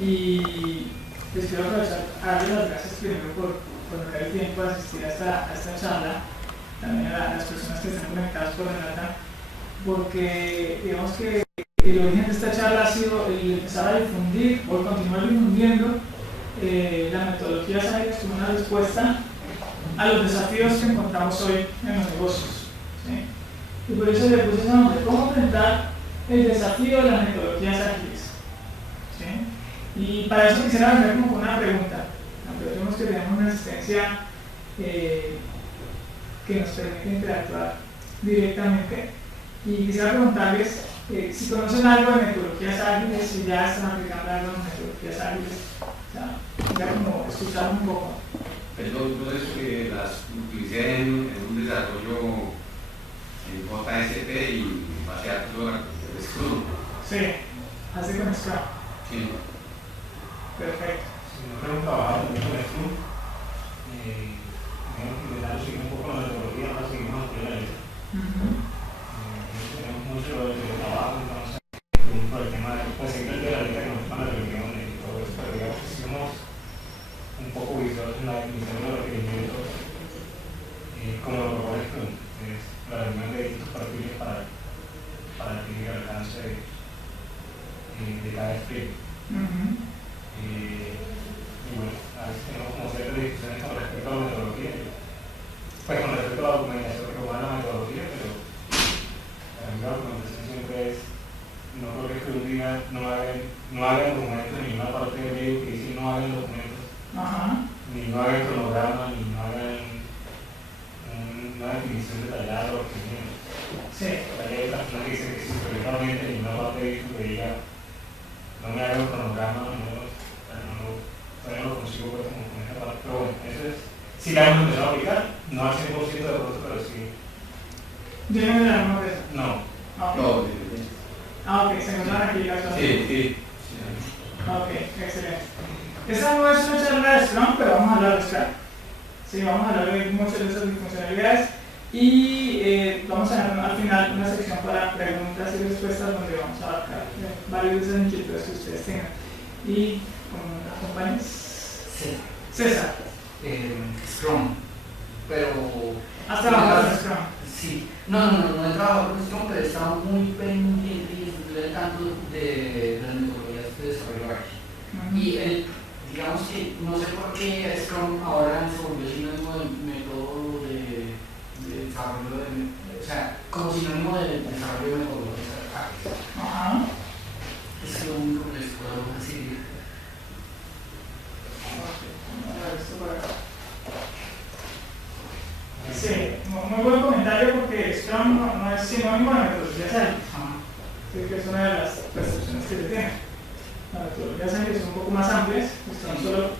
Y les quiero aprovechar a darles las gracias primero por dar el tiempo de asistir a esta charla, también a las personas que están conectadas por Renata, porque digamos que el origen de esta charla ha sido el empezar a difundir o continuar difundiendo la metodología ágiles como una respuesta a los desafíos que encontramos hoy en los negocios, ¿sí? Y por eso le puse ese nombre: cómo enfrentar el desafío de las metodologías ágiles, ¿sí? Y para eso quisiera venir como con una pregunta. Aprovechemos que tenemos una asistencia que nos permite interactuar directamente, y quisiera preguntarles si conocen algo de metodologías ágiles, si ya están aplicando algo de metodologías ágiles, o sea, ya como escuchar un poco. Yo eso que las utilicé en un desarrollo en JSP y pasé a todo el Scrum. Sí, hace con Scrum. Sí. Perfecto. Si no hemos trabajado mucho en Scrum, intentamos seguir un poco la metodología, ahora seguimos la primera vez. Tenemos mucho de trabajo, entonces, por el tema de seguir de la lista que nos van a reuniones y todo eso, pero digamos que somos un poco visuales en la definición de los requerimientos, como lo propone Scrum, es la reunión de distintos perfiles para definir el alcance de cada sprint. Y bueno, a veces tenemos como ciertas discusiones con respecto a la metodología, pues con respecto a la documentación que propone la metodología, pero para mí la documentación siempre es, no creo que Scrum diga no hagan documentos, ni una parte del medio que dice no hagan documentos. Ni no hagan cronograma, ni no hagan una definición detallada de los requerimientos. Sí. Hay otras personas que dicen que sí, pero yo normalmente ni una parte de eso que diga no me hagan un cronograma, todavía no lo consigo pues, como con esa parte. Pero bueno, eso es, sí la hemos empezado a aplicar, no al 100% de pronto, pero sí. ¿Yo no me la misma vez? No. Okay. No, ok, se encuentran aquí las cosas. sí. Ok, excelente. Esta no es una charla de Scrum, pero vamos a hablar de Scrum. Sí, vamos a hablar de muchas de esas funcionalidades y vamos a tener al final una sección para preguntas y respuestas donde vamos a abarcar varios de esas inquietudes que ustedes tengan. ¿Y cómo me acompañas? Sí. César. Scrum, pero... ¿Has trabajado en Scrum? Sí. No he trabajado con Scrum, pero he estado muy pendiente y estoy al tanto de las metodologías de desarrollo ágil. Y digamos que no sé por qué Scrum ahora se volvió sinónimo de método de desarrollo o sea, como sinónimo de desarrollo de metodologías ágiles. Es lo único que les puedo decir. Sí, muy buen comentario, porque Scrum no es sinónimo de metodologías ágiles. Sí, que es una de las percepciones que se tiene. Las metodologías ágiles son un poco más amplias, pues son solo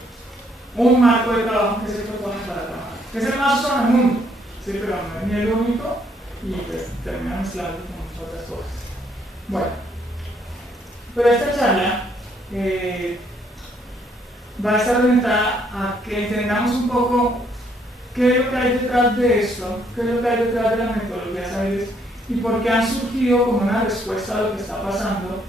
un marco de trabajo que se propone para trabajar. Es el más usado en el mundo, sí, pero no es ni el único, y pues termina mezclando con otras cosas. Bueno, pero esta charla va a estar orientada a que entendamos un poco qué es lo que hay detrás de esto, qué es lo que hay detrás de las metodologías ágiles y por qué han surgido como una respuesta a lo que está pasando,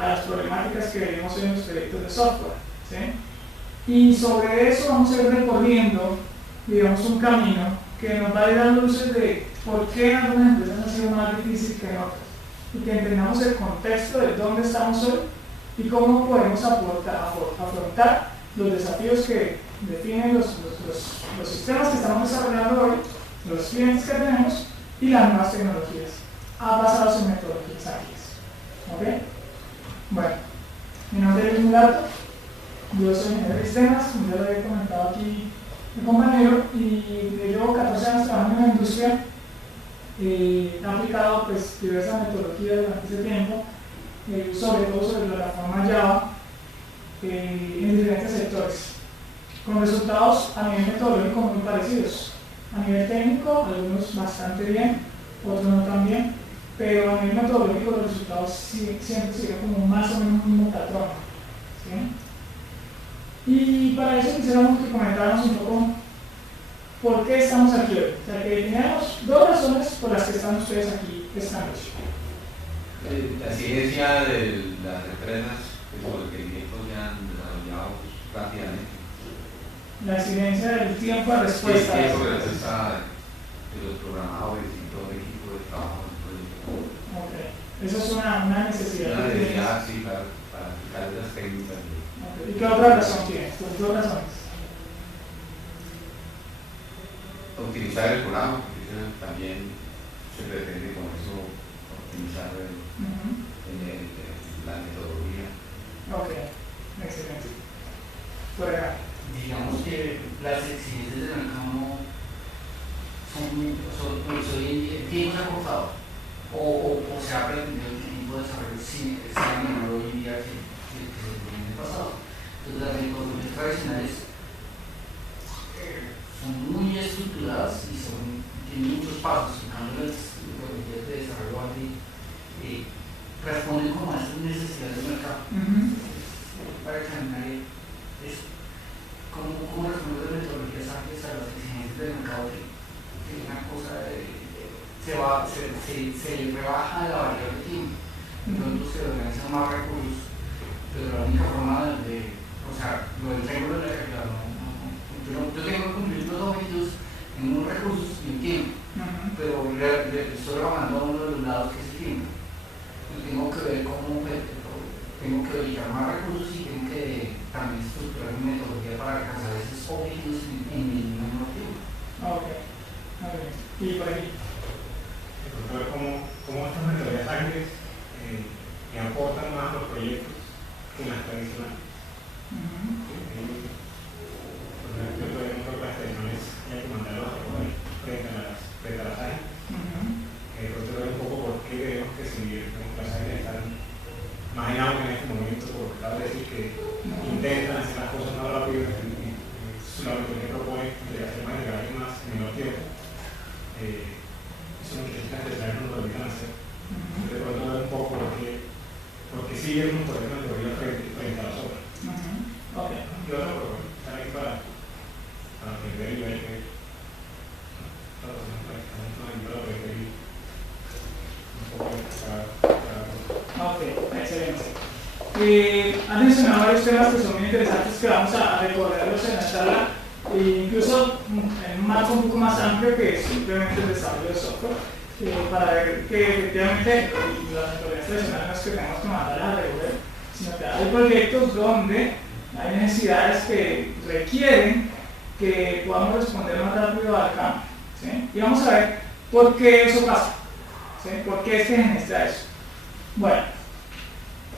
a las problemáticas que vemos en los proyectos de software, ¿sí? Y sobre eso vamos a ir recorriendo, digamos, un camino que nos va a ir dando luces de por qué en algunas empresas ha sido más difícil que en otras, y que entendamos el contexto de dónde estamos hoy y cómo podemos afrontar los desafíos que definen los sistemas que estamos desarrollando hoy, los clientes que tenemos y las nuevas tecnologías basadas en metodologías ágiles. ¿Ok? Bueno, mi nombre es Luis Mulato, yo soy ingeniero de sistemas, como ya lo había comentado aquí mi compañero, y yo llevo 14 años trabajando en la industria. He aplicado pues, diversas metodologías durante ese tiempo, sobre todo sobre la plataforma Java, en diferentes sectores, con resultados a nivel metodológico muy parecidos. A nivel técnico, algunos bastante bien, otros no tan bien, pero a nivel metodológico los resultados siempre siguen como más o menos un mismo patrón, ¿sí? Y para eso quisiéramos que comentáramos un poco por qué estamos aquí hoy. O sea, que tenemos dos razones por las que están ustedes aquí esta noche. La ciencia de las empresas pues, los requerimientos sean desarrollados rápidamente. La incidencia del tiempo de respuesta. Sí, el tiempo de respuesta de los programadores y todo el equipo de trabajo del proyecto. Ok. Eso es una necesidad. Una necesidad, sí, para aplicar las técnicas. Okay. ¿Y qué otra razón tienes? ¿Tus dos razones? Optimizar el programa, porque también se pretende con eso optimizar la metodología. Ok, excelente. Por acá. Digamos que las exigencias del mercado son hoy en día, ¿quién nos ha costado? O se ha aprendido el tipo de desarrollo si está menor hoy en día que se tenía en el pasado. Entonces las metodologías tradicionales son muy estructuradas y tienen muchos pasos. En cambio las metodologías de desarrollo responden como a esas necesidades del mercado. Para examinar eso. ¿Cómo responde las metodologías ágiles a las exigencias del mercado? Que una cosa se rebaja la variable de tiempo, entonces se organizan más recursos, pero la única forma o sea, lo del triángulo de la calidad, yo tengo que cumplir dos objetivos en unos recursos y un tiempo, pero le estoy trabajando a uno de los lados que es el tiempo. Yo tengo que ver cómo tengo que dedicar más recursos y tengo que también estructurar mi metodología para alcanzar esos objetivos en el menor tiempo. Ok. Y por aquí. Ver cómo estas metodologías ágiles le aportan más a los proyectos que las tradicionales. Por ejemplo, las tradicionales hay que mandarlos a recoger frente a las ágiles. Entonces, ver un poco por qué creemos que si las ágiles están más en auge en este momento, porque cada vez que intentan hacer las cosas más rápido, la metodología propone hacer más llegar más en menor tiempo. Eso no quiere decir que las tradicionales no lo deberían hacer. Entonces, por eso ver un poco porque siguen un problema de teoría frente a las otras. Okay. Y otra, pero están aquí para aprender y ver que para aprender un poco de cada Ok, excelente. Han mencionado varios temas que son muy interesantes que vamos a recorrerlos en la charla, e incluso en un marco un poco más amplio que simplemente el desarrollo de software. Para ver que efectivamente las metodologías tradicionales no es que tenemos que mandarlas a revolver, sino que hay proyectos donde hay necesidades que requieren que podamos responder más rápido al cambio. ¿Sí? Y vamos a ver por qué eso pasa, ¿sí? ¿Por qué es que se necesita eso? Bueno,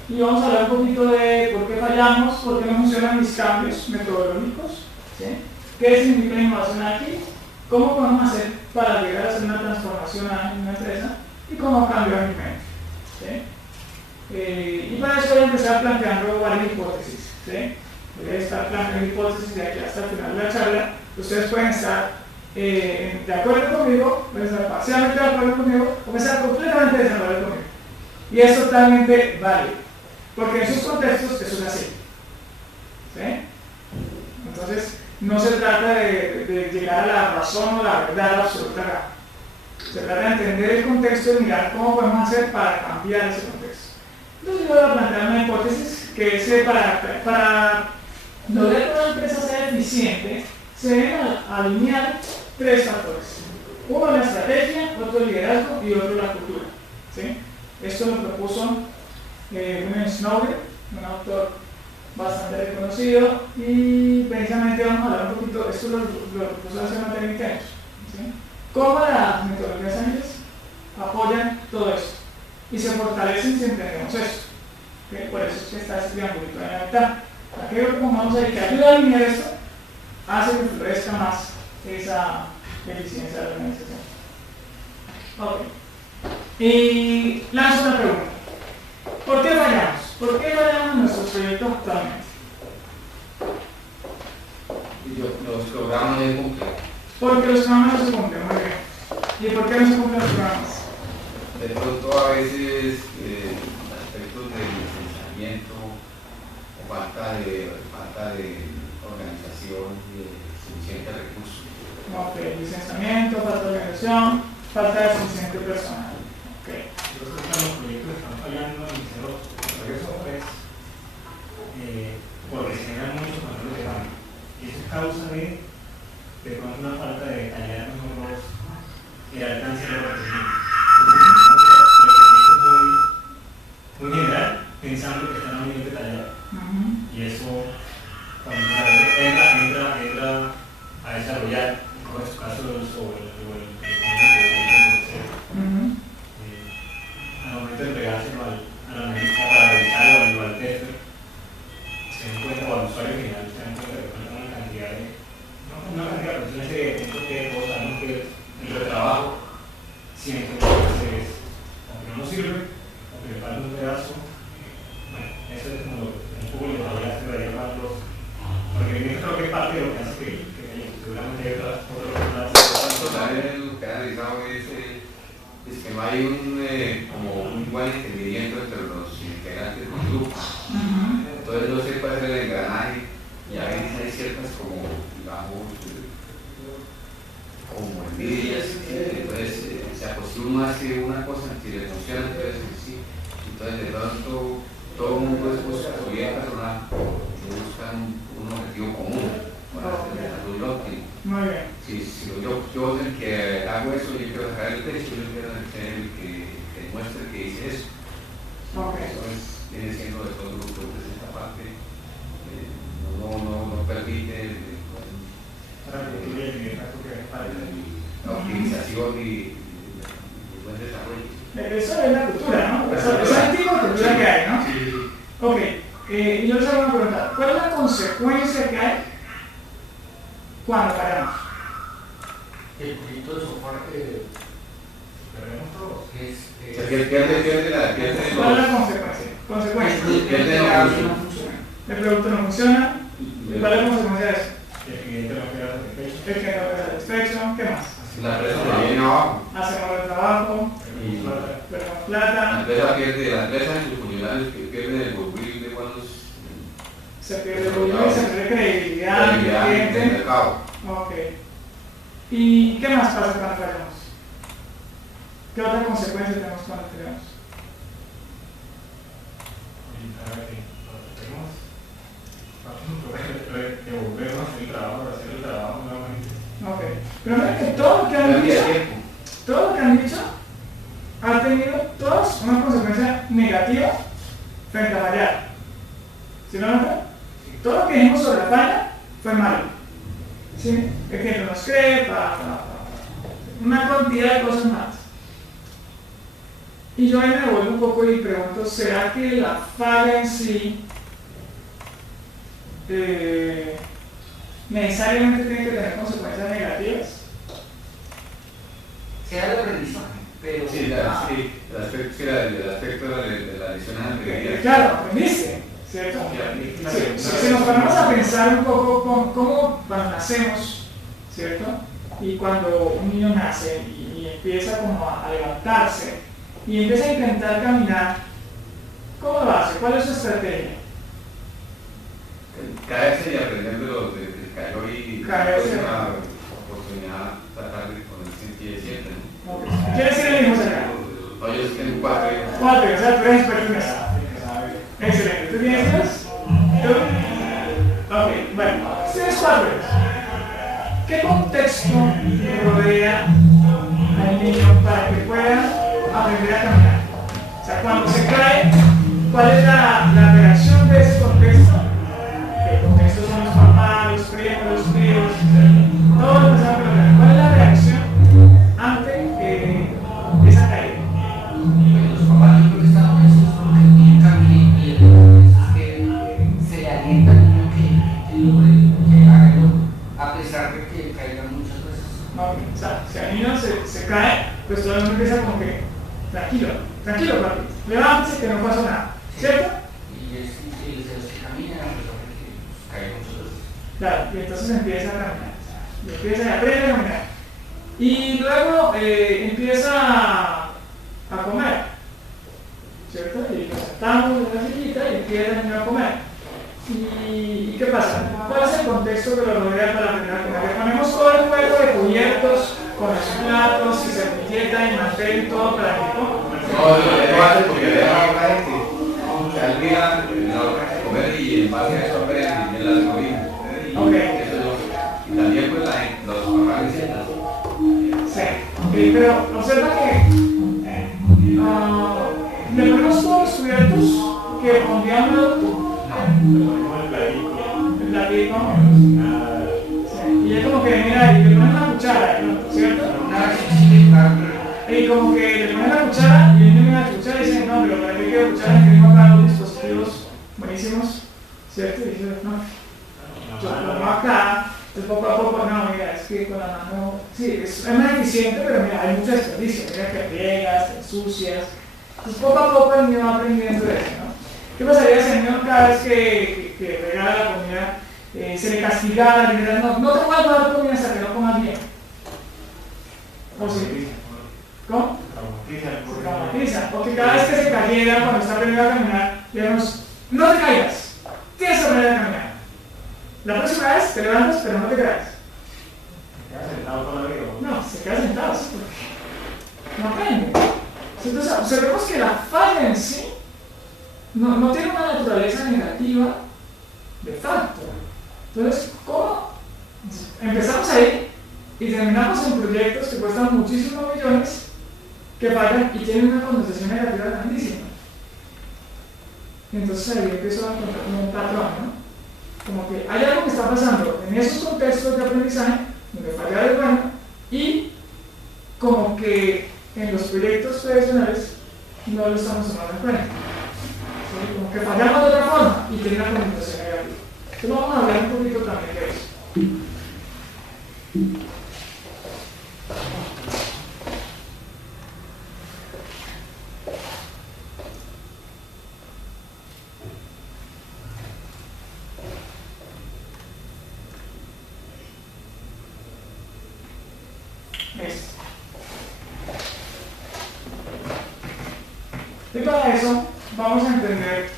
y vamos a hablar un poquito de por qué fallamos, por qué no funcionan mis cambios metodológicos, ¿sí? ¿Qué significa la innovación aquí? ¿Cómo podemos hacer para llegar a hacer una transformación en una empresa? ¿Y cómo cambiar mi mente? ¿Sí? Y para eso voy a empezar planteando varias hipótesis. ¿Sí? Voy a estar planteando hipótesis de aquí hasta el final de la charla. Ustedes pueden estar de acuerdo conmigo, pueden estar parcialmente de acuerdo conmigo, o pueden estar completamente de desacuerdo conmigo. Y es totalmente válido, porque en esos contextos eso es así. ¿Sí? Entonces, no se trata de llegar a la razón o la verdad absoluta acá. Se trata de entender el contexto y mirar cómo podemos hacer para cambiar ese contexto. Entonces yo voy a plantear una hipótesis que es para lograr que una empresa sea eficiente, se deben alinear tres factores. Uno la estrategia, otro el liderazgo y otro la cultura. ¿Sí? Esto lo propuso William Snowden, un autor bastante reconocido, y precisamente vamos a hablar un poquito, esto lo propuso hace más de 20 años. ¿Sí? ¿Cómo las metodologías ágiles apoyan todo esto? Y se fortalecen si entendemos esto. ¿Okay? Por eso es que está ese triangulito en la mitad. Aquello como vamos a ver que ayuda a alinear esto, hace que florezca más esa eficiencia de la organización. Ok. Y lanzo una pregunta. ¿Por qué fallamos? ¿Por qué fallamos en nuestros proyectos actualmente? Los programas no se cumplen. Porque los programas no se cumplen, muy bien. ¿Y por qué no se cumplen los programas? De pronto a veces aspectos de licenciamiento o falta de organización de suficientes recursos. Ok, licenciamiento, falta de organización, falta de suficiente personal. Okay. Yo creo que los proyectos están fallando en cero. Por eso es causa de pronto una falta de detallar nosotros el alcance de los requerimientos. Muy general, pensando que están muy detallado. Y eso, cuando entra a desarrollar, como en su caso, sobre al momento de entregárselo al analista para revisarlo o al tester, se dan cuenta, o al usuario final, se dan cuenta que falta una cantidad de, pero es una serie de puntos que todos sabemos que dentro del trabajo siempre o que no nos sirve, o que le falta un pedazo. Bueno, eso es como un poco lo que voy a hacer de ahí para los, porque yo creo que es parte de lo que hace que seguramente hay otras también lo que han analizado es que no hay como un buen entendimiento entre los integrantes del grupo. Entonces no se puede hacer el engranaje y a veces hay ciertas como, digamos, como envidias, entonces se acostuma a hacer una cosa si le funciona, entonces de pronto todo el mundo busca su vida personal, buscan un objetivo común para hacer el desarrollo óptimo. Muy bien. Si yo soy el que hago eso, yo quiero sacar el texto, yo quiero ser el que demuestre que hice eso. Eso viene siendo de todo el grupo, entonces esta parte no permite la optimización y buen desarrollo. Eso es la cultura, ¿no? Esa es el tipo de cultura que hay, ¿no? Sí. Ok, yo les hago una pregunta. ¿Cuál es la consecuencia que hay cuando paramos? El proyecto de software que perdemos todos Se pierde la ¿Cuál es la consecuencia? El producto no funciona. ¿Cuál es la consecuencia de eso? El cliente no queda satisfecho. El que no queda satisfecho. ¿Qué más? empresa se viene abajo. Hacemos el trabajo, perdemos plata. La empresa y sus funcionarios pierden el goodwill de cuando se pierde el goodwill, se pierde credibilidad del cliente. del mercado. Ok. ¿Y qué más pasa cuando fallamos? ¿Qué otra consecuencia tenemos cuando fallamos? Devolvernos el trabajo, hacer el trabajo nuevamente. Ok. Pero miren que todo lo que han dicho ha tenido todas una consecuencia negativa frente a fallar. ¿Sí lo notan? Todo lo que dijimos sobre la falla fue malo. ¿Sí? El cliente nos cree, una cantidad de cosas más. Y yo ahí me devuelvo un poco y pregunto, ¿será que la falla en sí necesariamente tiene que tener consecuencias negativas? Sea el aprendizaje, pero... Sí, el aspecto de la lección anterior. Claro, aprendiste, ¿cierto? Si nos ponemos a pensar un poco cómo cuando nacemos, ¿cierto? Y cuando un niño nace y empieza como a levantarse y empieza a intentar caminar, ¿cómo lo hace? ¿Cuál es su estrategia? Caerse y aprender de lo que cayó y caerse. Una oportunidad tratar de ponerse en pie siempre, ¿no? Okay. ¿Quiénes tienen hijos acá? No, yo tengo 4 hijos. 4, o sea, tú eres experto en eso. Excelente. ¿Tú tienes hijos? ¿Tú? Ok, bueno, tienes 4 hijos. ¿Qué contexto rodea al niño para que pueda aprender a caminar? O sea, cuando se cae, ¿cuál es la reacción de ese contexto? El contexto son los papás, los primos, los tíos, todos los que saben caminar. ¿Cuál es la reacción ante esa caída? Los papás yo creo que están molestos porque el niño camine y el problema es que se le alienta al niño que haga lo, a pesar de que caiga muchas veces. O sea, si el niño se cae, pues todo el mundo empieza como que tranquilo, papi, levántese que no pasa nada, ¿cierto? Y el de los que caminan, a pesar de que cae muchas veces. Claro, y entonces empieza a caminar, y empieza a aprender a caminar. Y luego empieza a comer, ¿cierto? Y nos sentamos en la sillita y empieza el niño a comer. ¿Y qué pasa? ¿Cuál es el contexto que lo rodea para aprender a comer? Le ponemos todo el juego de cubiertos con los platos y servilleta y mantel y todo para que coma. No, lo hace porque le da a la gente. Se olvida de la hora de comer y en base a eso aprende y el algoritmo. Ok. Eso es lo que pero observa que le ponemos todos los cubiertos que pondrían un adulto. El platico. Sí. Y es como que, mira, y le ponen una cuchara, ¿cierto? Y como que le ponen la cuchara y el niño mira la cuchara y dice, no, pero para qué quiero cuchara, tenemos acá los dispositivos buenísimos, ¿cierto? Y dice, no, yo lo pongo acá. Entonces poco a poco, no, mira, es que con la mano, sí, es más eficiente, pero mira, hay mucho desperdicio, mira que pegas, te ensucias. Entonces poco a poco el niño va aprendiendo de eso, ¿no? ¿Qué pasaría si el niño cada vez que regala la comida se le castigara, le dijera, no te voy a dar comida hasta que no comas bien? ¿O sí? ¿Cómo? Se traumatiza. O que cada vez que se cayera cuando está aprendiendo a caminar, digamos, no te caigas, tienes que aprender a caminar. La próxima vez te levantas, pero no te caes. ¿Se queda sentado toda la vida? No, se queda sentado, sí, porque no aprende. Entonces, observemos que la falla en sí no tiene una naturaleza negativa de facto. Entonces, ¿cómo empezamos ahí y terminamos en proyectos que cuestan muchísimos millones, que fallan y tienen una connotación negativa grandísima? Y entonces ahí empiezo a encontrar como un patrón, ¿no? Como que hay algo que está pasando en esos contextos de aprendizaje donde fallar es bueno y como que en los proyectos tradicionales no lo estamos tomando en cuenta. ¿Sí? Como que fallamos de otra forma y tiene una connotación negativa. Entonces vamos a hablar un poquito también de eso. Y para eso vamos a entender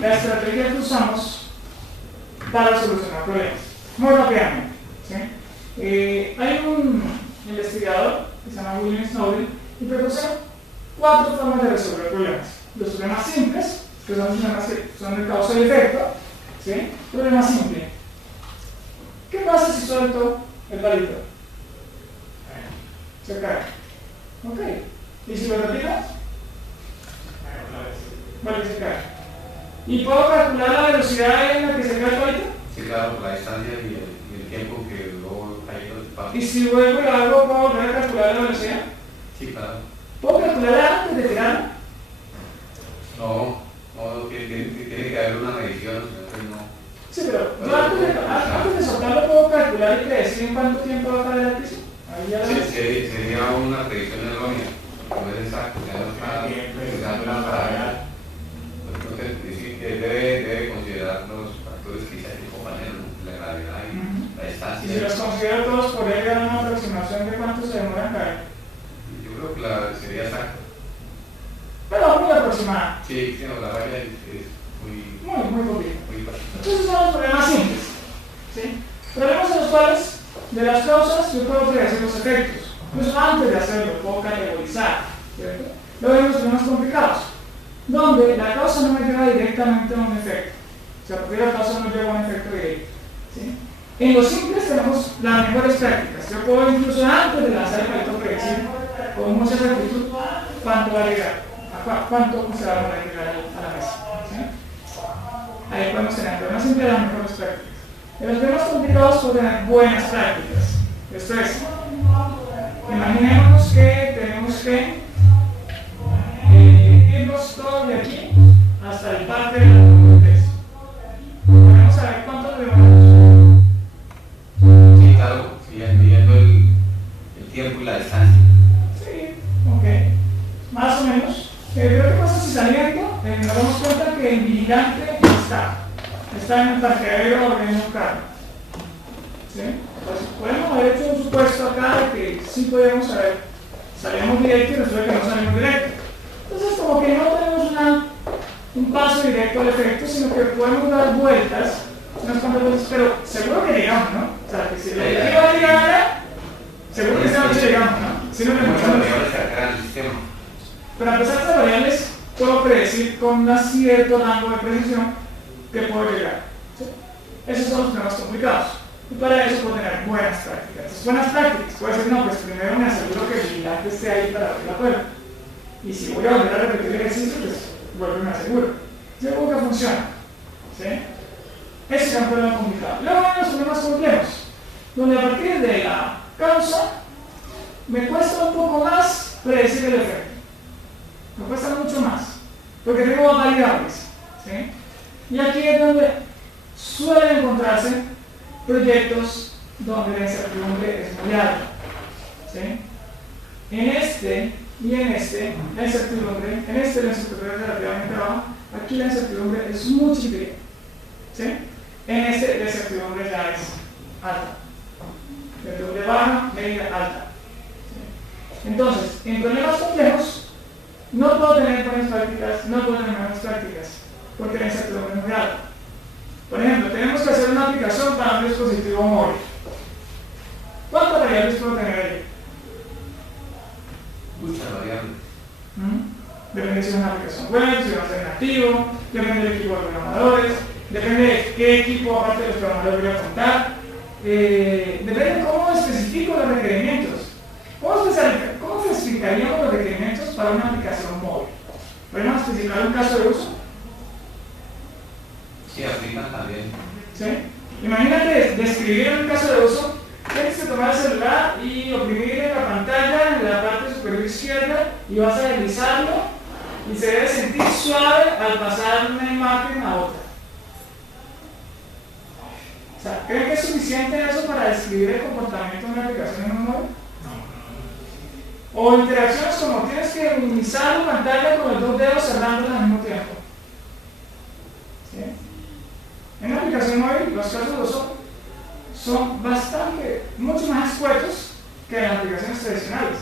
la estrategia que usamos para solucionar problemas. Muy rápidamente. ¿Sí? Hay un investigador que se llama William Snowden y propuso 4 formas de resolver problemas. Los problemas simples, que son problemas que son de causa y efecto. ¿Sí? Problema simple. ¿Qué pasa si suelto el palito? Se cae. Ok. ¿Y si lo retiras? Vale, se cae. ¿Y puedo calcular la velocidad en la que se cae el palito? Sí, claro, la distancia y el tiempo que luego hay los pasos. ¿Y si vuelvo y lo hago, puedo volver a calcular la velocidad? Sí, claro. ¿Puedo calcularla antes de tirarla? No, tiene que haber una medición, entonces no. Sí, pero yo antes de soltarlo puedo calcular y predecir en cuánto tiempo va a caer al piso. Ahí ya lo ves. Sería una predicción errónea, no es exacto, ya no está utilizando la paralela. Entonces, sí, debe considerar los factores que dice el compañero, la gravedad y la distancia. Y si los considero todos, podría llegar a una aproximación de cuánto se demora en caer. Yo creo que sería exacto. Pero muy aproximada. Sí, no, la raya es muy poquito. muy fácil. Entonces son los problemas simples. ¿Sí? Problemas en los cuales de las causas yo puedo predecir los efectos. Incluso antes de hacerlo, puedo categorizar. ¿Cierto? Luego hay los problemas complicados, donde la causa no me lleva directamente a un efecto. O sea, porque la causa no lleva a un efecto directo. ¿Sí? En los simples tenemos las mejores prácticas. Yo puedo incluso antes de lanzar el palito predecir con mucha exactitud cuánto va a llegar, cuánto se va a llegar a la mesa. ¿Sí? Ahí podemos tener problemas simples las mejores prácticas. En los problemas complicados podemos tener buenas prácticas. Esto es, imaginémonos que tenemos que irnos todos de aquí hasta el parque de la Cortés. Vamos a ver cuánto demoramos. Sí, claro, midiendo el tiempo y la distancia. Sí, ok. Más o menos. Pero ¿qué pasa si saliendo nos damos cuenta que el vigilante está en el parqueadero abriendo un carro? ¿Sí? Entonces podemos haber hecho un supuesto acá de que sí podemos saber, salimos directo y resulta que no salimos directo. Entonces como que no tenemos un paso directo al efecto, sino que podemos dar vueltas, unas cuantas vueltas, pero seguro que llegamos, ¿no? O sea, que si lo que iba a llegar ahora, seguro que esta noche llegamos, ¿no? Si no me pero a pesar de las variables, puedo predecir con un cierto rango de precisión que puedo llegar. ¿Sí? Esos son los problemas complicados. Y para eso puedo tener buenas prácticas. Entonces, buenas prácticas, puede ser, no, pues primero me aseguro que el vigilante esté ahí para abrir la puerta. Y si voy a volver a repetir el ejercicio, pues vuelvo y me aseguro. Yo creo que funciona. ¿Sí? Ese es un problema complicado. Luego hay los problemas complejos, donde a partir de la causa me cuesta un poco más predecir el efecto. Me cuesta mucho más, porque tengo variables. ¿Sí? Y aquí es donde suelen encontrarse proyectos donde la incertidumbre es muy alta. ¿Sí? En este y en este, la incertidumbre, en este la incertidumbre es relativamente baja, aquí la incertidumbre es muy chiquita. ¿Sí? En este la incertidumbre ya es alta. Incertidumbre baja, media, alta. ¿Sí? Entonces, en problemas complejos, no puedo tener buenas prácticas, no puedo tener malas prácticas, porque la incertidumbre es muy alta. Por ejemplo, tenemos que hacer una aplicación para un dispositivo móvil. ¿Cuántas variables puedo tener ahí? Muchas variables. Depende si es una aplicación web, si va a ser nativo, depende del equipo de programadores, depende de qué equipo aparte de los programadores voy a contar, depende de cómo especifico los requerimientos. ¿Cómo especificaríamos los requerimientos para una aplicación móvil? ¿Podemos especificar un caso de uso? Sí, aplican también. ¿Sí? Imagínate describir un caso de uso. Tienes que tomar el celular y oprimir en la pantalla, en la parte superior izquierda, y vas a deslizarlo y se debe sentir suave al pasar una imagen a otra. O sea, ¿creen que es suficiente eso para describir el comportamiento de una aplicación en un móvil? O interacciones como tienes que minimizar la pantalla con los dos dedos cerrándola al mismo tiempo. ¿Sí? En una aplicación móvil, los casos de uso son mucho más escuetos que en las aplicaciones tradicionales.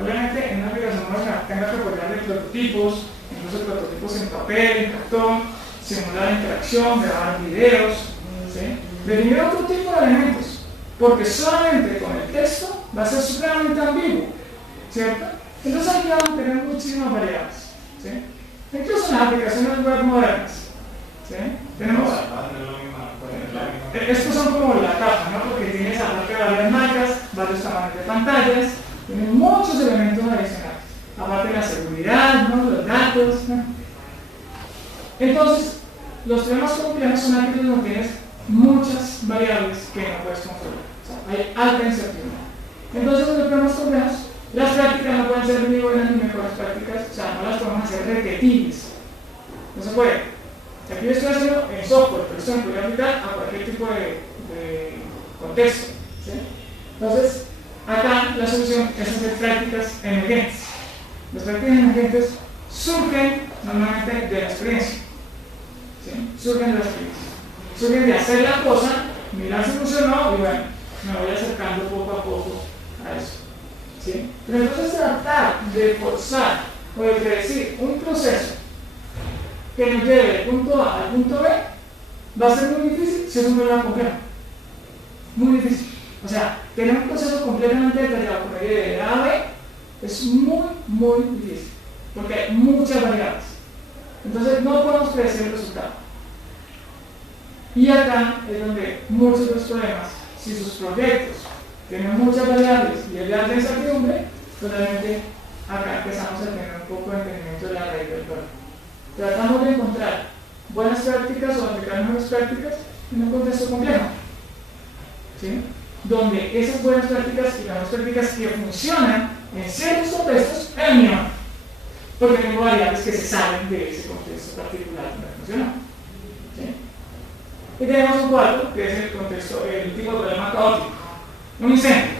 Obviamente, en una aplicación móvil tenga que apoyar de prototipos, incluso prototipos en papel, en cartón, simular interacción, grabar videos, ¿sí? Definir otro tipo de elementos, porque solamente con el texto va a ser supremamente ambiguo, ¿cierto? Entonces aquí vamos a tener muchísimas variables, ¿sí? Incluso en las aplicaciones web modernas, ¿sí? Tenemos estos son como la capa, ¿no? Porque tienes aparte de varias marcas, varios tamaños de pantallas, tienen muchos elementos adicionales, aparte de la seguridad, ¿no? Los datos, ¿no? Entonces, los problemas complejos son aquellos donde tienes muchas variables que no puedes controlar, o sea, hay alta incertidumbre. Entonces, en los problemas complejos, las prácticas no pueden ser ni buenas ni mejores prácticas, o sea, no las podemos hacer repetibles, no se puede. Aquí yo estoy haciendo en software, pero esto me puede aplicar a cualquier tipo de contexto. ¿Sí? Entonces, acá la solución es hacer prácticas emergentes. Las prácticas emergentes surgen normalmente de la experiencia. ¿Sí? Surgen de la experiencia. Surgen de hacer la cosa, mirar si funcionó y bueno, me voy acercando poco a poco a eso. ¿Sí? Pero entonces tratar de forzar o de predecir un proceso que nos lleve del punto A al punto B va a ser muy difícil si es un problema complejo. Muy difícil. O sea, tener un proceso completamente detallado con el de A a B es muy difícil, porque hay muchas variables. Entonces no podemos predecir el resultado. Y acá es donde muchos de los problemas, si sus proyectos tienen muchas variables y es de alta incertidumbre, probablemente acá empezamos a tener un poco de entendimiento de la raíz del problema. Tratamos de encontrar buenas prácticas o aplicar mejores prácticas en un contexto complejo, ¿sí? Donde esas buenas prácticas y las buenas prácticas que funcionan en ciertos contextos es el mío, porque tengo variables que se salen de ese contexto particular donde funciona. ¿Sí? Y tenemos un cuarto, que es el tipo de problema caótico, un incendio.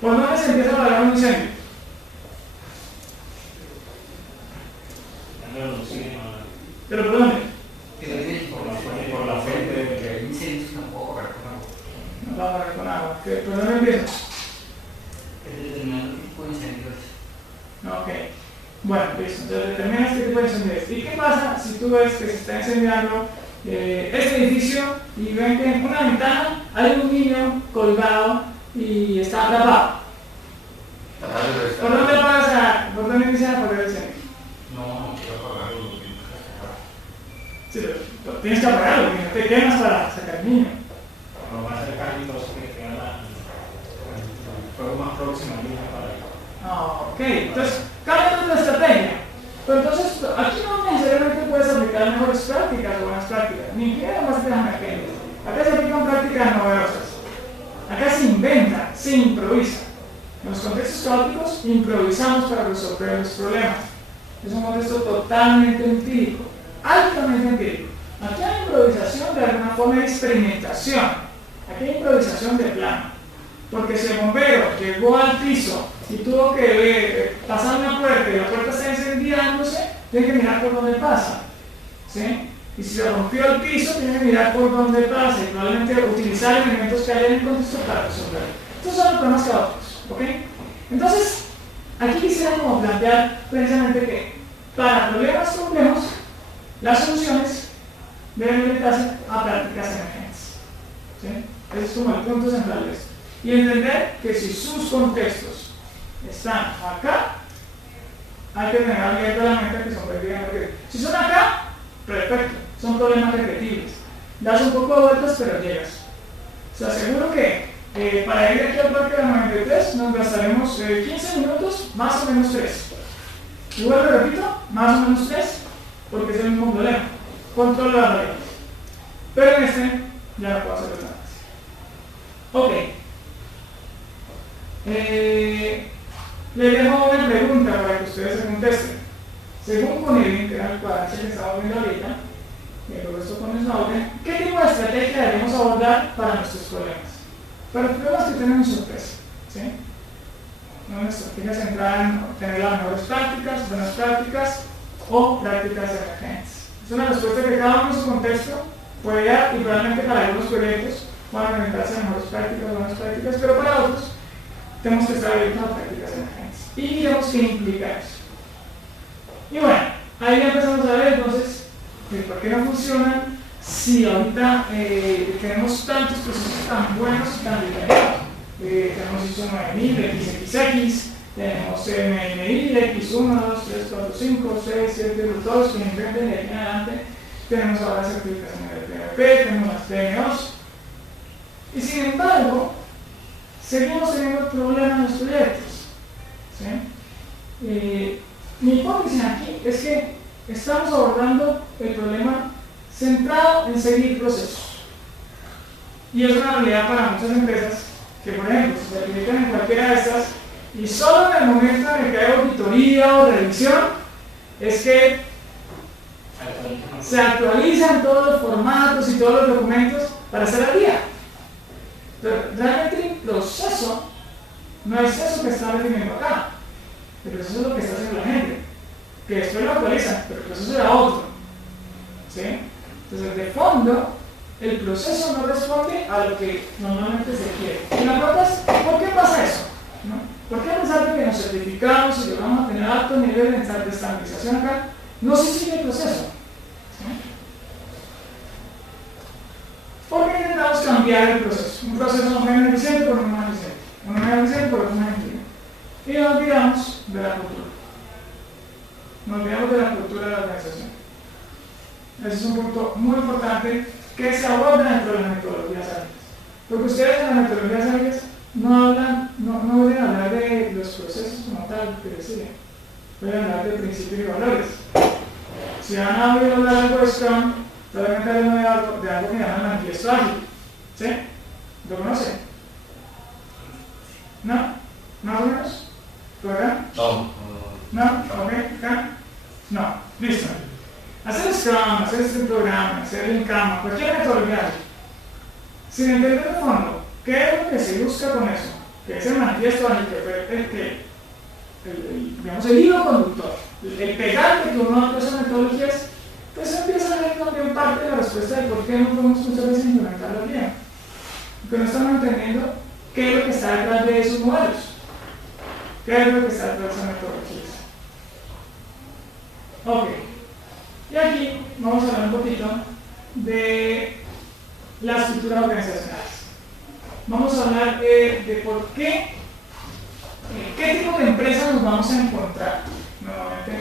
¿Por dónde se empieza a hablar un incendio? ¿Pero por dónde? Por la fuente de que incendios tampoco, pero no va a hablar con agua. ¿Por dónde empieza? el determinado tipo de incendios. Ok. Bueno, listo. Entonces determinas qué tipo de incendio es. ¿Y qué pasa si tú ves que se está incendiando este edificio y ven que en una ventana hay un niño colgado y está atrapado? ¿Por dónde inicia a apagar el incendio? no quiero apagarlo. Sí, pero tienes que apagarlo, porque no te quemas para sacar al niño. Lo más cercano próxima línea para ir. Ok, entonces cambia la estrategia. Pero entonces aquí no necesariamente puedes aplicar mejores prácticas o buenas prácticas, ni siquiera más de emergentes. Acá se aplican prácticas novedosas. Acá se inventa, se improvisa. En los contextos caóticos improvisamos para resolver los problemas. Es un contexto totalmente empírico, altamente empírico. Aquí hay improvisación de alguna forma de experimentación. Aquí hay improvisación de plano. Porque si el bombero llegó al piso y tuvo que pasar una puerta y la puerta está incendiándose, tiene que mirar por dónde pasa. ¿Sí? Y si se rompió el piso, tiene que mirar por dónde pasa y probablemente utilizar elementos que hay en el contexto para resolverlo. Estos son los problemas caóticos. ¿Ok? Entonces, aquí quisiera como plantear precisamente que para problemas complejos, las soluciones deben orientarse a prácticas emergentes. ¿Sí? Ese es como el punto central de esto. Y entender que si sus contextos están acá, hay que tener abierta la mente que son prácticamente repetibles. Si son acá, perfecto, son problemas repetibles. Das un poco de vueltas, pero llegas. Se aseguro que para ir aquí al parque de la 93 nos gastaremos 15 minutos, más o menos 3. Igual lo repito, más o menos 3, porque es el mismo problema. Controla las reglas. Pero en este ya no puedo hacerlo nada más. Ok. Le dejo una pregunta para que ustedes se contesten. Según Connelly, que era el cuadrante que estamos viendo ahorita, todo esto con el orden, ¿qué tipo de estrategia debemos abordar para nuestros problemas? Para los problemas que tenemos sorpresa, ¿sí? Una estrategia centrada en obtener las mejores prácticas, buenas prácticas o prácticas emergentes. Es una respuesta que cada uno en su contexto puede dar y probablemente para algunos proyectos van a orientarse a mejores prácticas, buenas prácticas, pero para otros tenemos que estar abiertos a prácticas emergentes. Y miremos qué implica eso. Y bueno, ahí ya empezamos a ver entonces por qué no funcionan si ahorita tenemos tantos procesos tan buenos y tan detallados. Tenemos ISO 9000, XXX, tenemos MMI, X1, 2, 3, 4, 5, 6, 7, todos que inventen de aquí en adelante. Tenemos ahora certificaciones de PMP, tenemos las PMOs. Y sin embargo, seguimos teniendo problemas en los proyectos. ¿Sí? Mi hipótesis aquí es que estamos abordando el problema centrado en seguir procesos. Y es una realidad para muchas empresas que, por ejemplo, se certifican en cualquiera de estas y solo en el momento en el que hay auditoría o revisión es que se actualizan todos los formatos y todos los documentos para estar al día. Pero realmente el proceso no es eso que está definiendo acá. El proceso es lo que está haciendo la gente, que después lo actualizan, pero el proceso era otro. ¿Sí? Entonces, de fondo, el proceso no responde a lo que normalmente se quiere. Y la pregunta es, ¿por qué pasa eso? ¿No? ¿Por qué a pesar de que nos certificamos y logramos a tener alto nivel de estandarización acá, no se sigue el proceso? ¿Sí? ¿Por qué intentamos cambiar el proceso? Un proceso menos eficiente por uno más eficiente, uno menos eficiente por uno más eficiente. Y nos olvidamos de la cultura. Nos olvidamos de la cultura de la organización. Ese es un punto muy importante que se aborda dentro de las metodologías ágiles. Porque ustedes en las metodologías ágiles no deben hablar de los procesos como tal, que deciden. Pueden hablar de principios y valores. Si van a oír hablar algo de Scrum, probablemente hablan de algo que llaman manifiesto ágil. ¿Sí? ¿Lo conocen? ¿No? ¿Más o menos? ¿Verdad? No. ¿No? ¿Ok? No. Listo. Hacer Scrum, hacer este programa, hacer el Kama, cualquier metodología, sin entender de fondo qué es lo que se busca con eso, que es el manifiesto ágil, digamos el hilo conductor, el pegante que uno hace esas metodologías, pues empieza a ver también parte de la respuesta de por qué no podemos muchas veces implementarlo bien. Porque no estamos entendiendo qué es lo que está detrás de esos modelos, qué es lo que está detrás de esas metodologías. Ok. Y aquí vamos a hablar un poquito de las estructuras organizacionales. Vamos a hablar de por qué tipo de empresa nos vamos a encontrar normalmente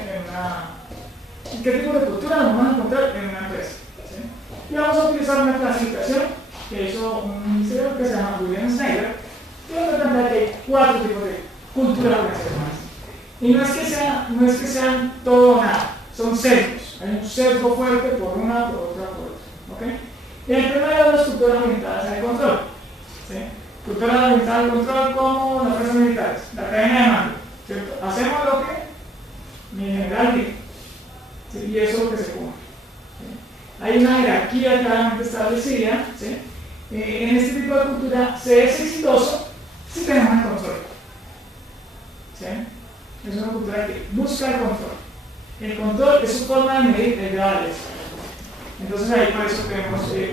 qué tipo de cultura nos vamos a encontrar en una empresa. ¿Sí? Y vamos a utilizar una clasificación que hizo un ministerio que se llama William Snyder, y vamos a plantear que hay 4 tipos de culturas organizacionales. Y no es que sean todo o nada, son sesgos. Hay un sesgo fuerte por una, por otra, por otra. ¿Okay? Y el primero de las culturas orientadas al control. ¿Sí? Culturas orientadas al control como las fuerzas militares, la cadena de mando. ¿Cierto? Hacemos lo que mi general dice. ¿Sí? Y eso es lo que se cumple. ¿Sí? Hay una jerarquía claramente establecida. ¿Sí? En este tipo de cultura se es exitoso si tenemos el control. ¿Sí? Es una cultura que busca el control. El control es su forma de medir el grado de éxito. Entonces ahí por eso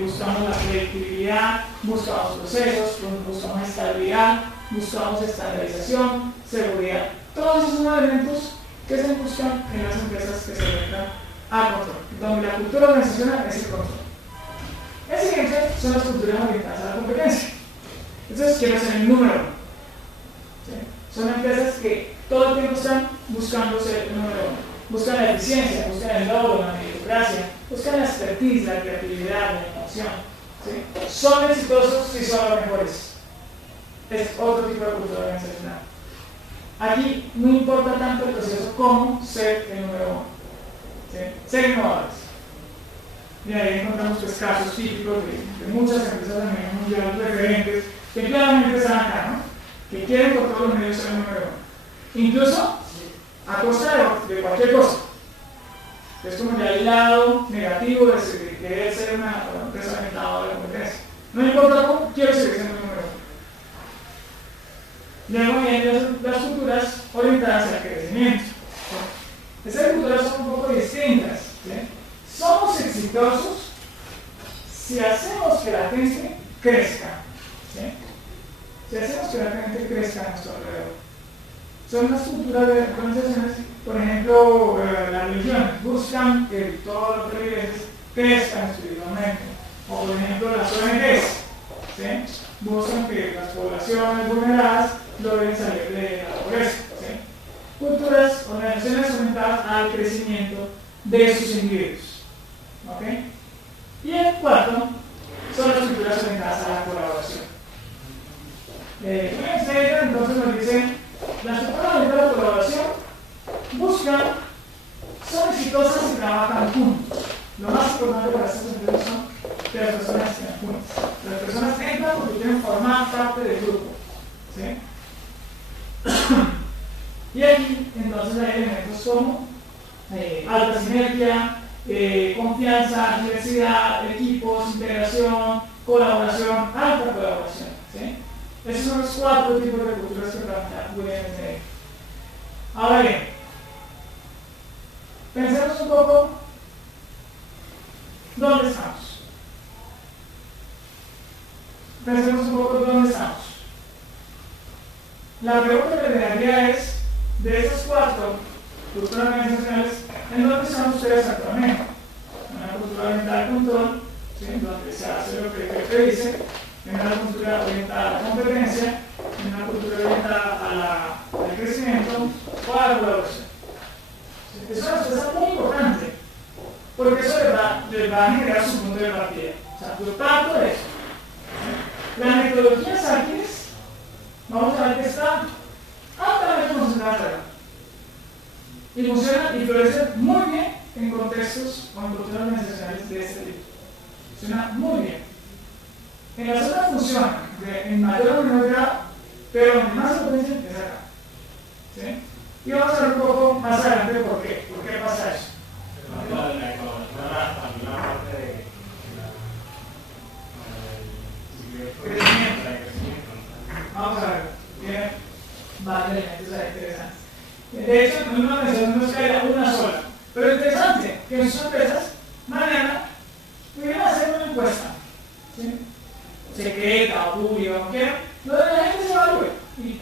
buscamos la predictibilidad, buscamos procesos, buscamos estabilidad, buscamos estandarización, seguridad. Todos esos son elementos que se buscan en las empresas que se orientan al control, donde la cultura organizacional es el control. El siguiente son las culturas orientadas a la competencia. Entonces quiero ser el número uno. ¿Sí? Son empresas que todo el tiempo están buscando ser el número uno. Buscan la eficiencia, buscan el logro, la meritocracia, buscan la expertise, la creatividad, la innovación. ¿Sí? Son exitosos si son los mejores. Es otro tipo de cultura organizacional. Aquí no importa tanto el proceso como ser el número uno. ¿Sí? Ser innovadores. Y ahí encontramos pues, casos típicos de muchas empresas a nivel mundial referentes que claramente están acá, ¿no? Que quieren por todos los medios ser el número uno. Incluso a costa de cualquier cosa. Es como ya el lado negativo de querer ser una empresa orientada a la competencia. No importa cómo, quiero seguir siendo el número uno. Luego vienen las culturas orientadas al crecimiento. ¿Sí? Esas culturas son un poco distintas. ¿Sí? Somos exitosos si hacemos que la gente crezca. ¿Sí? Si hacemos que la gente crezca a nuestro alrededor. Son las culturas de organizaciones, por ejemplo, las religiones buscan que todos los feligreses crezcan espiritualmente. O por ejemplo las ONGs, ¿sí? Buscan que las poblaciones vulneradas logren salir de la pobreza. ¿Sí? Culturas, organizaciones orientadas al crecimiento de sus individuos. ¿Okay? Y el cuarto son las culturas orientadas a la colaboración. Entonces nos dicen, las culturas orientadas a la colaboración son exitosas si trabajan juntos. Lo más importante para estas empresas son que las personas estén juntas. Las personas entran porque quieren formar parte del grupo. ¿Sí? Y aquí entonces hay elementos como alta sinergia, confianza, diversidad, equipos, integración, colaboración, alta colaboración. ¿Sí? Esos son los 4 tipos de culturas que plantea William Sneyd. Ahora bien, pensemos un poco dónde estamos. Pensemos un poco dónde estamos. La pregunta que le daría es, de esas 4 culturas organizacionales, ¿en dónde están ustedes actualmente? En una cultura orientada al control, ¿sí? Donde se hace lo que el jefe dice, en una cultura orientada a la competencia, en una cultura orientada al crecimiento o a la colaboración. ¿Sí? Es una respuesta muy importante, porque eso les va a generar su punto de partida. O sea, yo parto de eso. ¿Sí? Las metodologías ágiles, vamos a ver que están altamente concentradas y funcionan y florecen muy bien en contextos o en culturas organizacionales de este tipo. Funcionan muy bien. En las otras funcionan en mayor o menor grado, pero donde más se potencia es acá. ¿Sí? Y vamos a ver un poco más adelante por qué pasa eso. Crecimiento. Vamos a ver. Bien. Varios elementos ahí interesantes. De hecho, en una organización no es que haya una sola. Pero es interesante que en sus empresas, mañana, pudieran hacer una encuesta. ¿Sí? Secreta o pública, como quieran, donde la gente se evalúe y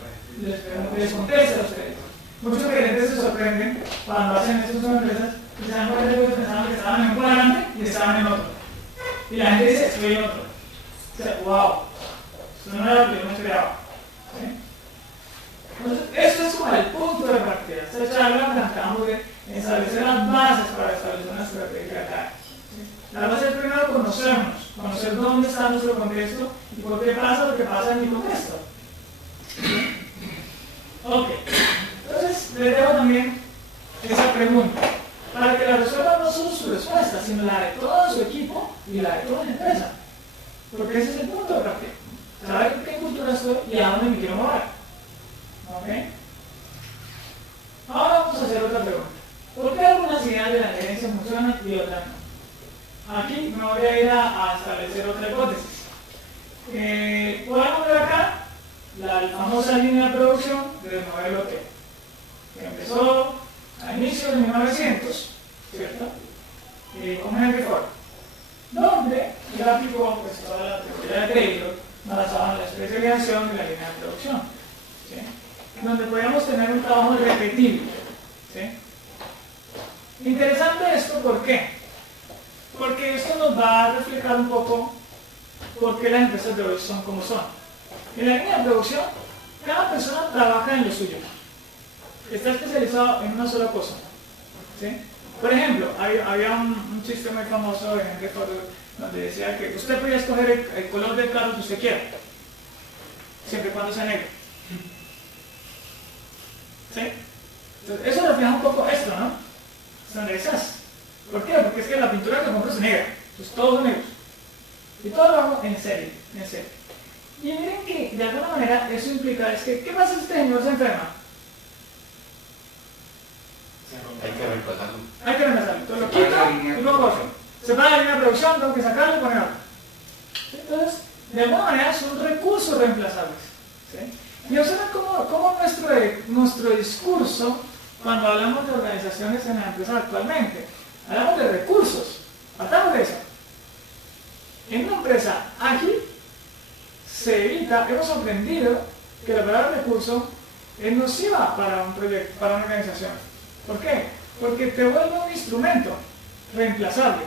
les conteste a ustedes. Muchos gerentes se sorprenden cuando hacen esto en sus empresas y se dan cuenta de que pensaban que estaban en un cuadrante y estaban en otro. Y la gente dice, estoy en otro. O sea, wow, eso no era lo que yo me esperaba. ¿Sí? Entonces, esto es como el punto de partida. Esta charla tratamos de establecer las bases para establecer una estrategia acá. La base es primero conocernos, conocer dónde está nuestro contexto y por qué pasa lo que pasa en mi contexto. Ok, entonces les dejo también esa pregunta, para que la resuelva no solo su respuesta, sino la de todo su equipo y la de toda la empresa. Porque ese es el punto práctico. Saber en qué cultura estoy y a dónde me quiero mover. ¿Ok? Ahora vamos a hacer otra pregunta. ¿Por qué algunas ideas de la gerencia funcionan y otras no? Aquí me voy a ir a establecer otra hipótesis. Podemos ver acá la famosa línea de producción del modelo T, que empezó a inicios de 1900, ¿cierto? Con Henry Ford, donde el gráfico, pues toda la teoría de crédito, basada en la especialización de la línea de producción, ¿sí? Donde podemos tener un trabajo repetible, ¿sí? Interesante esto, ¿por qué? Porque esto nos va a reflejar un poco por qué las empresas de hoy son como son. En la línea de producción, cada persona trabaja en lo suyo. Está especializado en una sola cosa, ¿sí? Por ejemplo, había un chiste muy famoso de Henry Ford donde decía que usted podía escoger el color del carro que usted quiera, siempre y cuando sea negro. ¿Sí? Entonces, eso refleja un poco esto, ¿no? Estandarizas. ¿Por qué? Porque es que la pintura que compro es negra, entonces todos son negros. Y todo lo hago en serie, en serie. Y miren que de alguna manera eso implica, es que, ¿qué pasa si este señor se enferma? Hay que reemplazarlo. Hay que reemplazarlo. Entonces lo quito y lo corto. Se para la línea de producción, tengo que sacarlo y ponerlo. Entonces, de alguna manera son recursos reemplazables. ¿Sí? Y observen cómo nuestro discurso, cuando hablamos de organizaciones en las empresas actualmente, hablamos de recursos. Partamos de eso. En una empresa ágil, se evita, hemos aprendido que la palabra recurso es nociva para un proyecto, para una organización. ¿Por qué? Porque te vuelve un instrumento reemplazable.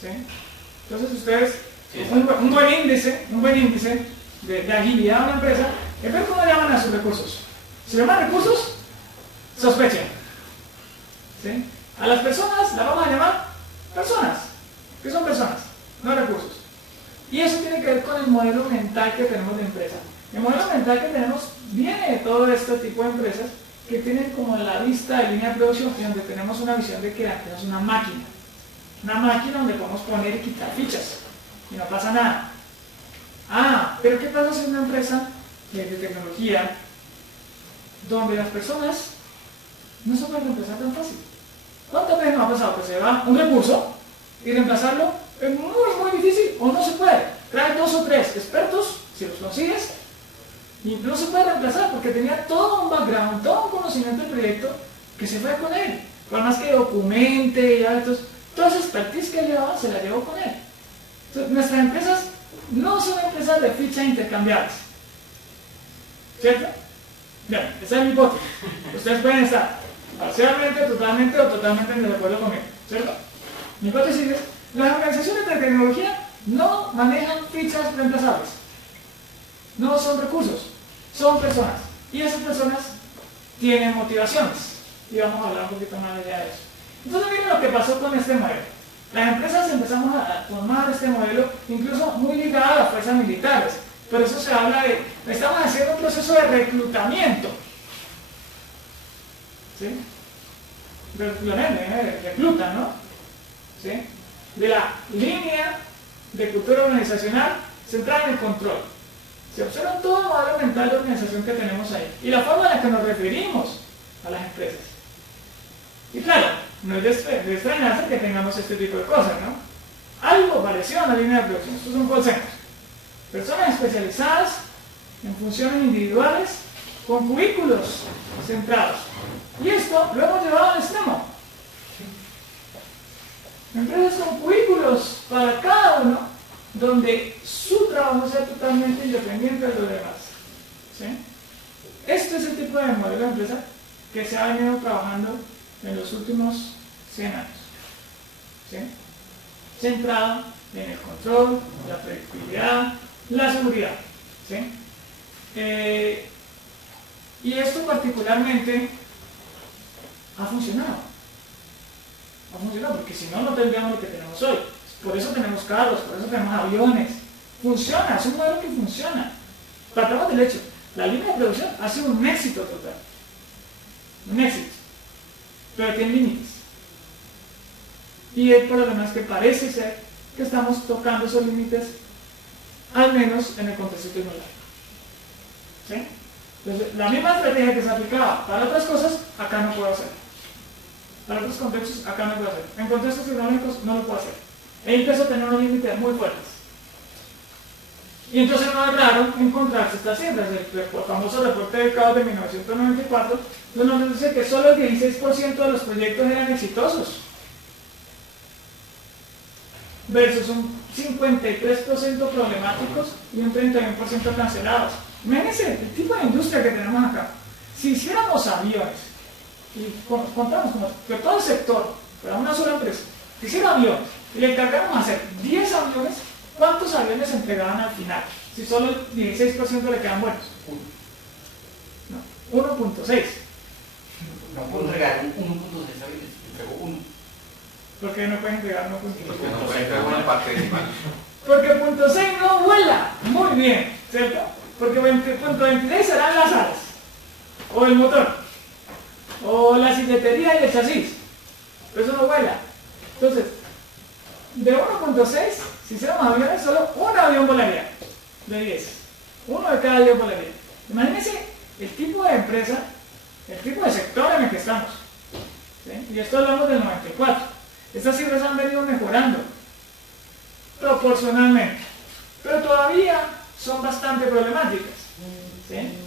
¿Sí? Entonces ustedes, un buen índice de agilidad de una empresa, es ver cómo llaman a sus recursos. Si llaman recursos, sospechen. ¿Sí? A las personas las vamos a llamar personas. ¿Qué son personas? No recursos. Y eso tiene que ver con el modelo mental que tenemos de empresa. El modelo mental que tenemos viene de todo este tipo de empresas que tienen como la vista de línea de producción y donde tenemos una visión de que la empresa es una máquina. Una máquina donde podemos poner y quitar fichas y no pasa nada. Ah, pero ¿qué pasa si es una empresa de tecnología donde las personas no se pueden reemplazar tan fácil? ¿Cuántas veces nos ha pasado que se va un recurso y reemplazarlo es muy difícil o no se puede? Trae 2 o 3 expertos, si los consigues, y no se puede reemplazar porque tenía todo un background, todo un conocimiento del proyecto que se fue con él. Por más que documente, toda esa expertise que llevaba se la llevó con él. Entonces, nuestras empresas no son empresas de fichas intercambiables. ¿Cierto? Bien, esa es mi hipótesis. Ustedes pueden estar parcialmente, totalmente o totalmente en desacuerdo conmigo. ¿Cierto? Mi hipótesis es, las organizaciones de tecnología no manejan fichas reemplazables. No son recursos, son personas. Y esas personas tienen motivaciones. Y vamos a hablar un poquito más allá de eso. Entonces miren lo que pasó con este modelo. Las empresas empezamos a tomar este modelo, incluso muy ligado a las fuerzas militares. Por eso se habla de, estamos haciendo un proceso de reclutamiento. ¿Sí? Reclutan, ¿no? ¿Sí? De la línea de cultura organizacional centrada en el control. Se observa todo el modelo mental de organización que tenemos ahí y la forma en la que nos referimos a las empresas. Y claro, no es de extrañarse que tengamos este tipo de cosas, ¿no? Algo parecido a la línea de producción. Estos son call centers. Personas especializadas en funciones individuales con cubículos centrados. Y esto lo hemos llevado al extremo. Empresas con cubículos para cada uno, donde su trabajo sea totalmente independiente de los demás. ¿Sí? Este es el tipo de modelo de empresa que se ha venido trabajando en los últimos 100 años. ¿Sí? Centrado en el control, la predictibilidad, la seguridad. ¿Sí? Y esto particularmente ha funcionado. Ha funcionado porque si no, no tendríamos lo que tenemos hoy. Por eso tenemos carros, por eso tenemos aviones. Funciona, es un modelo que funciona. Partamos del hecho. La línea de producción ha sido un éxito total. Un éxito. Pero tiene límites. Y el problema es que parece ser que estamos tocando esos límites, al menos en el contexto tecnológico. ¿Sí? Entonces, la misma estrategia que se aplicaba para otras cosas, acá no puedo hacer. Para otros contextos, acá no puedo hacer. En contextos tecnológicos no lo puedo hacer. E empezó a tener unos límites muy fuertes. Y entonces no es raro encontrarse estas cifras. El famoso reporte de CAO de 1994, donde nos dice que solo el 16% de los proyectos eran exitosos, versus un 53% problemáticos y un 31% cancelados. Imagínense el tipo de industria que tenemos acá. Si hiciéramos aviones, y contamos como que todo el sector, para una sola empresa, hiciera aviones, y le encargáramos hacer 10 aviones, ¿cuántos aviones se entregaban al final? Si solo el 16% le quedan buenos. No, 1.6. No puedo entregar 1.6 aviones, entregó 1. ¿Por qué no pueden entregar 1.6? Porque no puede entregar una parte decimal. Porque punto 6 no vuela. Muy bien, ¿cierto? Porque punto 26 serán las alas, o el motor, o la silletería y el chasis. Pero eso no vuela. Entonces, de 1.6, si hiciéramos aviones, solo un avión volaría. De 10. Uno de cada 10 volaría. Imagínense el tipo de empresa, el tipo de sector en el que estamos. ¿Sí? Y esto hablamos del 94. Estas cifras han venido mejorando proporcionalmente, pero todavía son bastante problemáticas. ¿Sí?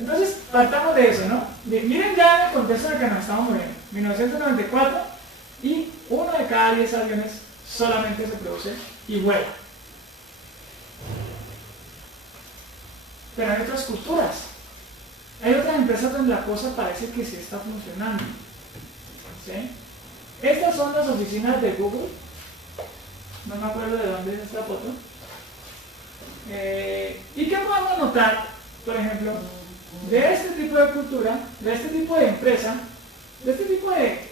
Entonces, partamos de eso, ¿no? Miren ya en el contexto en el que nos estamos moviendo. 1994, y uno de cada 10 aviones solamente se produce y vuela. Pero hay otras culturas. Hay otras empresas donde la cosa parece que sí está funcionando. ¿Sí? Estas son las oficinas de Google. No me acuerdo de dónde es esta foto. ¿Y qué podemos notar, por ejemplo, de este tipo de cultura, de este tipo de empresa, de este tipo de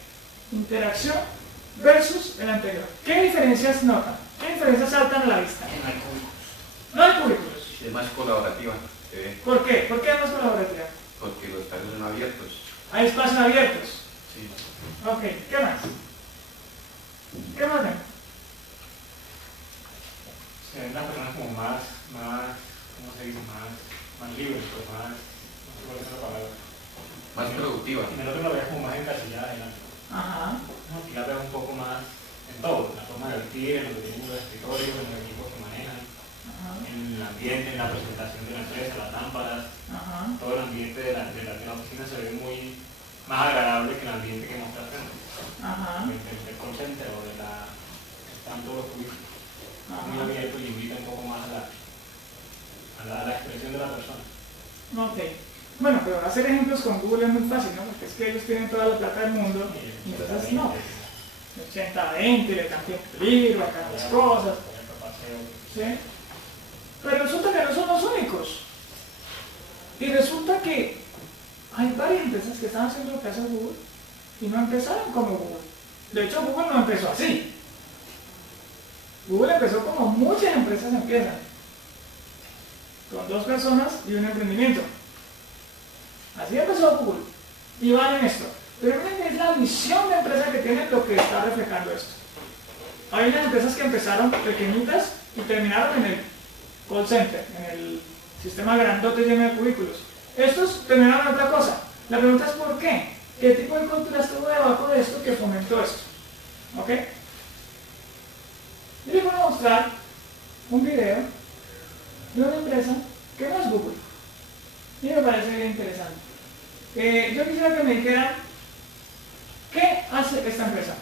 interacción versus el anterior? ¿Qué diferencias notan? ¿Qué diferencias saltan a la vista? No hay currículos. Es más colaborativa. ¿Por qué? ¿Por qué es más colaborativa? Porque los espacios son abiertos. Hay espacios abiertos. Sí. Ok, ¿qué más? ¿Qué más ven? Se ven las personas como más, ¿cómo se dice? Más libres, pues más, no sé cuál es la palabra. Más productiva. En el otro lo veas como más encasillada en algo. Ajá. Aquí la veo un poco más en todo, en la forma de vestir, en lo que tienen los escritorios, en los equipos que manejan, en el ambiente, en la presentación de la empresa, las lámparas, todo el ambiente de la oficina se ve muy más agradable que el ambiente que mostraste. El call center o de están todos los cubículos. Muy abierto y invita un poco más a la expresión de la persona. Ok. Bueno, pero hacer ejemplos con Google es muy fácil, ¿no? Porque es que ellos tienen toda la plata del mundo, y entonces no. 80-20, le cambian peligro, acá las cosas. ¿Sí? Pero resulta que no son los únicos. Y resulta que hay varias empresas que están haciendo lo que hace Google y no empezaron como Google. De hecho, Google no empezó así. Google empezó como muchas empresas empiezan, con 2 personas y un emprendimiento. Así empezó Google. Y van en esto. Pero miren, es la visión de empresa que tienen lo que está reflejando esto. Hay unas empresas que empezaron pequeñitas y terminaron en el call center, en el sistema grandote lleno de cubículos. Estos terminaron en otra cosa. La pregunta es ¿por qué? ¿Qué tipo de cultura estuvo debajo de esto que fomentó esto? ¿Ok? Y les voy a mostrar un video de una empresa que no es Google. Y me parece bien interesante. Yo quisiera que me dijeran ¿qué hace esta empresa?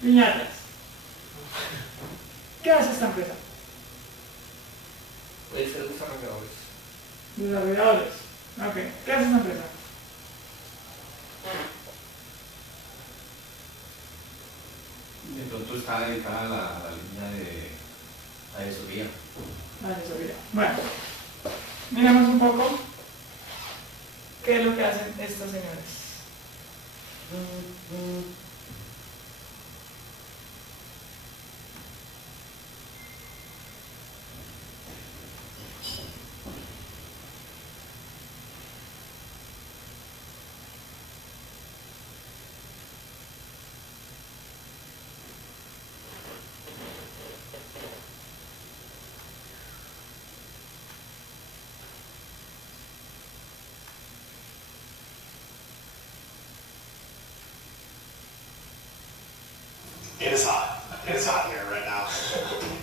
Piñatas. ¿Qué hace esta empresa? Puede ser desarrolladores. Desarrolladores. Ok. ¿Qué hace esta empresa? De pronto está dedicada a la línea de asesoría. Asesoría. Bueno, miremos un poco qué es lo que hacen estos señores. It is hot. It is hot here right now.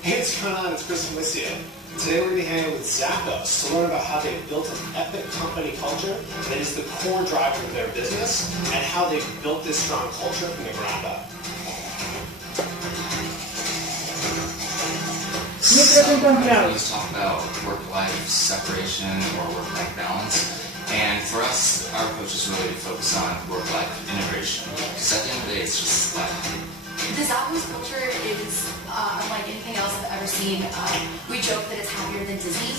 Hey, what's going on? It's Chris Alicia. Today we're going to be hanging out with Zappos to learn about how they've built an epic company culture that is the core driver of their business and how they've built this strong culture from the ground up. Always talk about work-life separation or work-life balance. And for us, our approach is really to focus on work-life integration. Because at the end of the day, it's just life. The Zappos culture is unlike anything else I've ever seen. We joke that it's happier than Disney.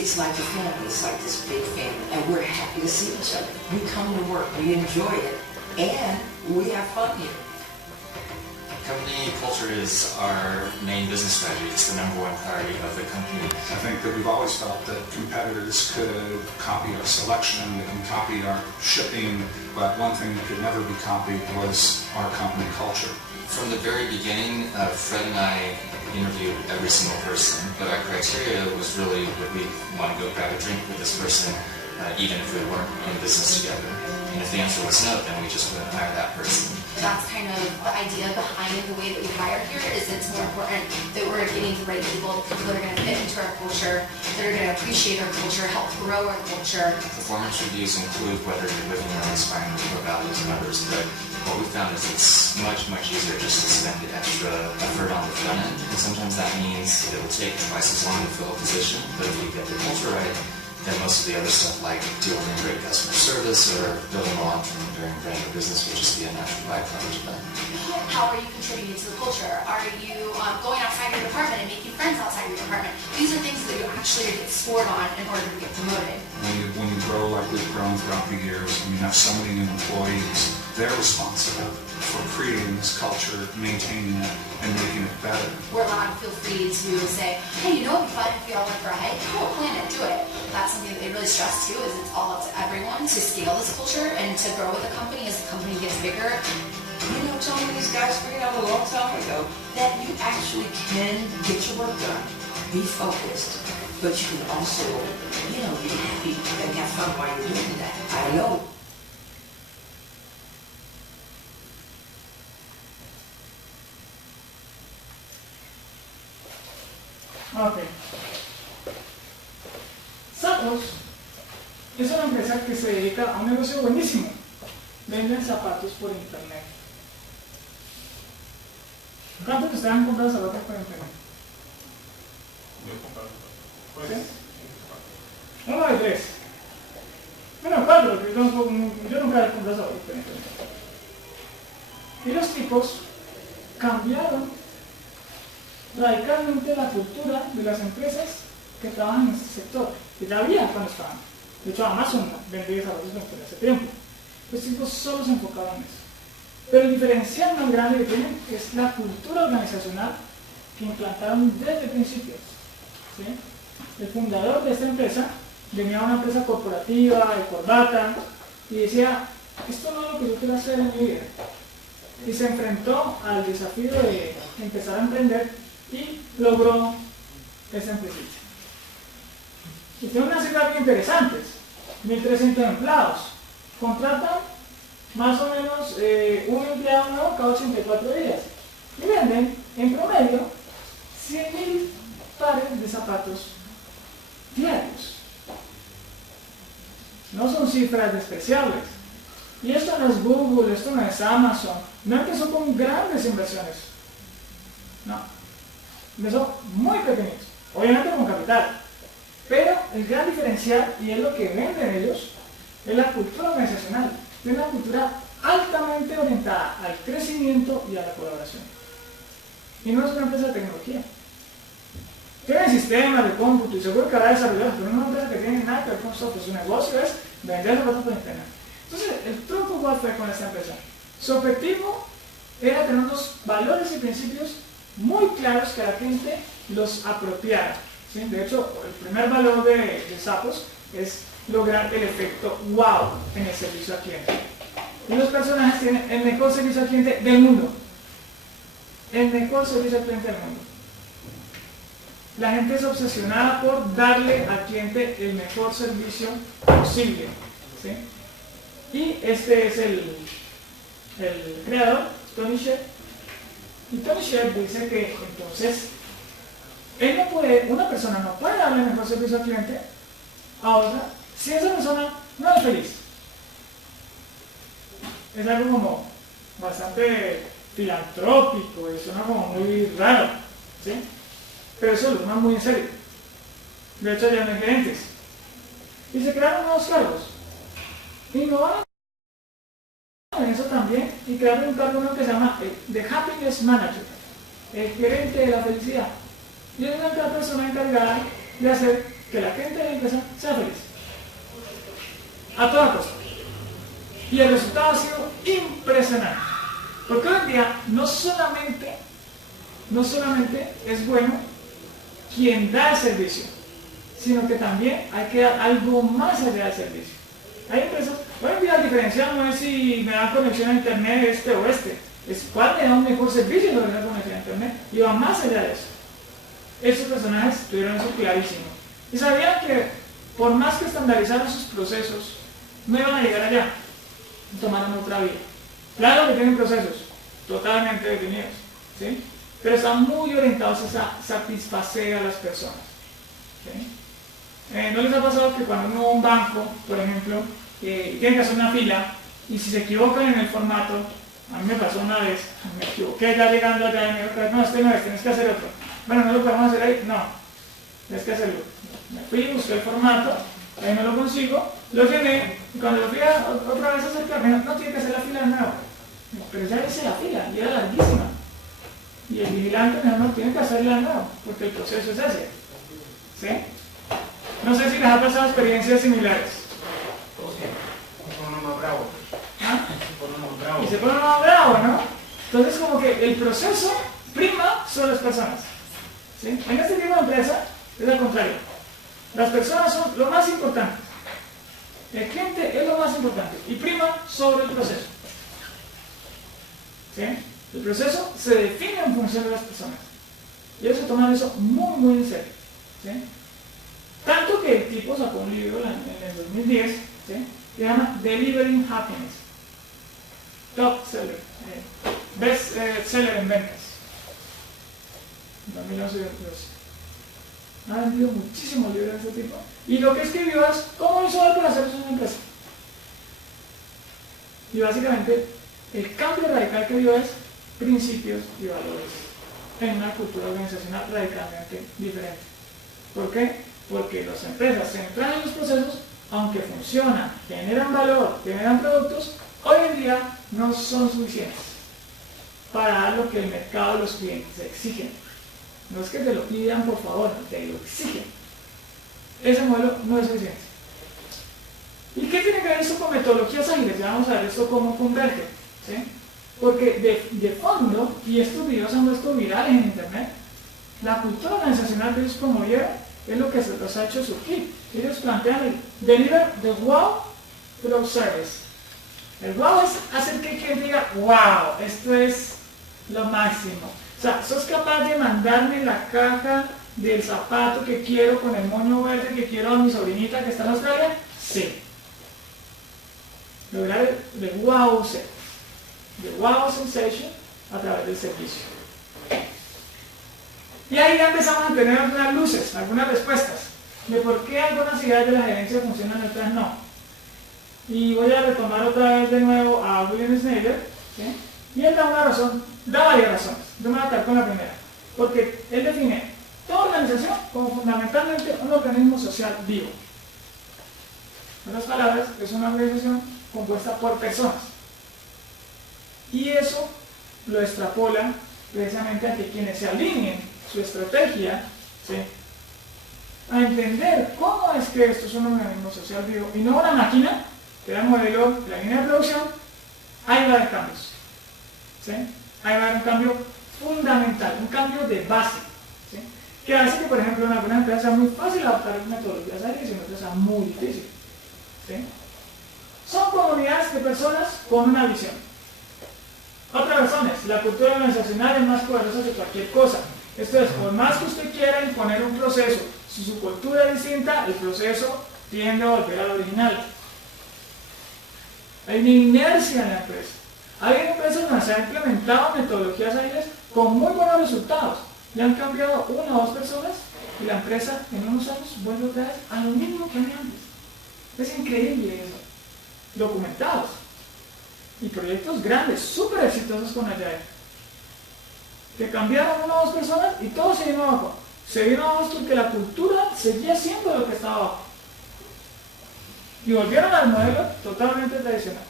It's like a family. It's like this big family. And we're happy to see each other. We come to work. We enjoy it. And we have fun here. Company culture is our main business strategy. It's the #1 priority of the company. I think that we've always felt that competitors could copy our selection, they can copy our shipping, but one thing that could never be copied was our company culture. From the very beginning, Fred and I interviewed every single person, but our criteria was really would we want to go grab a drink with this person, even if we weren't in business together. And if the answer was no, then we just wouldn't hire that person. That's kind of the idea behind the way that we hire here, is it's more important that we're getting the right people that are going to fit into our culture, that are going to appreciate our culture, help grow our culture. Performance reviews include whether you're living or inspiring the core values of others, but what we found is it's much, much easier just to spend the extra effort on the front end. And sometimes that means it will take twice as long to fill a position, but if you get the culture right, then most of the other stuff like dealing in great customer service or building a long-term enduring brand of business will just be a natural byproduct of that. How are you contributing to the culture? Are you going outside your department and making friends outside your department? These are things that you actually get scored on in order to get promoted. When you grow like we've grown throughout the years, and you have so many new employees, they're responsible for creating this culture, maintaining it, and making it better. We're allowed to feel free to say, hey, you know what would be fun if we all went for a hike? Cool, plan it, do it. That's something that they really stress too, is it's all up to everyone to scale this culture and to grow with the company as the company gets bigger. You know, Tony, these guys figured out a long time ago that you actually can get your work done, be focused, but you can also, you know, be happy and have fun while you're doing that. I know. Ok. Zappos es una empresa que se dedica a un negocio buenísimo. Venden zapatos por internet. ¿Cuántos de ustedes han comprado zapatos por internet? Yo he comprado. ¿Sí? 1 de 3. Bueno, 4, porque yo nunca he comprado zapatos por internet. Y los tipos cambiaron radicalmente la cultura de las empresas que trabajan en este sector, que ya había cuando estaban. De hecho, Amazon vendía zapatos por internet hace tiempo. Los tipos solo se enfocaban en eso. Pero el diferencial más grande que tienen es la cultura organizacional que implantaron desde el principio. ¿Sí? El fundador de esta empresa venía a una empresa corporativa, de corbata, y decía, esto no es lo que yo quiero hacer en mi vida. Y se enfrentó al desafío de empezar a emprender y logró esa empresa. Y tiene unas cifras bien interesantes. 1.300 empleados. Contratan más o menos un empleado nuevo cada 84 días. Y venden, en promedio, 100.000 pares de zapatos diarios. No son cifras despreciables. Y esto no es Google, esto no es Amazon. No empezó con grandes inversiones. No. Empezó muy pequeños. Obviamente con capital. Pero el gran diferencial, y es lo que venden ellos, es la cultura organizacional. Es una cultura altamente orientada al crecimiento y a la colaboración. Y no es una empresa de tecnología. Tienen sistemas de cómputo y seguro que habrá desarrollado, pero no es una empresa que tiene nada que ver con software. Su negocio es vender zapatos por internet. Entonces, el truco cuál fue con esta empresa. Su objetivo era tener unos valores y principios muy claros que la gente los apropiara. ¿Sí? De hecho, el primer valor de Zappos es lograr el efecto wow en el servicio al cliente. Y los personajes tienen el mejor servicio al cliente del mundo. El mejor servicio al cliente del mundo. La gente es obsesionada por darle al cliente el mejor servicio posible. ¿Sí? Y este es el creador, Tony Shep. Y Tony Shep dice que entonces una persona no puede darle mejor servicio al cliente a otra si esa persona no es feliz. Es algo como bastante filantrópico, y suena como muy raro, ¿sí? Pero eso lo toman muy en serio. De hecho, ya no hay gerentes. Y se crearon nuevos cargos. Innovaron en eso también y crearon un cargo nuevo que se llama The Happiness Manager, el gerente de la felicidad. Y es una persona encargada de hacer que la gente de la empresa sea feliz. A toda costa. Y el resultado ha sido impresionante. Porque hoy en día no solamente es bueno quien da el servicio, sino que también hay que dar algo más allá del servicio. Hay empresas, hoy en día la diferencia no es si me da conexión a internet este o este, es cuál me da un mejor servicio sobre esa conexión a internet, y va más allá de eso. Estos personajes tuvieron eso clarísimo. Y sabían que por más que estandarizaran sus procesos, no iban a llegar allá, tomaron otra vía. Claro que tienen procesos totalmente definidos, ¿sí? Pero están muy orientados a satisfacer a las personas, ¿sí? ¿No les ha pasado que cuando uno va a un banco, por ejemplo, tienen que hacer una fila y si se equivocan en el formato, a mí me pasó una vez, me equivoqué ya llegando allá y me dijo, no, este no es, tienes que hacer otro. Bueno, no lo podemos hacer ahí, no, tienes que hacerlo. Me fui, busqué el formato, ahí no lo consigo, lo llené y cuando lo fui otra vez a acercar, me dijo, no, tiene que hacer la fila de nuevo. Pero ya hice la fila y era larguísima. Y el vigilante me dijo, no, tiene que hacerla de nuevo, porque el proceso es ese. ¿Sí? No sé si les ha pasado experiencias similares. Se pone más bravo. ¿Ah? Se pone más bravo. Y se pone más bravo, ¿no? Entonces como que el proceso prima sobre las personas. ¿Sí? En este tipo de empresa es al contrario. Las personas son lo más importante. El cliente es lo más importante y prima sobre el proceso. ¿Sí? El proceso se define en función de las personas. Y ellos se toman eso muy, muy en serio. ¿Sí? Tanto que el tipo sacó un libro en el 2010, ¿sí? Que se llama Delivering Happiness. Top seller. Best seller en ventas. En 2011 y 2012. Ha vendido muchísimos libros de este tipo. Y lo que escribió es cómo hizo él para hacer eso en una empresa. Y básicamente el cambio radical que vio es principios y valores en una cultura organizacional radicalmente diferente. ¿Por qué? Porque las empresas centradas en los procesos, aunque funcionan, generan valor, generan productos, hoy en día no son suficientes para dar lo que el mercado, los clientes exigen. No es que te lo pidan por favor, te lo exigen. Ese modelo no es suficiente. ¿Y qué tiene que ver esto con metodologías ágiles? Ya vamos a ver esto cómo converge, ¿sí? Porque de fondo, y estos videos han puesto virales en internet, la cultura organizacional de ellos como es lo que se los ha hecho surgir. Ellos plantean el deliver the wow through service. El wow es hacer que el cliente diga, wow, esto es lo máximo. O sea, ¿sos capaz de mandarme la caja del zapato que quiero con el moño verde que quiero a mi sobrinita que está en Australia? Sí. Lograr el wow service, the wow sensation a través del servicio. Y ahí ya empezamos a tener algunas luces, algunas respuestas de por qué algunas ideas de la gerencia funcionan y otras no. Y voy a retomar otra vez de nuevo a William Snyder, ¿sí? Y él da una razón, da varias razones. Yo me voy a quedar con la primera, porque él define toda organización como fundamentalmente un organismo social vivo. En otras palabras, es una organización compuesta por personas. Y eso lo extrapola precisamente a que quienes se alineen su estrategia, ¿sí?, a entender cómo es que esto es un organismo social vivo y no una máquina, que era el modelo de la línea de producción, ahí va a haber cambios. ¿Sí? Ahí va a haber un cambio fundamental, un cambio de base, ¿sí?, que hace que, por ejemplo, en algunas empresas sea muy fácil adaptar metodologías ágiles y en otras sea muy difícil. ¿Sí? Son comunidades de personas con una visión. Otra razón es, la cultura organizacional es más poderosa que cualquier cosa. Esto es, por más que usted quiera imponer un proceso, si su cultura es distinta, el proceso tiende a volver al original. Hay una inercia en la empresa. Hay empresas donde se han implementado metodologías ágiles con muy buenos resultados. Le han cambiado 1 o 2 personas y la empresa en unos años vuelve otra vez a lo mismo que antes. Es increíble eso. Documentados. Y proyectos grandes, súper exitosos con Agile. Que cambiaron 1 o 2 personas y todo se vino abajo. Se vino abajo porque la cultura seguía siendo lo que estaba abajo. Y volvieron al modelo totalmente tradicional.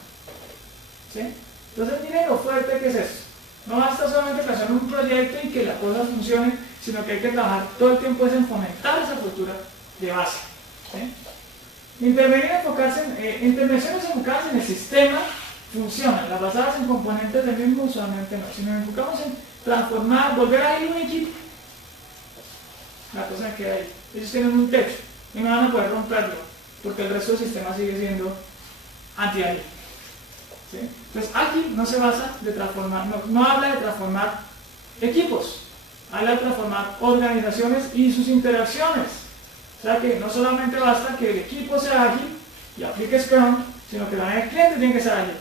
¿Sí? Entonces miren lo fuerte que es eso. No basta solamente pensar en un proyecto y que la cosa funcione, sino que hay que trabajar todo el tiempo en fomentar esa cultura de base. ¿Sí? Intervenciones enfocadas en el sistema funcionan. Las basadas en componentes del mismo usualmente no. Si nos enfocamos en transformar, volver a ir un equipo, la cosa queda ahí. Ellos tienen un techo y no van a poder romperlo, porque el resto del sistema sigue siendo anti-ágil. ¿Sí? Entonces, ágil no se basa de transformar, no habla de transformar equipos, habla de transformar organizaciones y sus interacciones. O sea que no solamente basta que el equipo sea ágil y aplique Scrum, sino que también el cliente tiene que ser ágil.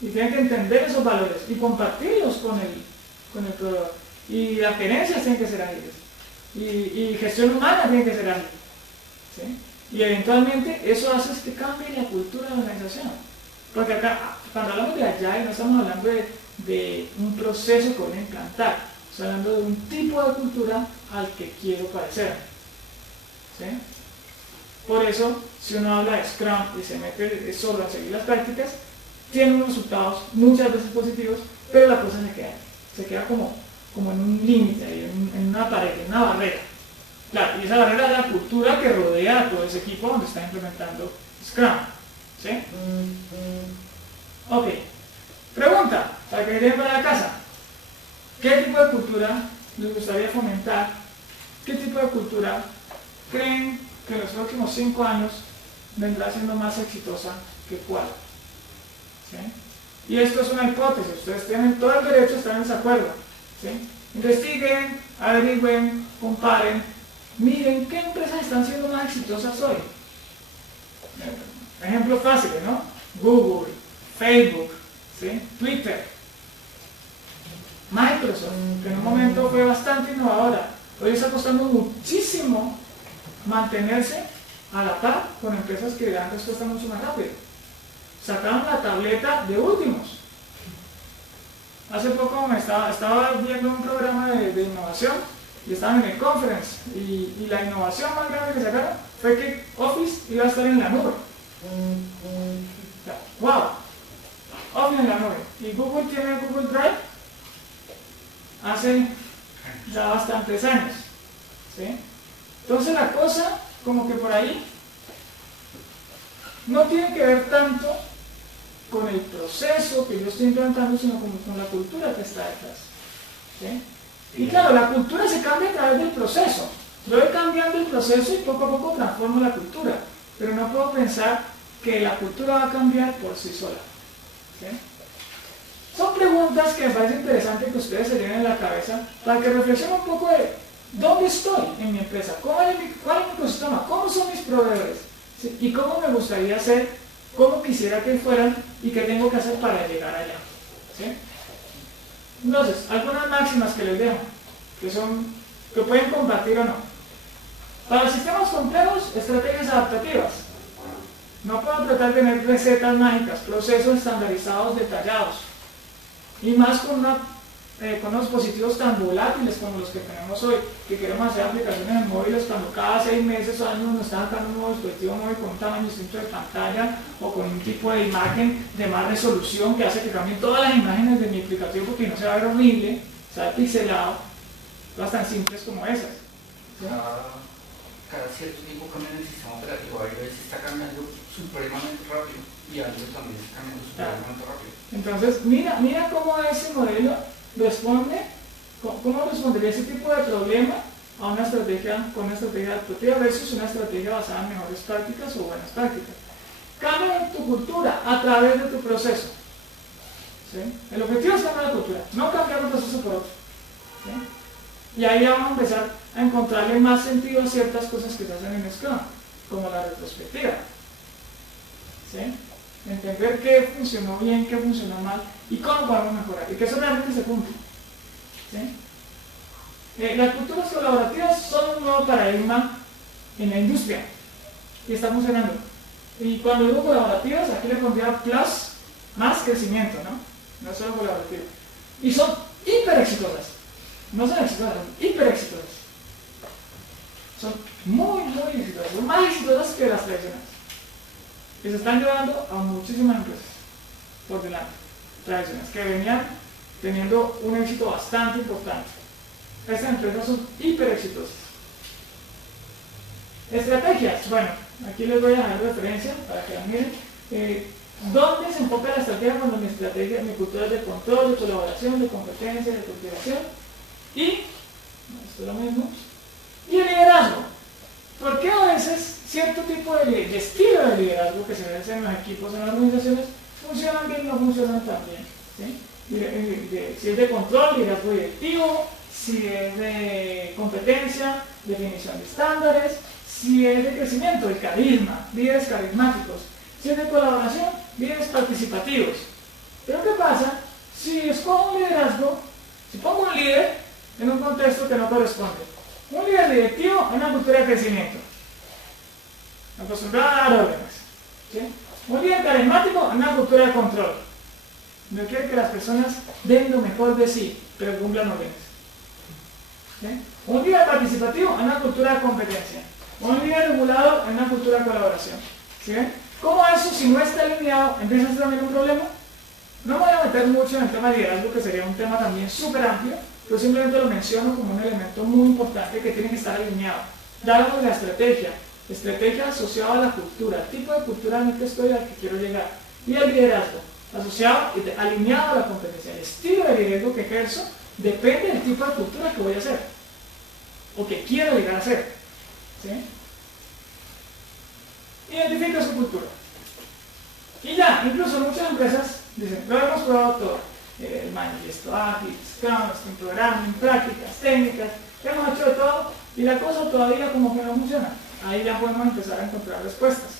Y tiene que entender esos valores y compartirlos con el proveedor. Y las gerencias tienen que ser ágiles. Y gestión humana tiene que ser ágil. ¿Sí? Y eventualmente eso hace que cambie la cultura de la organización. Porque acá, cuando hablamos de Agile, no estamos hablando de un proceso que voy a implantar. Estamos hablando de un tipo de cultura al que quiero parecer. ¿Sí? Por eso, si uno habla de Scrum y se mete solo a seguir las prácticas, tiene unos resultados muchas veces positivos, pero la cosa se queda como en un límite, en una pared, en una barrera. Claro, y esa barrera es la cultura que rodea a todo ese equipo donde está implementando Scrum. ¿Sí? Ok. Pregunta, para que lleguen para la casa. ¿Qué tipo de cultura les gustaría fomentar? ¿Qué tipo de cultura creen que en los próximos 5 años vendrá siendo más exitosa que cuál? ¿Sí? Y esto es una hipótesis, ustedes tienen todo el derecho a estar en desacuerdo. ¿Sí? Investiguen, averigüen, comparen, miren qué empresas están siendo más exitosas hoy. Ejemplos fáciles, ¿no? Google, Facebook, ¿sí? Twitter, Microsoft, que en un momento fue bastante innovadora. Hoy está costando muchísimo mantenerse a la par con empresas que dan respuesta mucho más rápido. Sacaron la tableta de últimos. Hace poco estaba viendo un programa de innovación y estaban en el conference y la innovación más grande que sacaron fue que Office iba a estar en la nube. ¡Wow! Office en la nube. Y Google tiene Google Drive hace ya bastantes años. ¿Sí? Entonces la cosa, como que por ahí, no tiene que ver tanto con el proceso que yo estoy implantando, sino con la cultura que está detrás. ¿Sí? Y claro, la cultura se cambia a través del proceso. Yo voy cambiando el proceso y poco a poco transformo la cultura. Pero no puedo pensar que la cultura va a cambiar por sí sola. ¿Sí? Son preguntas que me parece interesante que ustedes se lleven en la cabeza para que reflexionen un poco de dónde estoy en mi empresa, cuál es mi ecosistema, cómo son mis proveedores, ¿sí? Y cómo me gustaría ser, cómo quisiera que fueran y qué tengo que hacer para llegar allá. ¿Sí? Entonces, algunas máximas que les dejo, que pueden compartir o no. Para los sistemas complejos, estrategias adaptativas. No puedo tratar de tener recetas mágicas, procesos estandarizados, detallados. Y más con unos dispositivos tan volátiles como los que tenemos hoy, que queremos hacer aplicaciones en móviles cuando cada 6 meses o años nos está sacando un nuevo dispositivo móvil con un tamaño distinto de pantalla o con un tipo de imagen de más resolución que hace que cambien todas las imágenes de mi aplicativo porque no se va a ver horrible, se va a ver pixelado, cosas tan simples como esas. ¿Sí? Cada cierto tiempo cambia el sistema operativo, a veces está cambiando supremamente rápido y algo también está cambiando supremamente rápido. Entonces, mira cómo ese modelo responde, cómo respondería ese tipo de problema a una estrategia con una estrategia adaptativa versus una estrategia basada en mejores prácticas o buenas prácticas. Cambia tu cultura a través de tu proceso. ¿Sí? El objetivo es cambiar la cultura, no cambiar un proceso por otro. ¿Sí? Y ahí vamos a empezar a encontrarle más sentido a ciertas cosas que se hacen en Scrum, como la retrospectiva. ¿Sí? entender qué funcionó bien, qué funcionó mal y cómo podemos mejorar y que eso realmente se cumple. ¿Sí? Las culturas colaborativas son un nuevo paradigma en la industria y está funcionando. Y cuando digo colaborativas, aquí le pondría plus, más crecimiento, ¿no? No solo colaborativas. Y son hiper exitosas. No son exitosas, son hiper exitosas. Son muy exitosas, son más exitosas que las tradicionales. Y se están llevando a muchísimas empresas por delante, tradicionales, que venían teniendo un éxito bastante importante. Estas empresas son hiper exitosas. Estrategias, bueno, aquí les voy a dejar referencia para que la miren. ¿Dónde se enfoca la estrategia cuando mi cultura es de control, de colaboración, de competencia, de cooperación? Y, esto es lo mismo, y el liderazgo. ¿Por qué a veces cierto tipo de estilo de liderazgo que se ve en los equipos, en las organizaciones, funcionan bien y no funcionan tan bien? ¿Sí? Si es de control, liderazgo directivo, si es de competencia, definición de estándares, si es de crecimiento, de carisma, líderes carismáticos, si es de colaboración, líderes participativos. Pero ¿qué pasa si escojo un liderazgo, si pongo un líder en un contexto que no corresponde? Un líder directivo en una cultura de crecimiento, acostumbrado a dar órdenes. ¿Sí? Un líder carismático en una cultura de control. No quiere que las personas den lo mejor de sí, pero cumplan órdenes. ¿Sí? Un líder participativo en una cultura de competencia. Un líder regulado en una cultura de colaboración. ¿Sí? ¿Cómo eso, si no está alineado, empieza a ser también un problema? No me voy a meter mucho en el tema de liderazgo, que sería un tema también súper amplio, pero simplemente lo menciono como un elemento muy importante que tiene que estar alineado. Ya hablamos de la estrategia asociada a la cultura, el tipo de cultura en el que estoy, al que quiero llegar, y el liderazgo, asociado, alineado a la competencia. El estilo de liderazgo que ejerzo depende del tipo de cultura que voy a hacer, o que quiero llegar a ser. ¿Sí? Identifica su cultura. Y ya, incluso muchas empresas dicen, lo hemos probado todo. El manifiesto ágil, Scrum, Stream Programming, prácticas, técnicas, hemos hecho de todo y la cosa todavía como que no funciona. Ahí ya podemos empezar a encontrar respuestas.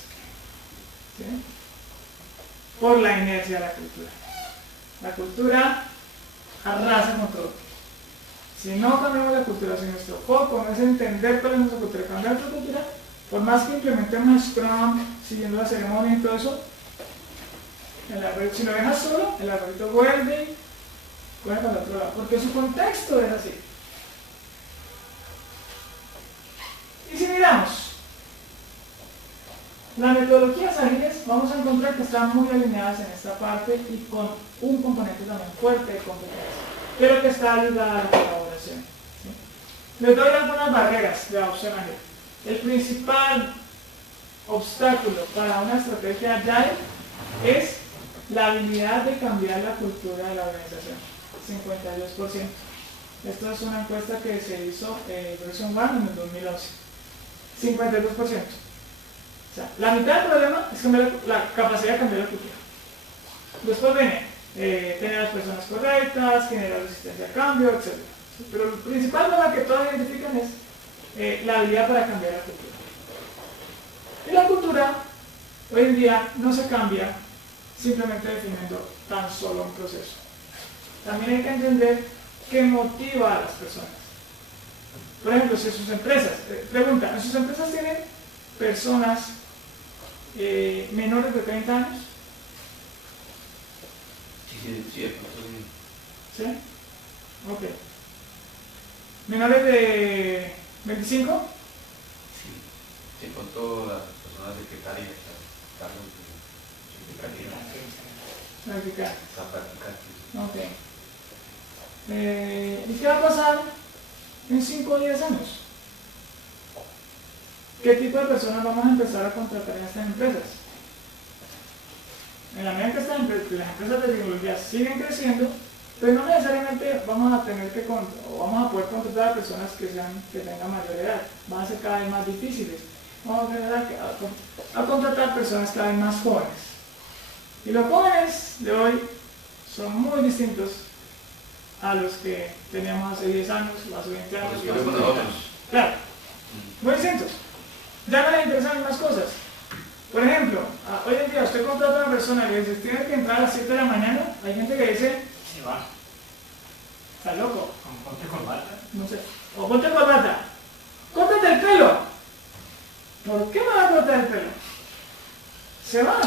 ¿Sí? Por la inercia de la cultura. La cultura arrasa con todo. Si no cambiamos la cultura, si nuestro foco no es entender cuál es nuestra cultura, cambiar nuestra cultura, por más que implementemos Scrum, siguiendo la ceremonia y todo eso, si lo dejas solo, el arbolito vuelve para el otro lado, porque su contexto es así. Y si miramos las metodologías ágiles, vamos a encontrar que están muy alineadas en esta parte y con un componente también fuerte de competencia, pero que está ligada a la colaboración. ¿Sí? Les doy algunas barreras de adopción ágil. El principal obstáculo para una estrategia agile es la habilidad de cambiar la cultura de la organización, 52%. Esto es una encuesta que se hizo en Version 1 en el 2011. 52%. O sea, la mitad del problema es cambiar la capacidad de cambiar la cultura. Después viene tener las personas correctas, generar resistencia al cambio, etc. Pero el principal problema que todos identifican es la habilidad para cambiar la cultura. Y la cultura hoy en día no se cambia simplemente definiendo tan solo un proceso. También hay que entender qué motiva a las personas. Por ejemplo, si sus empresas, pregunta, ¿en sus empresas tienen personas menores de 30 años? Sí. ¿Sí? Ok. ¿Menores de 25? Sí, con todas las personas secretarias, cargos Ok. ¿Y qué va a pasar en 5 o 10 años? ¿Qué tipo de personas vamos a empezar a contratar en estas empresas? En la medida que las empresas de tecnología siguen creciendo, pero no necesariamente vamos a tener que vamos a poder contratar a personas que tengan mayor edad. Van a ser cada vez más difíciles. Vamos a tener a contratar personas cada vez más jóvenes. Y los jóvenes de hoy son muy distintos a los que teníamos hace 10 años, o hace 20 años, o hace 30 años. Claro, muy distintos. Ya no les interesan las cosas. Por ejemplo, hoy en día usted contrata a una persona que dice, tiene que entrar a las 7 de la mañana, hay gente que dice, Se va. está loco, Ponte corbata. no sé, o ponte corbata, córtate el pelo. ¿Por qué me va a cortar el pelo? Se van,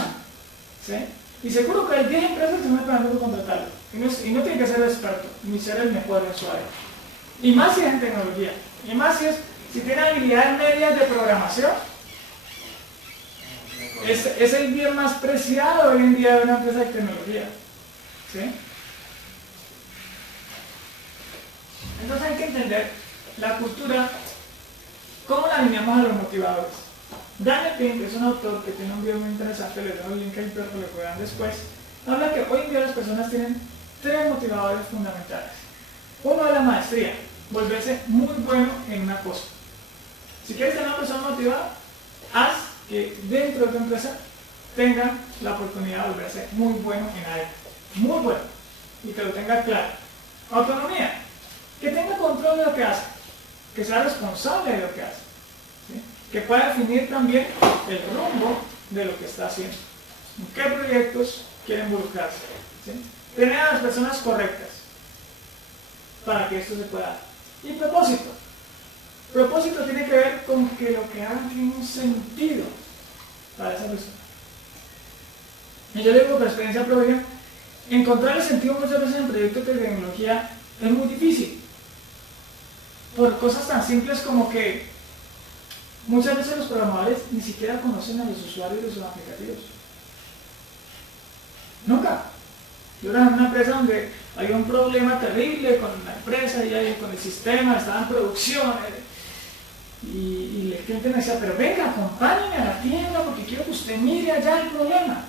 ¿sí? Y seguro que hay 10 empresas que están esperando por contratarlo. Y no tiene que ser experto, ni ser el mejor en su área. Y más si es en tecnología. Y más si tiene habilidades medias de programación. Es el bien más preciado hoy en día de una empresa de tecnología. ¿Sí? Entonces hay que entender la cultura, cómo la alineamos a los motivadores. Daniel Pink, que es un autor que tiene un video muy interesante, les dejo el link ahí para que lo puedan después, habla que hoy en día las personas tienen 3 motivadores fundamentales. Uno es la maestría, volverse muy bueno en una cosa. Si quieres tener una persona motivada, haz que dentro de tu empresa tengan la oportunidad de volverse muy bueno en algo. Muy bueno. Y que lo tenga claro. Autonomía. Que tenga control de lo que hace. Que sea responsable de lo que hace. ¿Sí? Que pueda definir también el rumbo de lo que está haciendo. En qué proyectos quiere involucrarse. ¿Sí? Tener a las personas correctas para que esto se pueda dar. Y propósito. Propósito tiene que ver con que lo que hagan tiene un sentido para esa persona. Y yo le digo por experiencia propia, encontrar el sentido muchas veces en proyectos de tecnología es muy difícil. Por cosas tan simples como que muchas veces los programadores ni siquiera conocen a los usuarios de sus aplicativos. Nunca. Yo era en una empresa donde había un problema terrible con la empresa y con el sistema, estaba en producción. Y el cliente me decía, pero venga, acompáñeme a la tienda porque quiero que usted mire allá el problema.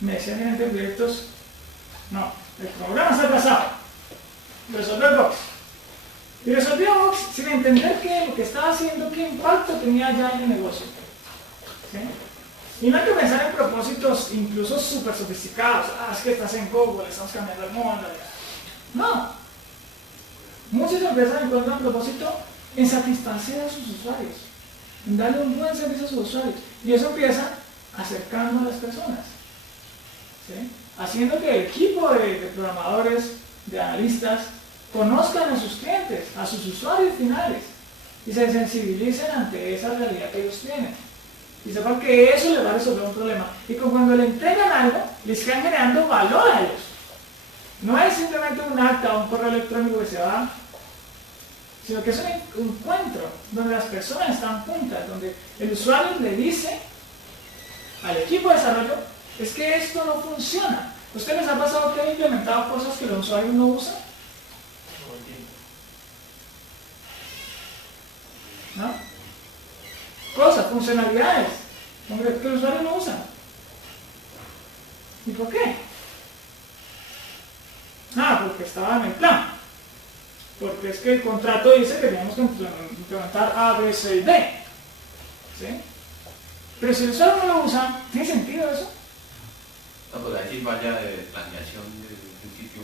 Me decían en los proyectos, no, el problema está atrasado. Resolver bugs. Y resolvía bugs sin entender que lo que estaba haciendo, qué impacto tenía ya en el negocio. ¿Sí? Y no hay que pensar en propósitos incluso súper sofisticados. Es que estás en Google, estamos cambiando el mundo. No. Muchas empresas encuentran propósito en satisfacer a sus usuarios, en darle un buen servicio a sus usuarios. Y eso empieza acercando a las personas. ¿Sí? Haciendo que el equipo de programadores, de analistas, conozcan a sus clientes, a sus usuarios finales, y se sensibilicen ante esa realidad que ellos tienen. Y sepan que eso les va a resolver un problema. Y cuando le entregan algo, les están generando valor a ellos. No es simplemente un acta o un correo electrónico que se va, sino que es un encuentro donde las personas están juntas, donde el usuario le dice al equipo de desarrollo, es que esto no funciona. ¿Ustedes les ha pasado que han implementado cosas que los usuarios no usan? ¿No? Cosas, funcionalidades, que los usuarios no usan. ¿Y por qué? Porque estaba en el plan. Porque es que el contrato dice que tenemos que implementar A, B, C y D. ¿Sí? Pero si el usuario no lo usa, ¿tiene sentido eso? No, pues ahí sí vaya de planeación desde un principio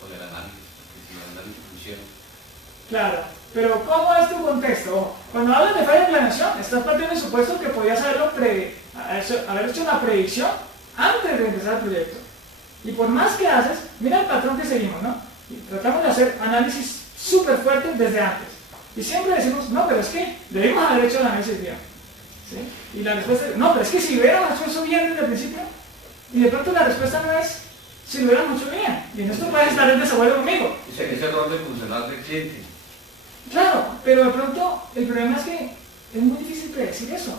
con el análisis, porque si el análisis funciona. Claro, pero ¿cómo es tu contexto? Cuando hablas de falla de planeación, estás partiendo del supuesto que podías haber hecho una predicción antes de empezar el proyecto. Y por más que haces, mira el patrón que seguimos, ¿no? Y tratamos de hacer análisis súper fuertes desde antes. Y siempre decimos, no, pero es que debemos haber hecho el análisis bien. ¿Sí? Y la respuesta es, no, pero es que si hubiéramos hecho eso bien desde el principio, y de pronto la respuesta no es, si lo hubiéramos hecho bien. Y en esto puedes estar en desacuerdo conmigo. Ese rol de funcional del cliente. Claro, pero de pronto el problema es que es muy difícil predecir eso.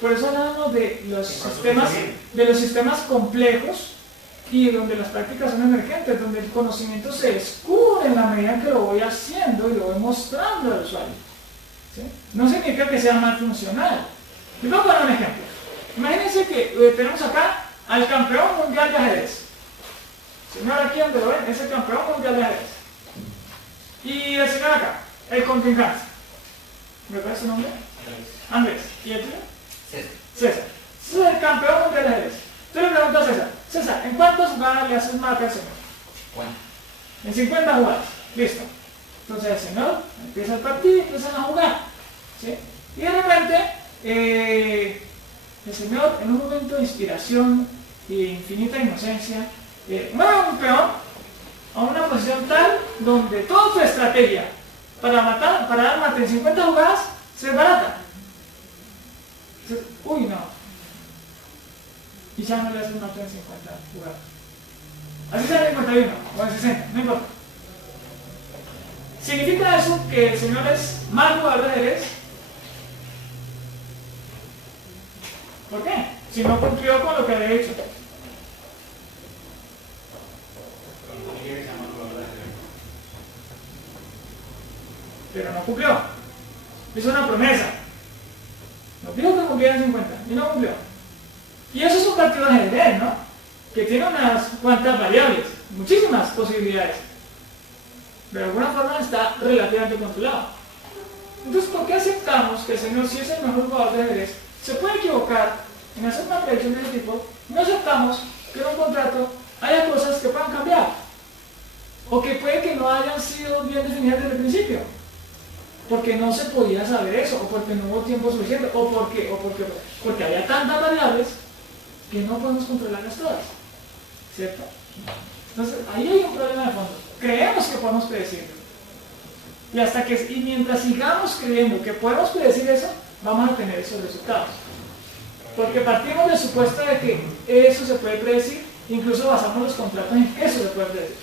Por eso hablamos de los sistemas complejos y donde las prácticas son emergentes, donde el conocimiento se descubre en la medida que lo voy haciendo y lo voy mostrando al usuario. ¿Sí? No significa que sea mal funcional. Les voy a poner un ejemplo. Imagínense que tenemos acá al campeón mundial de ajedrez. Señor aquí donde lo ven, es el campeón mundial de ajedrez. Y el señor acá, el contrincante. ¿Me parece su nombre? Andrés. ¿Y el tío? César. César es el campeón mundial de ajedrez. Tú le preguntas a César, César, ¿en cuántas jugadas le haces marca al señor? Bueno. En 50 jugadas. Listo. Entonces el señor empieza el partido y empiezan a jugar. ¿Sí? Y de repente el Señor, en un momento de inspiración y de infinita inocencia, mueve a un peón a una posición tal donde toda tu estrategia para dar mate en 50 jugadas se desbarata. Uy, no. Y ya no le haces mate en 50 jugadas. Así sea en 51 o en 60, no importa. ¿Significa eso que el Señor es mal jugador de ajedrez? ¿Por qué? Si no cumplió con lo que había hecho. Pero no cumplió. Hizo una promesa. Nos dijo que cumpliera en 50 y no cumplió. Y eso es un partido de ajedrez, ¿no? Que tiene unas cuantas variables, muchísimas posibilidades. Pero de alguna forma está relativamente controlado. Entonces, ¿por qué aceptamos que el Señor, si es el mejor jugador de ajedrez, se puede equivocar en hacer una predicción de ese tipo? No aceptamos que en un contrato haya cosas que puedan cambiar, o que puede que no hayan sido bien definidas desde el principio, porque no se podía saber eso, o porque no hubo tiempo suficiente, o porque había tantas variables que no podemos controlarlas todas, ¿cierto? Entonces, ahí hay un problema de fondo. Creemos que podemos predecirlo. Y mientras sigamos creyendo que podemos predecir eso, vamos a tener esos resultados. Porque partimos del supuesto de que eso se puede predecir, incluso basamos los contratos en que eso se puede predecir.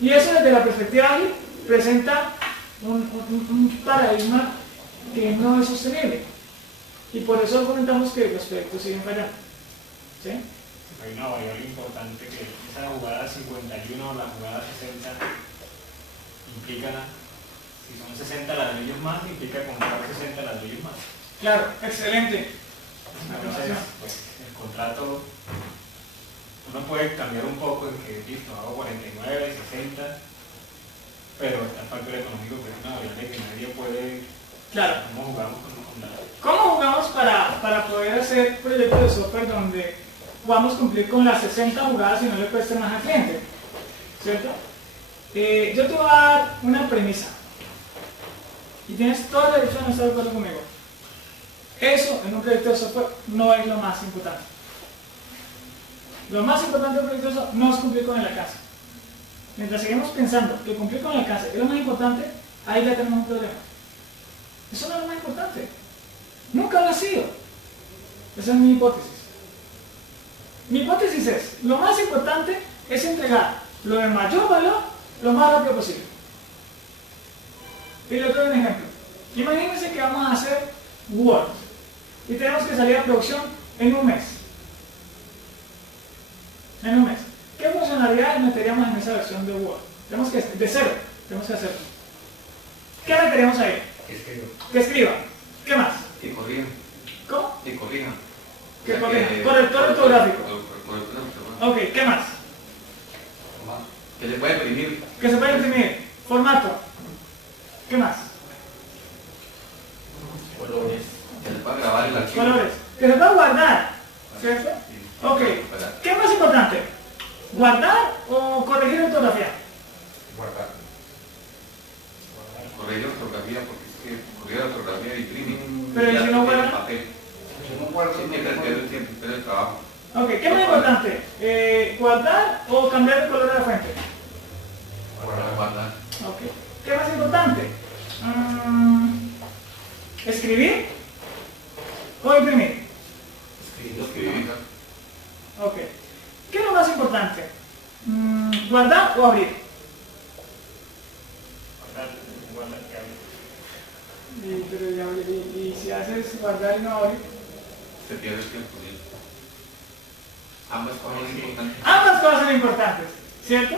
Y eso desde la perspectiva ágil presenta un paradigma que no es sostenible. Y por eso comentamos que los proyectos siguen fallando. ¿Sí? Hay una variable importante que esa jugada 51 o la jugada 60 implican, si son 60 ladrillos más, implica comprar 60 ladrillos más. Claro, excelente. Entonces, pues, el contrato, uno puede cambiar un poco en que, listo, hago 49, 60, pero está el factor económico, que es una variable que nadie puede... Claro. ¿Cómo jugamos con la... ¿Cómo jugamos para poder hacer proyectos de software donde podamos cumplir con las 60 jugadas y no le cueste más al cliente? ¿Cierto? Yo te voy a dar una premisa. Y tienes todo el derecho a no estar de acuerdo conmigo. Eso en un proyecto de software no es lo más importante. Lo más importante de un proyecto de software no es cumplir con el alcance. Mientras seguimos pensando que cumplir con el alcance es lo más importante, ahí ya tenemos un problema. Eso no es lo más importante. Nunca lo ha sido. Esa es mi hipótesis. Mi hipótesis es, lo más importante es entregar lo de mayor valor lo más rápido posible. Y le doy un ejemplo. Imagínense que vamos a hacer Word y tenemos que salir a producción en un mes. En un mes. ¿Qué funcionalidades meteríamos en esa versión de Word? Tenemos que, de cero, tenemos que hacerlo. ¿Qué meteríamos ahí? Que escriba. ¿Qué más? Que corrija. ¿Cómo? Que corrija. Que corrija. Corrector ortográfico. Ok, ¿qué más? Que se puede imprimir. Que se puede imprimir. Formato. ¿Qué más? Colores. Que se pueda grabar el archivo. Colores. Que se pueda guardar. ¿Cierto? Ok. ¿Qué es más importante? ¿Guardar o corregir ortografía? Guardar. Corregir ortografía, porque es que corregir ortografía y imprimir. Pero ¿y si no guarda? Papel. Si no guarda, pierde el tiempo, pierde el trabajo. Ok, ¿qué es más importante? ¿Guardar o cambiar el color de la fuente? Guardar. Ok. ¿Qué es más importante? ¿Escribir o imprimir? Escribir. Ok. ¿Qué es lo más importante? ¿Guardar o abrir? Guardar, que abre. Pero y si haces guardar y no abrir, Se pierde el tiempo. ¿Sí? Ambas cosas son importantes. ambas cosas son importantes, ¿cierto?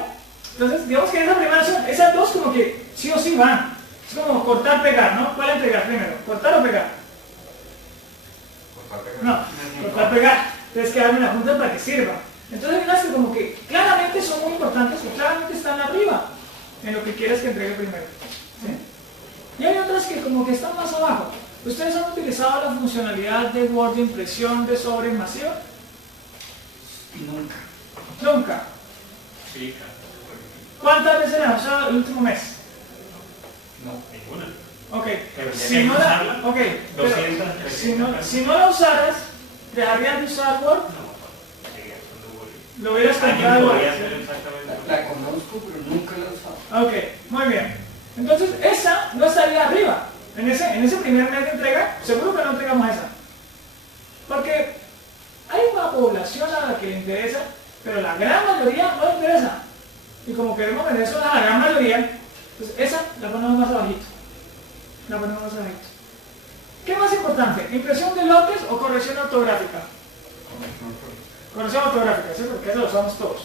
Entonces, digamos que en esa primera opción, esas dos como que sí o sí van. Es como cortar, pegar, ¿no? ¿Cuál entregar primero? ¿Cortar o pegar? No, cortar, pegar. Tienes que darle una junta para que sirva. Entonces hay unas que como que claramente son muy importantes, que claramente están arriba en lo que quieres que entregue primero. ¿Sí? Y hay otras que como que están más abajo. ¿Ustedes han utilizado la funcionalidad de Word de impresión de sobre masiva? Nunca. Nunca. Sí, claro. ¿Cuántas veces la han usado el último mes? No. Ninguna. Ok, Pero ya si que no la, usarla, ok, pero 200, 300 si no la usaras, ¿dejarías de usar Word? No, seguía usando Word. Lo hubieras Alguien comprado Word. podría hacer exactamente lo La conozco, pero nunca la he usado. Ok, muy bien. Entonces, esa no estaría arriba. En ese primer mes de entrega, seguro que no entregamos esa. Porque hay una población a la que le interesa, pero la gran mayoría no le interesa. Y como queremos vender eso a la gran mayoría, pues esa la ponemos más abajito. La ponemos más abajito. ¿Qué más importante? ¿Impresión de lotes o corrección ortográfica? Corrección ortográfica, ¿sí? Porque eso lo usamos todos.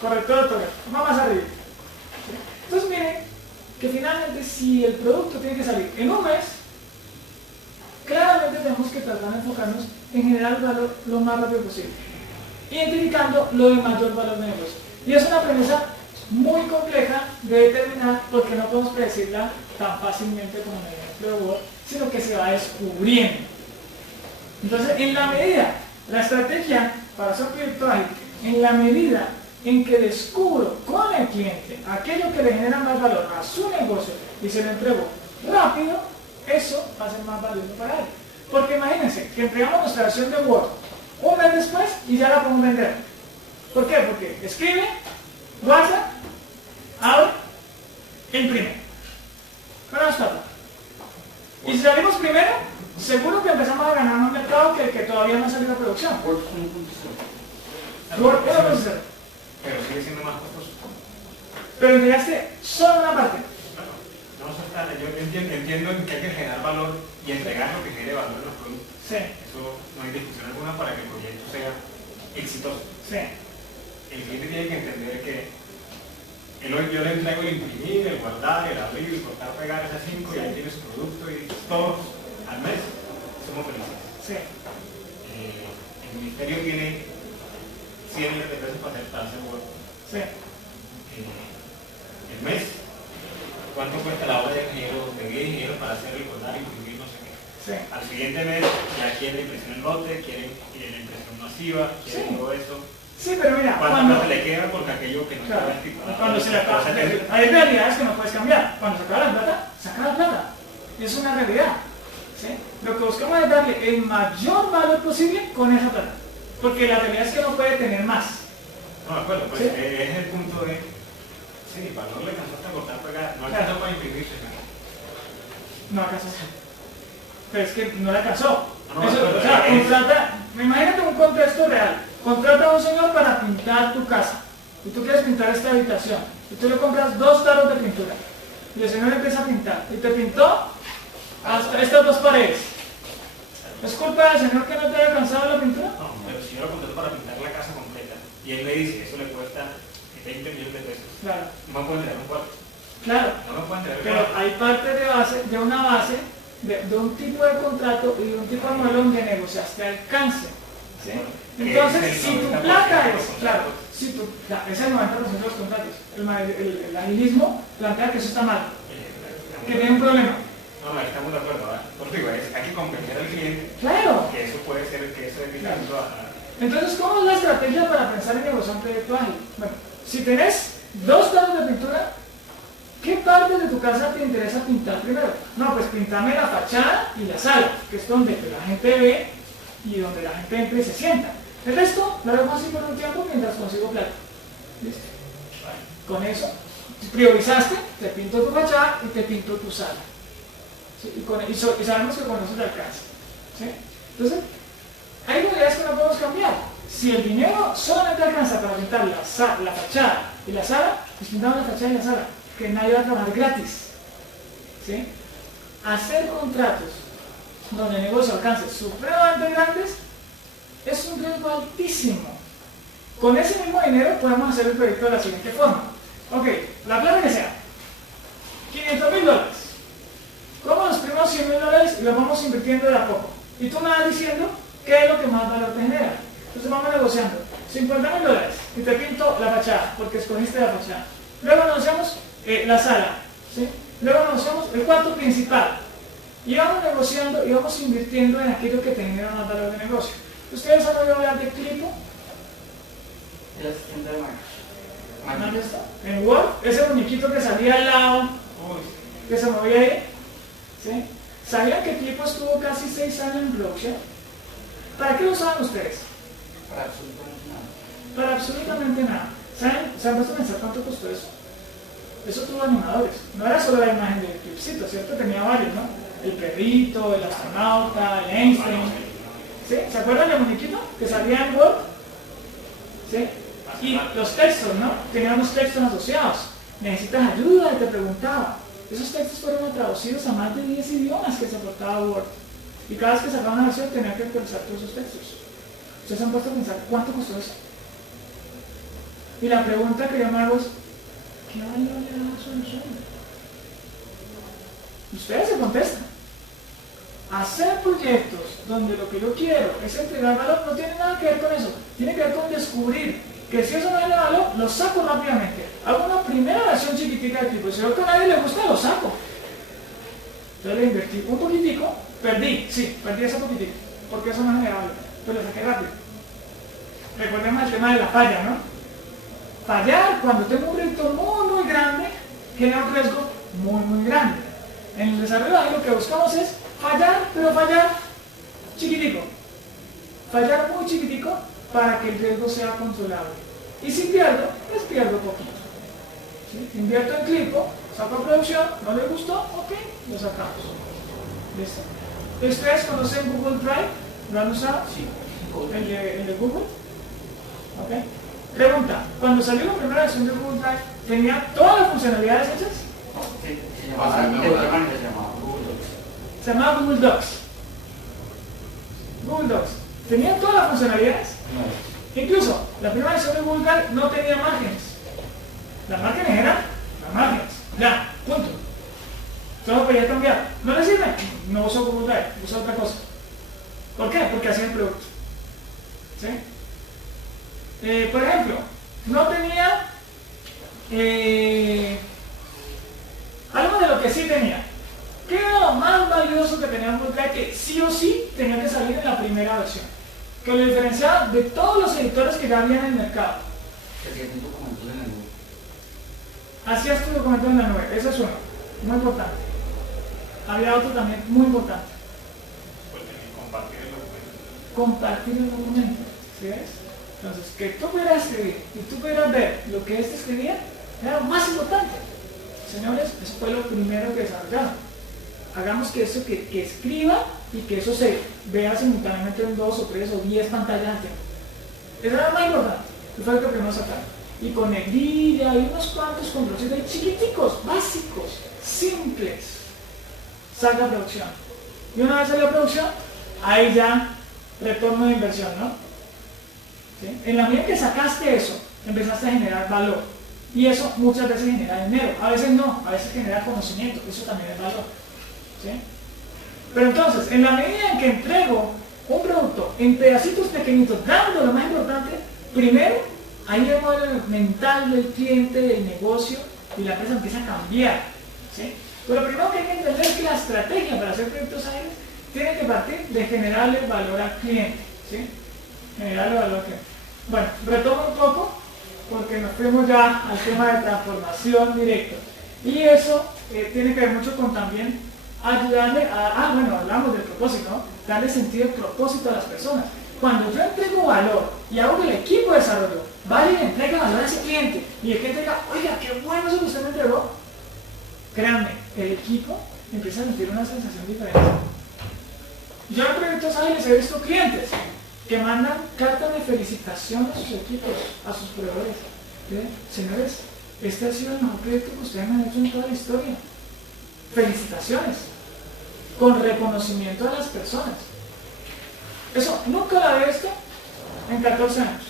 Corrector ortográfico. Va más arriba. Entonces miren que finalmente si el producto tiene que salir en un mes, claramente tenemos que tratar de enfocarnos en generar el valor lo más rápido posible, identificando lo de mayor valor de negocio. Y es una premisa muy compleja de determinar porque no podemos predecirla tan fácilmente como en el ejemplo de Word, sino que se va descubriendo. Entonces, en la medida, la estrategia para hacer un proyecto ágil, en la medida en que descubro con el cliente aquello que le genera más valor a su negocio y se lo entrego rápido, eso va a ser más valioso para él. Porque imagínense que entregamos nuestra versión de Word un mes después y ya la podemos vender. ¿Por qué? Porque escribe, guarda, abre, imprime. Con eso está. Y si salimos primero, seguro que empezamos a ganar un mercado que todavía no ha salido a producción. Word 1.0. Word 1.0. Pero sigue siendo más costoso. Pero entregaste solo una parte. No se trata, yo entiendo que hay que generar valor y entregar lo que genere valor en los productos. Sí. Eso no hay discusión alguna para que el proyecto sea exitoso. Sí. El cliente tiene que entender que yo le entrego el imprimir, el guardar, el abrir, el cortar, pegar esas 5 y ahí tiene su producto y todos al mes somos felices. Sí. El ministerio tiene 100 millones de pesos para hacer Word. Sí. El mes, ¿cuánto cuesta la obra de ingeniero, de guía de ingeniero para hacer recordar, imprimir, no sé qué? Sí. Al siguiente mes ya quieren impresión en lote, quieren la impresión masiva, quieren Sí. todo eso. Sí, pero mira, ¿Cuánto se le queda porque aquello que no claro, estaba estipulado? cuando se le acaba, hay realidades que no puedes cambiar. Cuando se acaba la plata, se acaba la plata. Y es una realidad. ¿Sí? Lo que buscamos es darle el mayor valor posible con esa plata. Porque la realidad es que no puede tener más. No, de acuerdo, pues ¿Sí? es el punto de... Sí, para no le alcanzaste a cortar, pegar, no alcanzó para imprimirse. No alcanzó. Pero es que no le alcanzó. No, Eso, pero o sea, es- contrata, imagínate un contexto real. Contrata a un señor para pintar tu casa. Y tú quieres pintar esta habitación. Y tú le compras 2 tarros de pintura. Y el señor empieza a pintar. Y te pintó hasta estas 2 paredes. ¿Es culpa del señor que no te haya alcanzado la pintura? No, pero si yo lo contrato para pintar la casa completa y él me dice que eso le cuesta 20 millones de pesos, Claro. no me pueden entregar un cuarto. Claro. No me pueden entregar un Pero cuarto. hay parte de una base, de un tipo de contrato y de un tipo de modelo donde negociaste alcance. ¿Sí? Entonces, si tu plata es, claro, si tu, es el 90% de los contratos, el agilismo plantea que eso está mal, que tiene un problema. No, estamos de acuerdo, ¿verdad? Por digo, hay que comprender al cliente Claro. que eso puede ser, que eso es distinto a... Entonces, ¿cómo es la estrategia para pensar en negociar un proyecto ágil? Bueno, si tenés 2 tarros de pintura, ¿qué parte de tu casa te interesa pintar primero? No, pues pintame la fachada y la sala, que es donde la gente ve y donde la gente entra y se sienta. El resto lo dejo así por un tiempo mientras consigo plata. ¿Listo? Con eso, priorizaste, te pinto tu fachada y te pinto tu sala. ¿Sí? Y sabemos que con eso te alcanza. ¿Sí? Entonces, hay realidades que no podemos cambiar. Si el dinero solamente alcanza para pintar la fachada y la sala, pues pintamos la fachada y la sala, que nadie va a trabajar gratis. ¿Sí? Hacer contratos donde el negocio alcance supremamente grandes es un riesgo altísimo. Con ese mismo dinero podemos hacer el proyecto de la siguiente forma. Ok, la plata que sea, $500,000. Como los primeros $100,000 los vamos invirtiendo de a poco. Y tú me vas diciendo qué es lo que más valor te genera. Entonces vamos negociando. $50,000 y te pinto la fachada, porque escogiste la fachada. Luego negociamos la sala. ¿Sí? Luego negociamos el cuarto principal. Y vamos negociando y vamos invirtiendo en aquello que te genera más valor de negocio. ¿Ustedes han oído hablar de Clipo? El asistente de Microsoft. ¿Dónde está? En Word, ese muñequito que salía al lado, que se movía ahí. ¿Sí? ¿Sabían que Clipo estuvo casi 6 años en producción? ¿Para qué lo usaban ustedes? Para absolutamente nada. Para absolutamente nada. ¿Saben? ¿Se han puesto a pensar cuánto costó eso? Eso tuvo animadores. No era solo la imagen del Clipcito, ¿cierto? Tenía varios, ¿no? El perrito, el astronauta, el Einstein. ¿Sí? ¿Se acuerdan del muñequito que salía en Word? ¿Sí? Y los textos, ¿no? Tenían unos textos asociados. Necesitas ayuda, y te preguntaba. Esos textos fueron traducidos a más de 10 idiomas que soportaba Word. Y cada vez que sacaba una versión tenía que actualizar todos esos textos. ¿Ustedes se han puesto a pensar cuánto costó eso? Y la pregunta que yo me hago es, ¿qué valor le da a la solución? Ustedes se contestan. Hacer proyectos donde lo que yo quiero es entregar valor no tiene nada que ver con eso. Tiene que ver con descubrir que si eso no tiene valor, lo saco rápidamente. Hago una primera versión chiquitica de tipo. Si veo que a nadie le gusta, lo saco. Entonces le invertí un poquitico, perdí ese poquitico, porque eso no genera valor. Pero lo saqué rápido. Recordemos el tema de la falla, ¿no? Fallar cuando tengo un proyecto muy grande genera un riesgo muy grande. En el desarrollo ahí lo que buscamos es fallar, pero fallar chiquitico. Fallar muy chiquitico para que el riesgo sea controlable. Y si pierdo, pues pierdo poquito. ¿Sí? Invierto en Clipo, saco producción, no le gustó, ok, lo sacamos. ¿Listo? ¿Ustedes conocen Google Drive? ¿Lo han usado? Sí. ¿El de Google? Ok. Pregunta, cuando salió la primera versión de Google Drive, ¿tenía todas las funcionalidades hechas? Se llamaba Google Docs. Se llamaba Google Docs. Google Docs. ¿Tenía todas las funcionalidades? No. Incluso, la primera versión de Google Drive no tenía márgenes. Las márgenes eran las márgenes. Ya, punto. Todo podía cambiar. ¿No le sirve? No uso Google Drive, uso otra cosa. ¿Por qué? Porque hacía el producto. ¿Sí? Por ejemplo, no tenía algo de lo que sí tenía. ¿Qué era lo más valioso que tenía Google Drive que sí o sí tenía que salir en la primera versión? Que lo diferenciaba de todos los editores que ya había en el mercado. Hacías tu documento en la nube. Hacías tu documento en la nube, eso es uno, muy importante. Había otro también muy importante. Compartir el documento. Compartir el documento, ¿sí ves? Entonces, que tú pudieras escribir y tú pudieras ver lo que este escribía era lo más importante. Señores, eso fue lo primero que desarrollaron. Hagamos que eso que escriba y que eso se vea simultáneamente en 2 o 3 o 10 pantallas al tiempo. Eso era lo más importante. Eso fue lo que primero sacaron. Y con negrilla y unos cuantos controles chiquiticos, básicos, simples. Salga a producción. Y una vez salió a producción, ahí ya retorno de inversión, ¿no? ¿Sí? En la medida que sacaste eso, empezaste a generar valor. Y eso muchas veces genera dinero. A veces no, a veces genera conocimiento. Eso también es valor. ¿Sí? Pero entonces, en la medida en que entrego un producto en pedacitos pequeñitos, dando lo más importante, primero, ahí el modelo mental del cliente, del negocio, y la empresa empieza a cambiar. ¿Sí? Pero lo primero que hay que entender es que la estrategia para hacer proyectos ágiles tiene que partir de generarle valor al cliente. ¿Sí? Generarle valor al cliente. Bueno, retomo un poco, porque nos fuimos ya al tema de transformación directa. Y eso tiene que ver mucho con también ayudarle a, bueno, hablamos del propósito, ¿no? Darle sentido al propósito a las personas. Cuando yo entrego valor y hago que el equipo de desarrollo vaya y le entregue valor a ese cliente, y el cliente diga, oiga, qué bueno eso que usted me entregó, créanme, el equipo empieza a sentir una sensación diferente. Yo en proyectos ágiles he visto clientes que mandan cartas de felicitación a sus equipos, a sus proveedores. Señores, este ha sido el mejor proyecto que ustedes me han hecho en toda la historia. Felicitaciones, con reconocimiento a las personas. Eso nunca lo había visto en 14 años.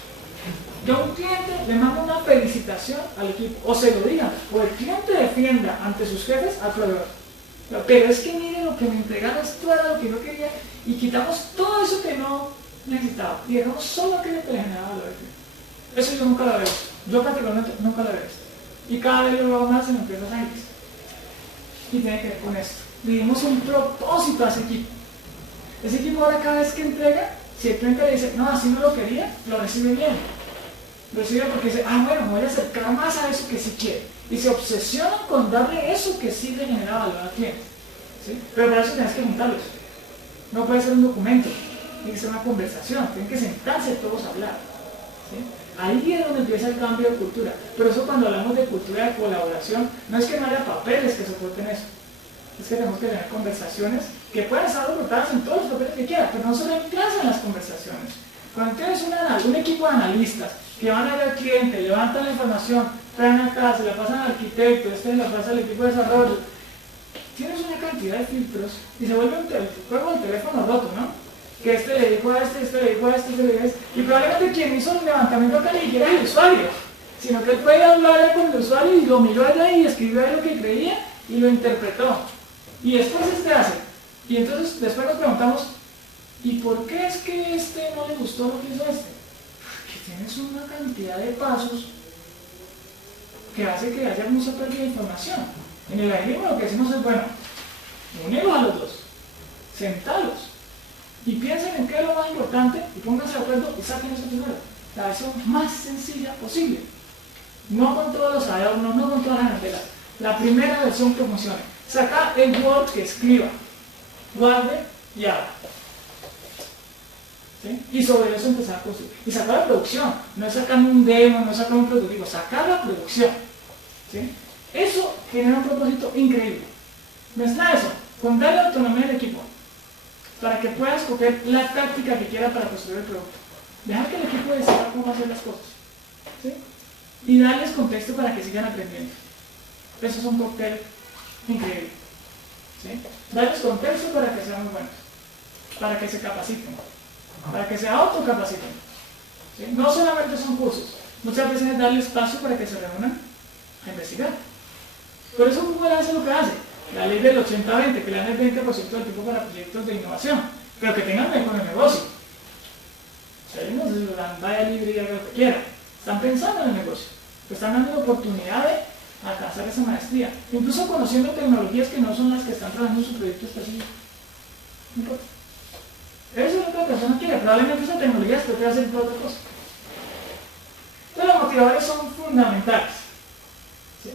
Yo a un cliente le mando una felicitación al equipo, o se lo digan, o el cliente defienda ante sus jefes al proveedor. Pero es que mire lo que me entregaron, esto era lo que yo quería, y quitamos todo eso que no necesitaba, y dejamos solo aquello que le generaba valor al cliente. Eso yo nunca lo había visto. Yo particularmente nunca lo había visto. Y cada vez lo hago más en empresas ágiles. Y tiene que ver con esto. Le dimos un propósito a ese equipo. Ese equipo ahora cada vez que entrega, si el cliente le dice, no, así no lo quería, lo recibe bien. Lo recibe porque dice, bueno, me voy a acercar más a eso que sí quiere. Y se obsesionan con darle eso que sí le genera valor al cliente. ¿sí? Pero para eso tienes que juntarlos. No puede ser un documento, tiene que ser una conversación, tienen que sentarse todos a hablar. ¿Sí? Ahí es donde empieza el cambio de cultura. Pero eso, cuando hablamos de cultura de colaboración, no es que no haya papeles que soporten eso. Es que tenemos que tener conversaciones que puedan estar soportadas en todos los papeles que quieran, pero no se reemplazan las conversaciones. Cuando tienes un equipo de analistas que van a ir al cliente, levantan la información, traen acá, se la pasan al arquitecto, la pasa al equipo de desarrollo, tienes una cantidad de filtros y se vuelve un juego del teléfono roto, ¿no? Que le dijo a este le dijo a este le dijo a este, y probablemente quien hizo el levantamiento acá ni siquiera es el usuario, sino que él puede hablar con el usuario y lo miró allá y escribió ahí lo que creía y lo interpretó. Y después hace. Y entonces después nos preguntamos, ¿y por qué es que no le gustó lo que hizo este? Porque tienes una cantidad de pasos que hace que haya mucha pérdida de información. En el agilismo lo que decimos es, bueno, unimos a los dos, sentalos, y piensen en qué es lo más importante, y pónganse de acuerdo y saquen eso primero. La versión más sencilla posible. No con todos los adornos, no con todas las novelas. La primera versión que funcione. Saca el Word que escriba, guarde y haga. ¿Sí? Y sobre eso empezar a construir. Y sacar la producción. No es sacar un demo, no es sacar un prototipo, sacar la producción. ¿Sí? Eso genera un propósito increíble. Mezcla eso con darle autonomía al equipo para que pueda escoger la táctica que quiera para construir el producto. Dejar que el equipo decida cómo hacer las cosas. ¿Sí? Y darles contexto para que sigan aprendiendo. Eso es un cóctel increíble. ¿Sí? Darles contexto para que sean muy buenos, para que se capaciten, para que se autocapaciten. ¿Sí? No solamente son cursos, muchas veces es darles espacio para que se reúnan a investigar. Por eso Google hace lo que hace, la ley del 80-20, que le dan el 20% del tiempo para proyectos de innovación, pero que tengan que ver con el negocio. O sea, ellos no se lo dan, vaya libre y haga lo que quiera. Están pensando en el negocio, están dando la oportunidad de alcanzar esa maestría, incluso conociendo tecnologías que no son las que están trabajando en su proyecto específico. No importa. Eso es lo que la persona quiere, probablemente esa tecnología se puede hacer por otra cosa. Entonces los motivadores son fundamentales. ¿Sí?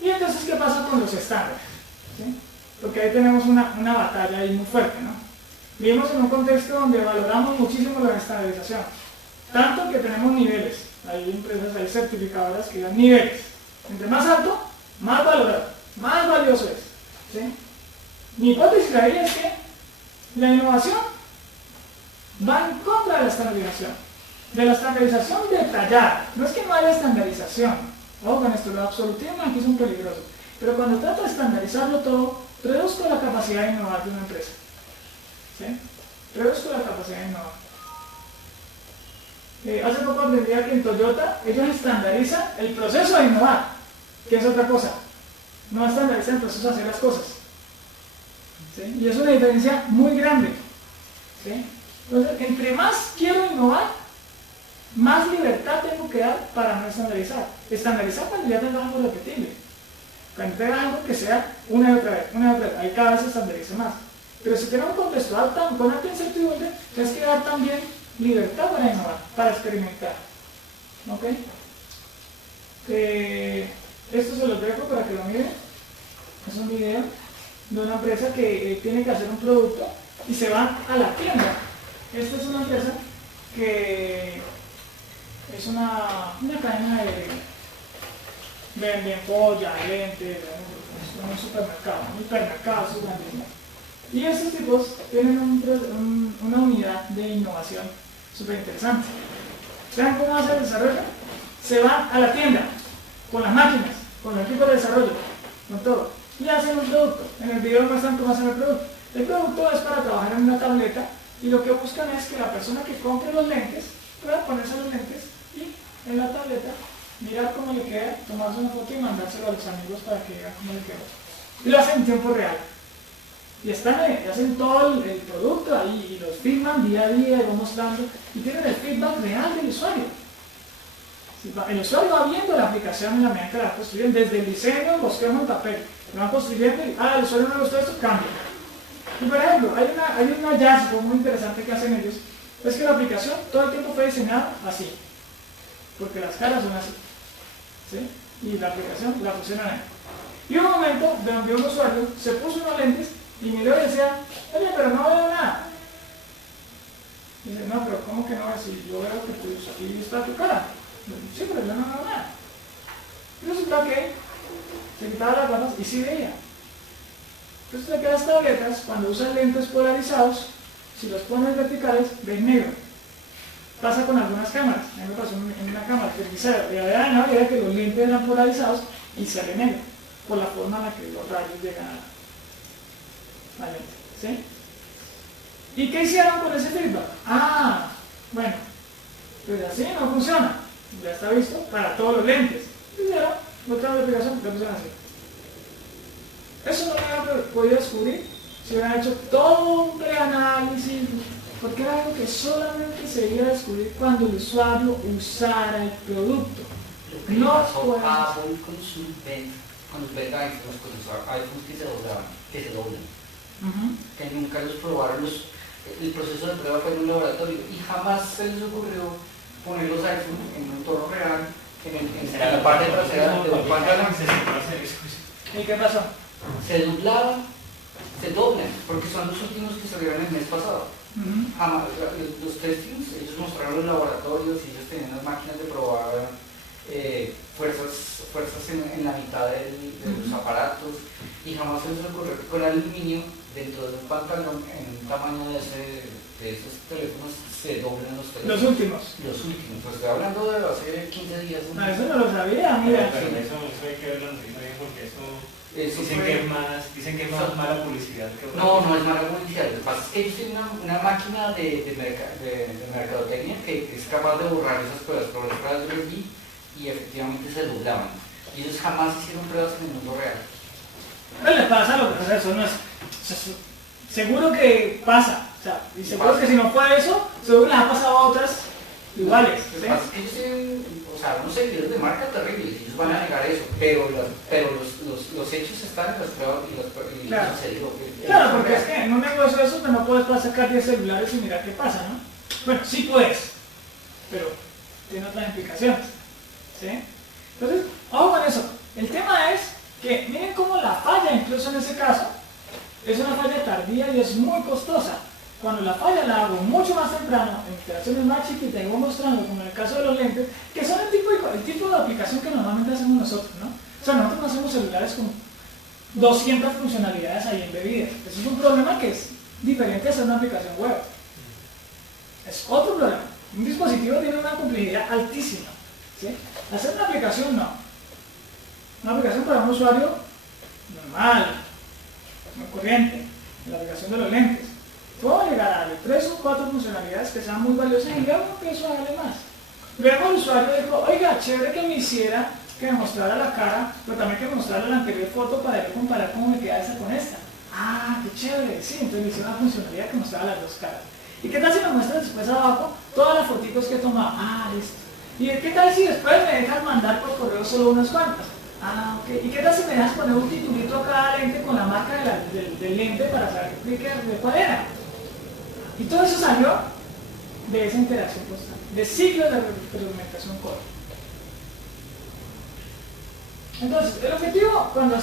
Y entonces, ¿qué pasa con los estándares? ¿Sí? Porque ahí tenemos una batalla ahí muy fuerte, ¿no? Vivimos en un contexto donde valoramos muchísimo la estandarización, tanto que tenemos niveles. Hay empresas, hay certificadoras que dan niveles. Entre más alto, más valorado, más valioso es. ¿Sí? Mi hipótesis ahí es que la innovación va en contra de la estandarización. De la estandarización detallada. No es que no haya estandarización. Ojo con esto, los absolutismos aquí son peligrosos. Pero cuando trato de estandarizarlo todo, reduzco la capacidad de innovar de una empresa. ¿Sí? Reduzco la capacidad de innovar. Hace poco aprendí que en Toyota ellos estandarizan el proceso de innovar, que es otra cosa. No estandarizan el proceso de hacer las cosas. ¿Sí? Y es una diferencia muy grande. ¿Sí? Entonces, entre más quiero innovar, más libertad tengo que dar para no estandarizar. Estandarizar cuando ya tengo algo repetible. Cuando tenga algo que sea una y otra vez, ahí cada vez se estandariza más. Pero si tenemos un contexto con alta incertidumbre, tienes que dar también libertad para innovar, para experimentar. ¿Ok? Esto se los dejo para que lo miren. Es un video de una empresa que tiene que hacer un producto y se va a la tienda. Esta es una empresa que es una cadena de venden joya, lentes, un supermercado, un hipermercado, es grandísimo. Y estos tipos tienen una unidad de innovación súper interesante. ¿Saben cómo hace el desarrollo? Se van a la tienda, con las máquinas, con el equipo de desarrollo, con todo, y hacen un producto. En el video muestran cómo hacen el producto. El producto es para trabajar en una tableta y lo que buscan es que la persona que compre los lentes pueda ponerse los lentes y en la tableta mirar cómo le queda, tomarse una foto y mandárselo a los amigos para que vean cómo le queda. Y lo hacen en tiempo real. Y hacen todo el producto ahí y los filman día a día y van mostrando y tienen el feedback real del usuario. El usuario va viendo la aplicación en la medida que la va construyendo, desde el diseño, el bosqueo en el papel, lo van construyendo y el usuario no le gustó esto, cambia. Y por ejemplo, hay un hallazgo muy interesante que hacen ellos, es que la aplicación todo el tiempo fue diseñada así, porque las caras son así, ¿sí? Y la aplicación la pusieron ahí. Y un momento donde un usuario se puso unos lentes y miró y decía, oye, pero no veo nada. Y dice, no, pero ¿cómo que no ves? Si yo veo que aquí está tu cara. Sí, pero yo no veo nada. Y resulta que se quitaba las gafas y sí veía. Entonces las tabletas, cuando usan lentes polarizados, si los pones verticales, ves negro. Pasa con algunas cámaras. A mí me pasó en una cámara que quise había dañado y era que los lentes eran polarizados y se ve negro, por la forma en la que los rayos llegan a la lente. ¿Sí? ¿Y qué hicieron con ese feedback? Ah, bueno, pues así no funciona. Ya está visto para todos los lentes. Y ya, otra aplicación que funciona así. Eso no lo había podido descubrir si hubieran hecho todo un preanálisis, porque era algo que solamente se iba a descubrir cuando el usuario usara el producto. Lo que no pasó puede... a Apple con los beta iPhones, con los iPhones que se doblan, que nunca los probaron, el proceso de prueba fue en un laboratorio y jamás se les ocurrió poner los iPhones en un entorno real, en la parte trasera de un pantalón. ¿Y qué pasó? Se doblaban, se doblan, porque son los últimos que salieron el mes pasado. Jamás, los testings, ellos mostraron los laboratorios y ellos tenían las máquinas de probar fuerzas en la mitad de los aparatos y jamás se les ocurrió que con aluminio dentro de un pantalón en un tamaño de esos teléfonos se doblan los teléfonos. Los últimos. Los últimos, pues estoy hablando de hace 15 días. Ah, eso no lo sabía, mira. Pero eso hay que verlo bien porque eso dicen que es más mala publicidad que otra. No es mala publicidad. Lo que pasa es que ellos tienen una máquina de mercadotecnia que es capaz de borrar esas pruebas, pero las pruebas yo las vi y efectivamente se doblaban. Y ellos jamás hicieron pruebas en el mundo real. No les pasa lo que pasa, eso no es... Seguro que pasa, o sea, y seguro que si no fue eso, seguro que les ha pasado a otras iguales. Lo que pasa es que ellos tienen, unos seguidores de marca terribles, ellos van a negar eso, pero los hechos están en las pruebas y claro. sucedió. Claro, porque es que en un negocio eso que no puedes sacar 10 celulares y mirar qué pasa, ¿no? Bueno, sí puedes, pero tiene otras implicaciones, ¿sí? Entonces, ojo con eso. El tema es que miren cómo la falla, incluso en ese caso, es una falla tardía y es muy costosa. Cuando la falla la hago mucho más temprano, en iteraciones más chiquitas, y voy mostrando, como en el caso de los lentes, que son el tipo de aplicación que normalmente hacemos nosotros, ¿no? O sea, nosotros no hacemos celulares con 200 funcionalidades ahí embebidas. Eso es un problema que es diferente a hacer una aplicación web. Es otro problema. Un dispositivo tiene una complejidad altísima, ¿sí? Hacer una aplicación no. Una aplicación para un usuario normal, muy corriente, la aplicación de los lentes. Puedo llegar a darle 3 o 4 funcionalidades que sean muy valiosas y luego empiezo a darle más. Luego el usuario dijo, oiga, chévere que me hiciera, que me mostrara la cara, pero también que me mostrara la anterior foto para yo comparar cómo me queda esa con esta. Ah, qué chévere, sí, entonces me hice una funcionalidad que mostraba las dos caras. ¿Y qué tal si me muestras después abajo todas las fotitos que he tomado? Ah, listo. ¿Y qué tal si después me dejas mandar por correo solo unas cuantas? Ah, ok. ¿Y qué tal si me dejas poner un titulito a cada lente con la marca del lente para saber de cuál era? Y todo eso salió de esa interacción constante, de ciclos de retroalimentación corta. Entonces, el objetivo cuando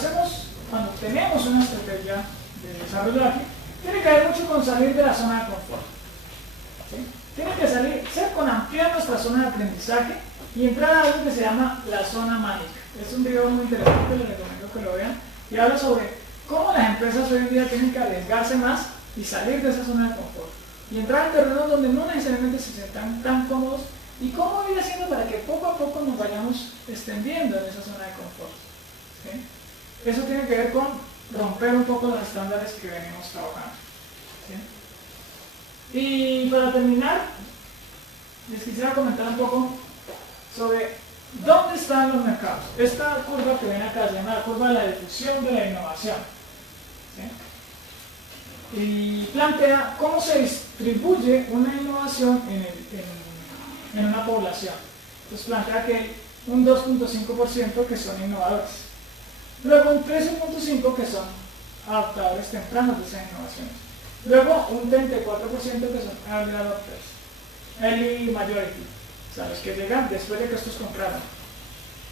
tenemos una estrategia de desarrollo aquí, tiene que ver mucho con salir de la zona de confort. ¿Sí? Tiene que ser con ampliar nuestra zona de aprendizaje y entrar a algo que se llama la zona mágica. Es un video muy interesante, les recomiendo que lo vean, y habla sobre cómo las empresas hoy en día tienen que arriesgarse más y salir de esa zona de confort. Y entrar en terrenos donde no necesariamente se sientan tan cómodos y cómo ir haciendo para que poco a poco nos vayamos extendiendo en esa zona de confort. ¿Sí? Eso tiene que ver con romper un poco los estándares que venimos trabajando. ¿Sí? Y para terminar, les quisiera comentar un poco sobre dónde están los mercados. Esta curva que ven acá se llama la curva de la difusión de la innovación. ¿Sí? Y plantea cómo se distribuye una innovación en una población. Entonces plantea que hay un 2.5% que son innovadores, luego un 13.5% que son adaptadores tempranos de esas innovaciones, luego un 34% que son early adopters, early majority, o sea, los que llegan después de que estos compraron,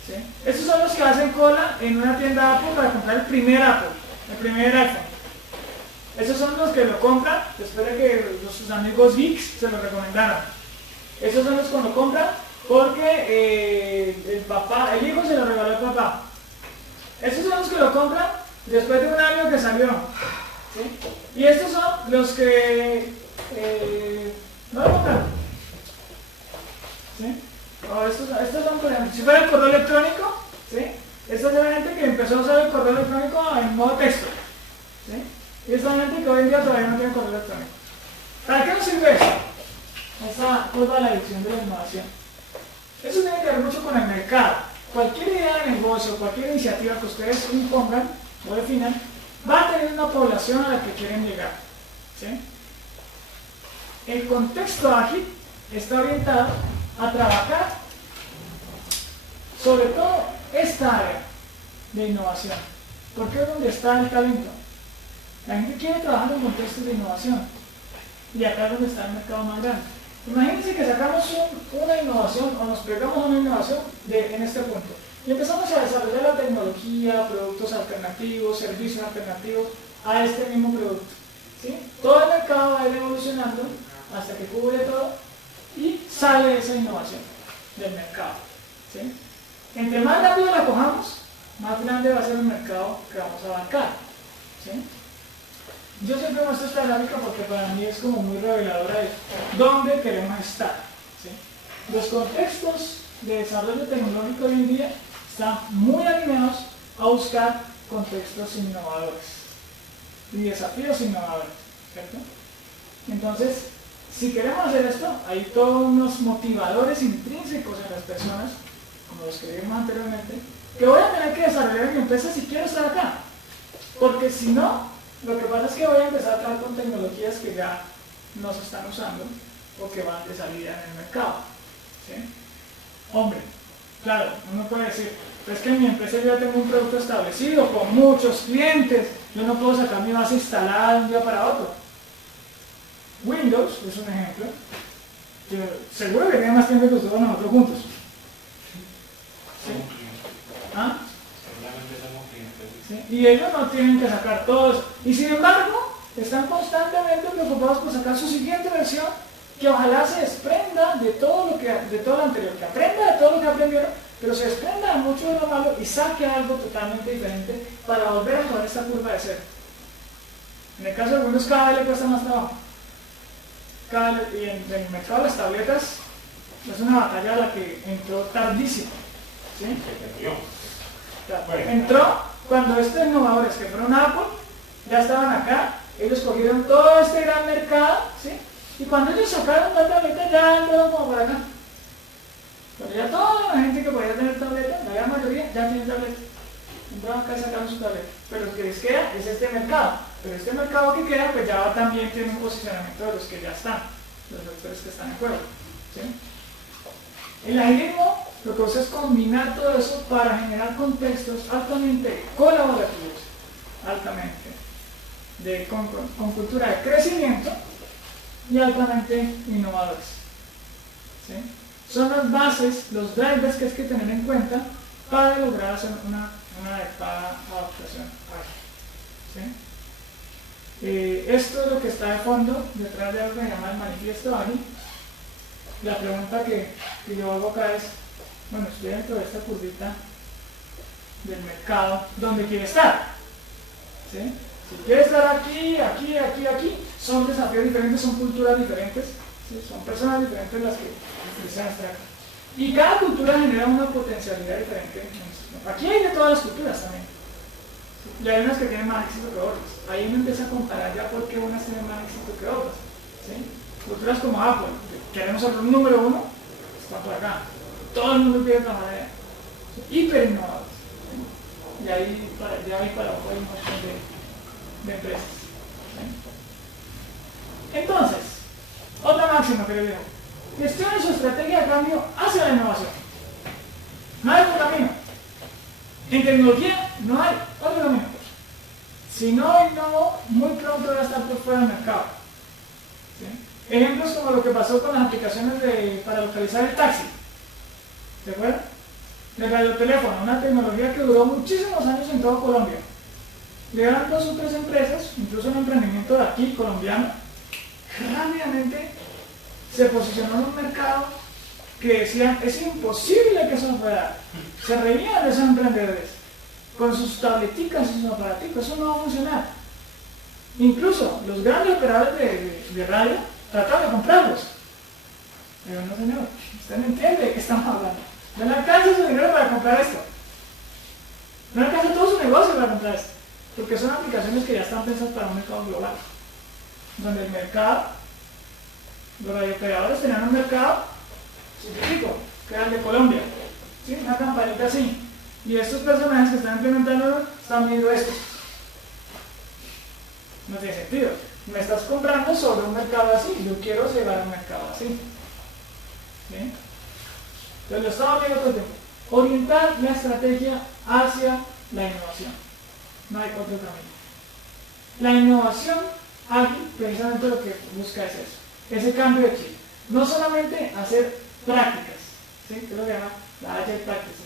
¿sí? Estos son los que hacen cola en una tienda Apple para comprar el primer Apple, el primer iPhone. Esos son los que lo compran después de que sus amigos geeks se lo recomendaron. Esos son los que lo compran porque el hijo se lo regaló al papá. Estos son los que lo compran después de un año que salió. ¿Sí? Y estos son los que no lo compran. ¿Sí? O estos son, por ejemplo, si fuera el correo electrónico, ¿sí? Esta es la gente que empezó a usar el correo electrónico en modo texto. ¿Sí? Y esta gente que hoy en día todavía no tiene correo electrónico. ¿Para qué nos sirve esto? Esta curva de la dirección de la innovación. Eso tiene que ver mucho con el mercado. Cualquier idea de negocio, cualquier iniciativa que ustedes impongan o definan, va a tener una población a la que quieren llegar. ¿Sí? El contexto ágil está orientado a trabajar sobre todo esta área de innovación, porque es donde está el talento. La gente quiere trabajar en contextos de innovación y acá es donde está el mercado más grande. Imagínense que sacamos una innovación o nos pegamos a una innovación en este punto y empezamos a desarrollar la tecnología, productos alternativos, servicios alternativos a este mismo producto. ¿Sí? Todo el mercado va a ir evolucionando hasta que cubre todo y sale esa innovación del mercado. ¿Sí? Entre más rápido la cojamos, más grande va a ser el mercado que vamos a abarcar. ¿Sí? Yo siempre muestro esta gráfica porque para mí es como muy reveladora de dónde queremos estar. ¿Sí? Los contextos de desarrollo tecnológico hoy en día están muy alineados a buscar contextos innovadores y desafíos innovadores, ¿cierto? Entonces, si queremos hacer esto, hay todos unos motivadores intrínsecos en las personas, como los que vimos anteriormente, que voy a tener que desarrollar en mi empresa si quiero estar acá. Porque si no, lo que pasa es que voy a empezar a trabajar con tecnologías que ya no se están usando o que van de salida en el mercado. ¿Sí? Hombre, claro, uno puede decir, pero es que en mi empresa yo ya tengo un producto establecido, con muchos clientes, yo no puedo sacar mi base instalada de un día para otro. Windows es un ejemplo, que seguro que tiene más tiempo que todos nosotros juntos. ¿Sí? ¿Ah? ¿Sí? Y ellos no tienen que sacar todo eso. Y sin embargo, están constantemente preocupados por sacar su siguiente versión, que ojalá se desprenda de todo lo anterior, que aprenda de todo lo que aprendieron, pero se desprenda de mucho de lo malo y saque algo totalmente diferente para volver a poner esta curva de cero. En el caso de Windows cada vez le cuesta más trabajo. Y en el mercado de las tabletas es una batalla a la que entró tardísimo. ¿Sí? Entró cuando estos innovadores que fueron Apple ya estaban acá, ellos cogieron todo este gran mercado, ¿sí? Y cuando ellos sacaron la tableta ya entraron como por acá. Cuando ya toda la gente que podía tener tableta, la gran mayoría ya tiene tableta. Entraron acá y sacaron su tableta. Pero lo que les queda es este mercado. Pero este mercado que queda, pues ya también tiene un posicionamiento de los que ya están, los actores que están en juego. ¿Sí? El agilismo lo que usa es combinar todo eso para generar contextos altamente colaborativos, con cultura de crecimiento y altamente innovadores. ¿Sí? Son las bases, los drivers que hay que tener en cuenta para lograr hacer una adecuada adaptación ágil. ¿Sí? Esto es lo que está de fondo detrás de algo que se llama el manifiesto ágil. La pregunta que yo hago acá es, bueno, estoy dentro de esta curvita del mercado, ¿dónde quiere estar? ¿Sí? Si quiere estar aquí, son desafíos diferentes, son culturas diferentes, ¿sí? Son personas diferentes las que desean estar aquí. Y cada cultura genera una potencialidad diferente. Aquí hay de todas las culturas también. Y hay unas que tienen más éxito que otras. Ahí uno empieza a comparar ya por qué unas tienen más éxito que otras. ¿Sí? Culturas como Apple, que queremos ser el número uno, está por acá. Todo el mundo quiere trabajar allá. Hiper innovadores. ¿Sí? Y ahí para abajo hay un montón de empresas. ¿Sí? Entonces, otra máxima que le digo. Gestione su estrategia de cambio hacia la innovación. No hay otro camino. En tecnología no hay otro camino. Si no innovo, muy pronto voy a estar por fuera del mercado. ¿Sí? Ejemplos como lo que pasó con las aplicaciones para localizar el taxi. ¿Se acuerdan? El radioteléfono, una tecnología que duró muchísimos años en todo Colombia. Llegaron 2 o 3 empresas, incluso un emprendimiento de aquí, colombiano, rápidamente se posicionó en un mercado que decían, es imposible que eso no pueda dar. Se reían de esos emprendedores, con sus tableticas y sus aparaticos, eso no va a funcionar. Incluso los grandes operadores de radio trataron de comprarlos. Pero no, señor, usted no entiende de qué estamos hablando. No le alcanza su dinero para comprar esto. No le alcanza todo su negocio para comprar esto. Porque son aplicaciones que ya están pensadas para un mercado global. Donde el mercado, los radiooperadores tenían un mercado científico, que era el de Colombia. ¿Sí? Una campanita así. Y estos personajes que están implementando están viendo esto. No tiene sentido. Me estás comprando sobre un mercado así. Yo quiero llegar a un mercado así. ¿Sí? Entonces lo estaba viendo todo el tiempo. Orientar la estrategia hacia la innovación. No hay otro camino. La innovación ágil, precisamente lo que busca es eso. Ese cambio de chip. No solamente hacer prácticas, ¿sí? Que es lo que llama la agile practices.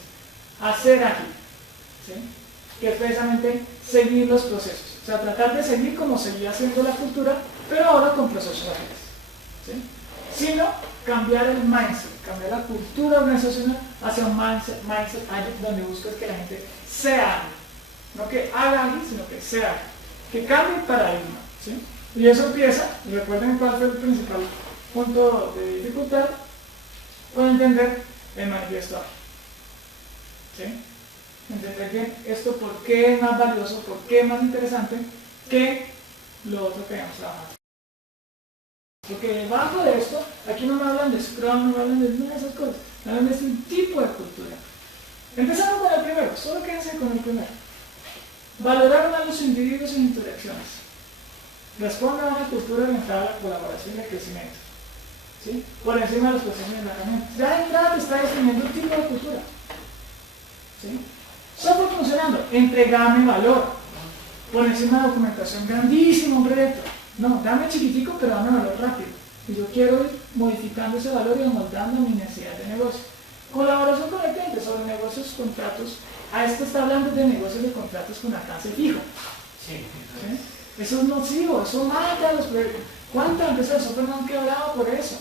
Hacer ágil, ¿sí? Que es precisamente seguir los procesos. O sea, tratar de seguir como seguía haciendo la cultura, pero ahora con procesos ágiles. ¿Sí? Sino cambiar el mindset, cambiar la cultura organizacional hacia un mindset ágil donde buscas que la gente sea ágil. No que haga ágil, sino que sea ágil. Que cambie el paradigma. ¿Sí? Y eso empieza, y recuerden cuál fue el principal punto de dificultad, con entender el manifiesto ágil. ¿Sí? Entender bien esto, por qué es más valioso, por qué es más interesante que lo otro que habíamos trabajado. Porque debajo de esto, aquí no me hablan de Scrum, no me hablan de nada de esas cosas, me hablan de este tipo de cultura. Empezamos con el primero, solo quédense con el primero. Valorar a los individuos en interacciones. Responda a una cultura orientada a la colaboración y el crecimiento. ¿Sí? Por encima de los procesos de herramienta. Ya de entrada te está definiendo un tipo de cultura. ¿Sí? Software funcionando, entregame valor. Por encima de documentación, grandísimo un proyecto. No, dame chiquitico, pero dame valor rápido. Y yo quiero ir modificando ese valor y amoldando mi necesidad de negocio. Colaboración con el cliente sobre negocios, contratos. A esto está hablando de negocios de contratos con alcance fijo. Sí. ¿Sí? Eso es nocivo, eso mata a los proyectos. ¿Cuántas empresas de software no han quebrado por eso?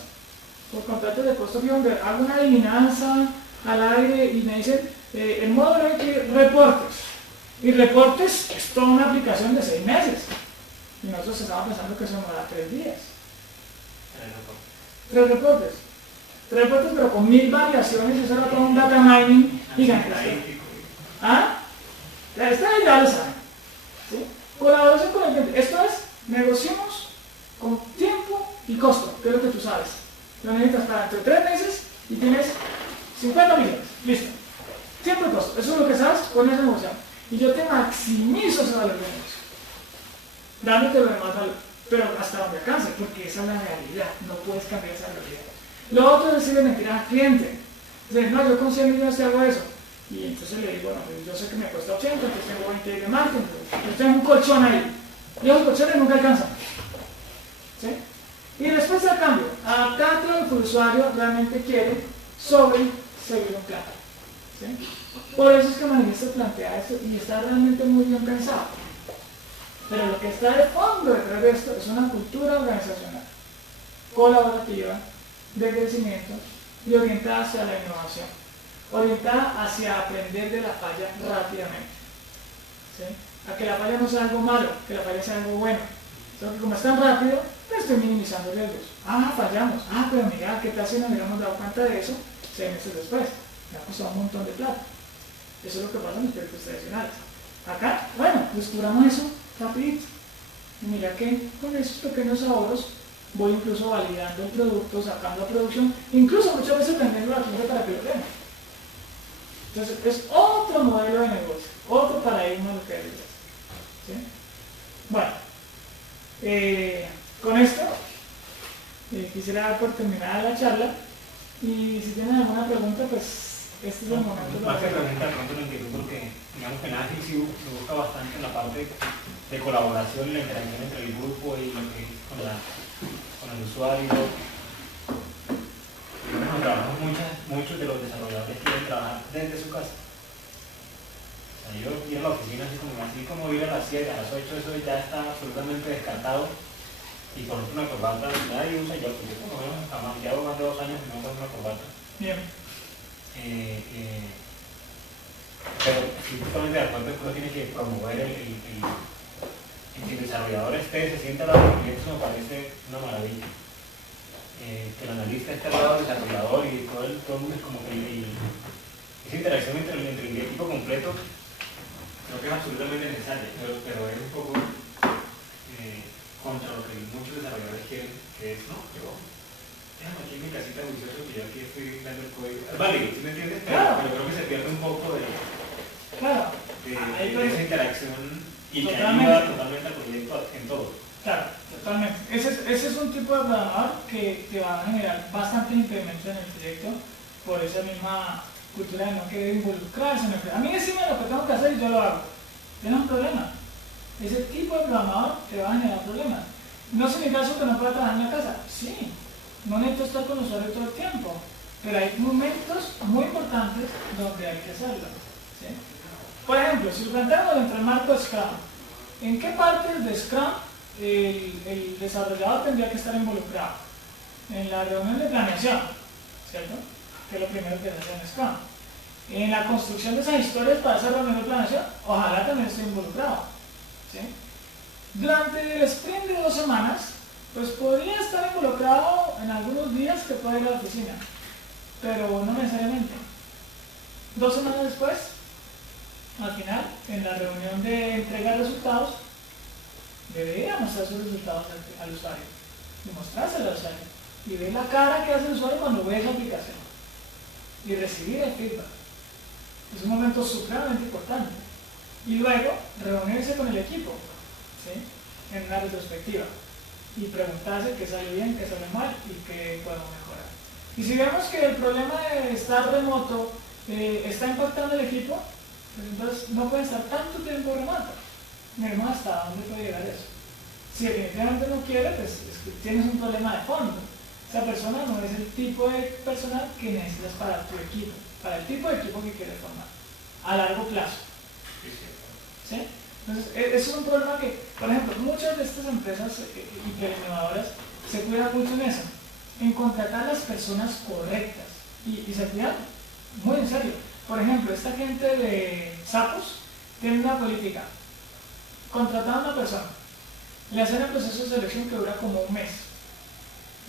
Por contratos de costo fijo, donde hago una adivinanza al aire y me dicen, el módulo hay que reportes. Y reportes es toda una aplicación de 6 meses. Y nosotros estábamos pensando que eso demoraba 3 días. 3 reportes. 3 reportes, pero con 1000 variaciones, eso era todo un data mining gigantesco. ¿Ah? Ustedes ya lo saben. ¿Sí? Colaboración con el cliente. Esto es, negociamos con tiempo y costo, que es lo que tú sabes. Lo necesitas para entre 3 meses y tienes 50 millones. Listo. Tiempo y costo. Eso es lo que sabes con esa negociación. Y yo te maximizo ese valor de negocio, dándote lo demás valor, pero hasta donde alcance, porque esa es la realidad, no puedes cambiar esa realidad. Lo otro es decirle mentir al cliente. Dices, no, yo con 100 millones te hago eso. Y entonces le digo, bueno, yo sé que me cuesta 80, entonces tengo 20 de marketing, entonces tengo un colchón ahí. Y los colchones nunca alcanzan. ¿Sí? Y después del cambio, adaptarte a lo que el usuario realmente quiere sobre seguir un plan. ¿Sí? Por eso es que Manifiesto plantea esto y está realmente muy bien pensado. Pero lo que está de fondo detrás de esto es una cultura organizacional, colaborativa, de crecimiento y orientada hacia la innovación, orientada hacia aprender de la falla rápidamente. ¿Sí? A que la falla no sea algo malo, que la falla sea algo bueno. Solo que como es tan rápido, pues estoy minimizando riesgos. Ah, fallamos. Ah, pero mira, ¿qué tal si nos hubiéramos dado cuenta de eso 6 meses después? Me ha costado un montón de plata. Eso es lo que pasa en los proyectos tradicionales. Acá, bueno, descubramos eso rapidito. Y mira que con esos pequeños ahorros voy incluso validando el producto, sacando a producción, incluso muchas veces vendiendo la cliente para que lo tengan. Entonces es otro modelo de negocio, otro paradigma de lo que hay detrás. ¿Sí? Bueno, con esto quisiera dar por terminada la charla y si tienen alguna pregunta, pues este es el momento. Más que pregunta, de pronto lo entiendo porque digamos que en Ágil se busca bastante en la parte de colaboración y la interacción entre el grupo y lo que con el usuario. donde trabajamos muchos de los desarrolladores quieren trabajar desde su casa. O sea, yo ir a la oficina así como ir a las 7, a las 8, eso ya está absolutamente descartado. Y por ejemplo una corbata, nadie usa yo por lo menos jamás, llevo más de 2 años y no uso una corbata. Bien. Pero sí, justamente de acuerdo que uno tiene que promover el que el desarrollador se sienta al lado del cliente, eso me parece una maravilla. Que el analista esté al lado del desarrollador y todo el mundo es como que esa interacción entre el equipo completo creo que es absolutamente necesaria, pero es un poco contra lo que muchos desarrolladores quieren, que es, no, yo déjame aquí en mi casita juicioso que yo aquí estoy dando el código. Es válido, ¿sí me entiendes? Pero creo que se pierde un poco de esa interacción y que ayuda totalmente al proyecto en todo. Claro, totalmente. Ese es un tipo de programador que va a generar bastante incremento en el proyecto por esa misma cultura de no querer involucrarse en el proyecto. A mí decime lo que tengo que hacer y yo lo hago. Tienes un problema. Ese tipo de programador te va a generar problemas. No significa eso que no pueda trabajar en la casa. Sí, no necesito estar con el usuario todo el tiempo, pero hay momentos muy importantes donde hay que hacerlo. ¿Sí? Por ejemplo, si lo planteamos dentro del marco de Scrum, ¿en qué partes de Scrum el desarrollador tendría que estar involucrado? En la reunión de planeación, ¿cierto? Que es lo primero que se hace en Scrum. En la construcción de esas historias para esa reunión de planeación, ojalá también esté involucrado. ¿Sí? Durante el sprint de 2 semanas, pues podría estar involucrado en algunos días que pueda ir a la oficina, pero no necesariamente. 2 semanas después, al final, en la reunión de entrega de resultados, debería mostrar sus resultados al usuario y mostrárselo al usuario y ver la cara que hace el usuario cuando ve esa aplicación y recibir el feedback. Es un momento supremamente importante. Y luego reunirse con el equipo, ¿sí? En una retrospectiva y preguntarse qué salió bien, qué salió mal y qué podemos mejorar. Y si vemos que el problema de estar remoto está impactando el equipo, pues entonces no puede estar tanto tiempo remoto. Miremos hasta dónde puede llegar eso. Si definitivamente no quiere, pues es que tienes un problema de fondo. Esa persona no es el tipo de personal que necesitas para tu equipo, para el tipo de equipo que quieres formar a largo plazo. ¿Sí? Entonces, es un problema que, por ejemplo, muchas de estas empresas innovadoras se cuidan mucho en eso, en contratar a las personas correctas y se cuidan muy en serio. Por ejemplo, esta gente de Sapos tiene una política: contratar a una persona, le hacen el proceso de selección que dura como 1 mes,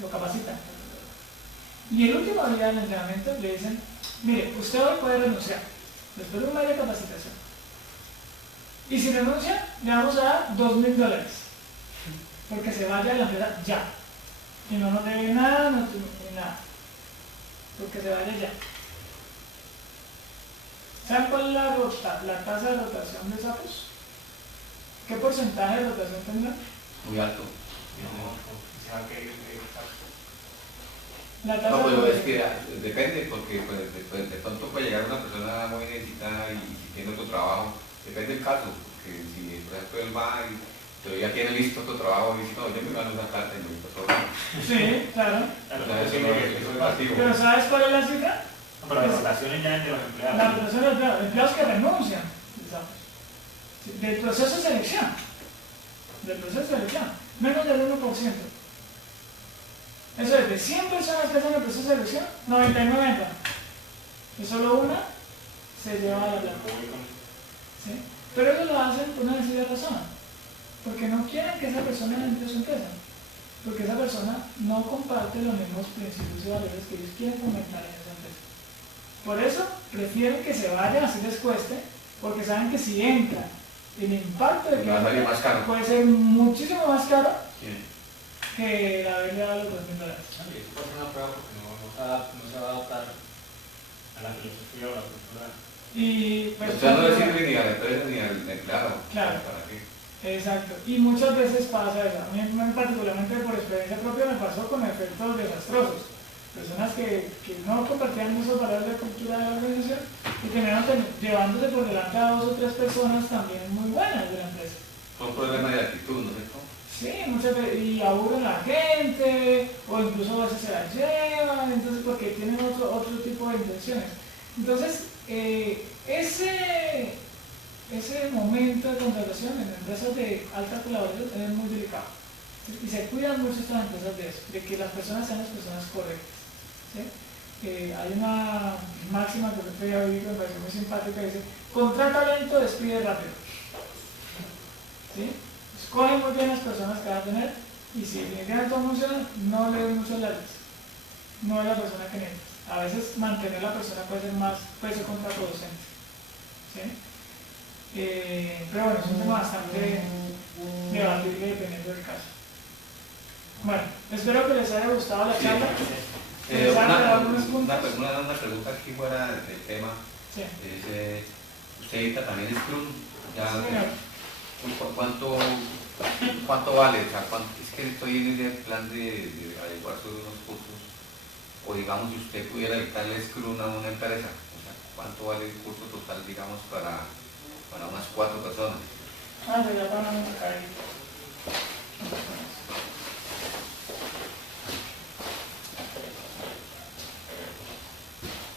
lo capacitan, y el último día del entrenamiento le dicen: mire, usted hoy puede renunciar después de 1 mes de capacitación, y si renuncia le vamos a dar $2,000 porque se vaya de la empresa ya, y no nos debe nada, no tiene nada, porque se vaya ya. ¿Saben cuál es la tasa de rotación de Sapos? ¿Qué porcentaje de rotación tendrá? Muy alto. La tasa No, pero de es que depende, porque pues, de pronto puede llegar una persona muy necesitada y si tiene otro trabajo, depende del caso, porque si por ejemplo él va y todavía tiene listo otro trabajo y dice: no, yo me gano una carta y me gusta todo. Sí, claro. O sea, eso no es pasivo. Pero ¿sabes cuál es la cifra? Pero las rotaciones ya entre los empleados. La rotación de empleados que renuncian, del proceso de selección. Menos del 1%. Eso es, de 100 personas que hacen el proceso de selección, 99 entran. Y solo una se lleva a la planta. ¿Sí? Pero ellos lo hacen por una sencilla razón. Porque no quieren que esa persona entre a su empresa. Porque esa persona no comparte los mismos principios y valores que ellos quieren fomentar en esa empresa. Por eso prefieren que se vayan así les cueste, porque saben que si entran, el impacto de que va a salir más caro. puede ser muchísimo más caro ¿Quién? que el haberle dado los $2,000. Eso puede ser una prueba porque no se va a adaptar a la filosofía o a la cultura. Y pues, Usted no le sirve ni a la empresa ni al empleado. Claro. ¿Para qué? Exacto, y muchas veces pasa eso. A mí particularmente por experiencia propia me pasó con efectos desastrosos. Personas que no compartían esos valores de cultura de la organización y terminaron llevándose por delante a 2 o 3 personas también muy buenas de la empresa. Son problemas de actitud, ¿no es cierto? Sí, muchas veces, y aburren a la gente, o incluso a veces se la llevan, entonces porque tienen otro tipo de intenciones. Entonces, ese momento de contratación en empresas de alta colaboración es muy delicado. ¿Sí? Y se cuidan mucho estas empresas de eso, de que las personas sean las personas correctas. ¿Sí? Hay una máxima que yo había oído, me pareció muy simpática, que dice: contrata lento, despide rápido. ¿Sí? Escoge muy bien las personas que van a tener, y si definitivamente todo funciona, no le den muchas largas. No es la persona que necesitas. A veces mantener a la persona puede ser contraproducente. ¿Sí? Pero bueno, es un tema bastante debatible dependiendo del caso. Bueno, espero que les haya gustado la charla. Una pregunta aquí fuera del tema. Sí. Usted edita también Scrum. Sí, ¿Cuánto vale? O sea, es que estoy en el plan de averiguar sobre unos cursos. O digamos, si usted pudiera editarle Scrum a una empresa, o sea, ¿cuánto vale el curso total, digamos, para unas 4 personas? Ya van a buscar ahí.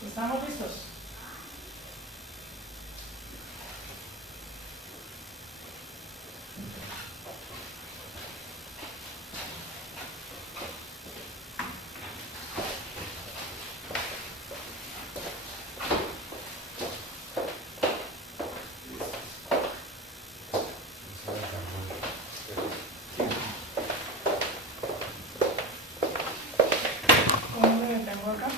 ¿Estamos listos? ¿Cómo le tengo acá?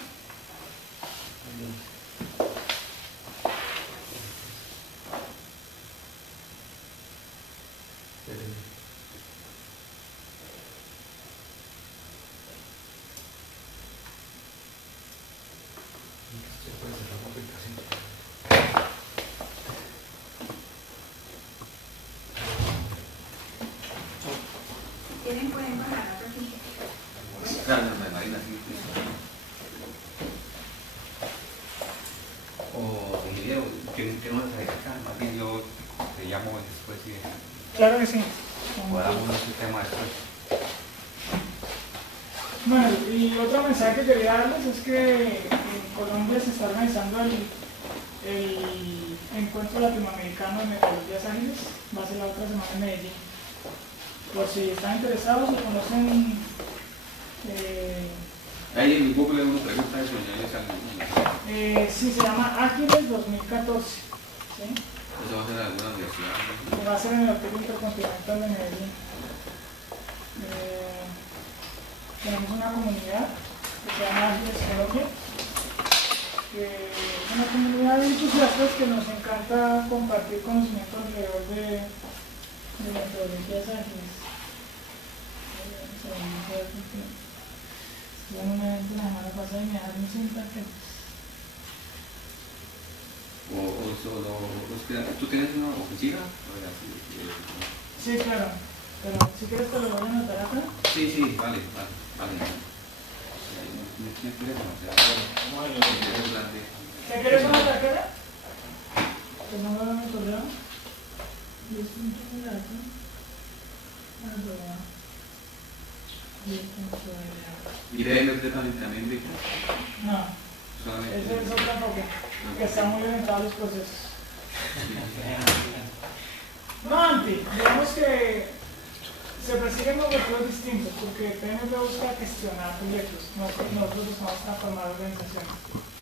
Tienen por ejemplo la nota aquí. Claro, me imagino así. O ingeniero, ¿qué no se acá? Más bien yo te llamo después y Claro que sí. podamos ese tema después. Bueno, y otro mensaje que quería darles es que en Colombia se está organizando el encuentro latinoamericano de metodologías ágiles. Va a ser la otra semana en Medellín. Por si están interesados o conocen... Ahí en Google uno pregunta eso, ya le sale. sí, se llama Ágiles 2014. ¿Sí? ¿Eso va a ser en alguna universidad? Va a ser en el Hotel Intercontinental de Medellín. Tenemos una comunidad que se llama Ágiles Colombia, que es una comunidad de entusiastas que nos encanta compartir conocimiento alrededor de metodologías ágiles. Estuve en un evento la semana pasada y me dejaron sin tarjetas. ¿Tú tienes una oficina? Sí, claro. Pero si quieres te lo voy a anotar acá. Sí, vale. ¿Te quieres una tarjeta? Te pongo en mi correo. Y es un chocolate. ¿Y debe meter también de No. Ese es otro enfoque, que está muy orientado a los procesos. No, digamos que se persiguen objetivos distintos, porque PMP busca gestionar proyectos, nosotros buscamos transformar organizaciones.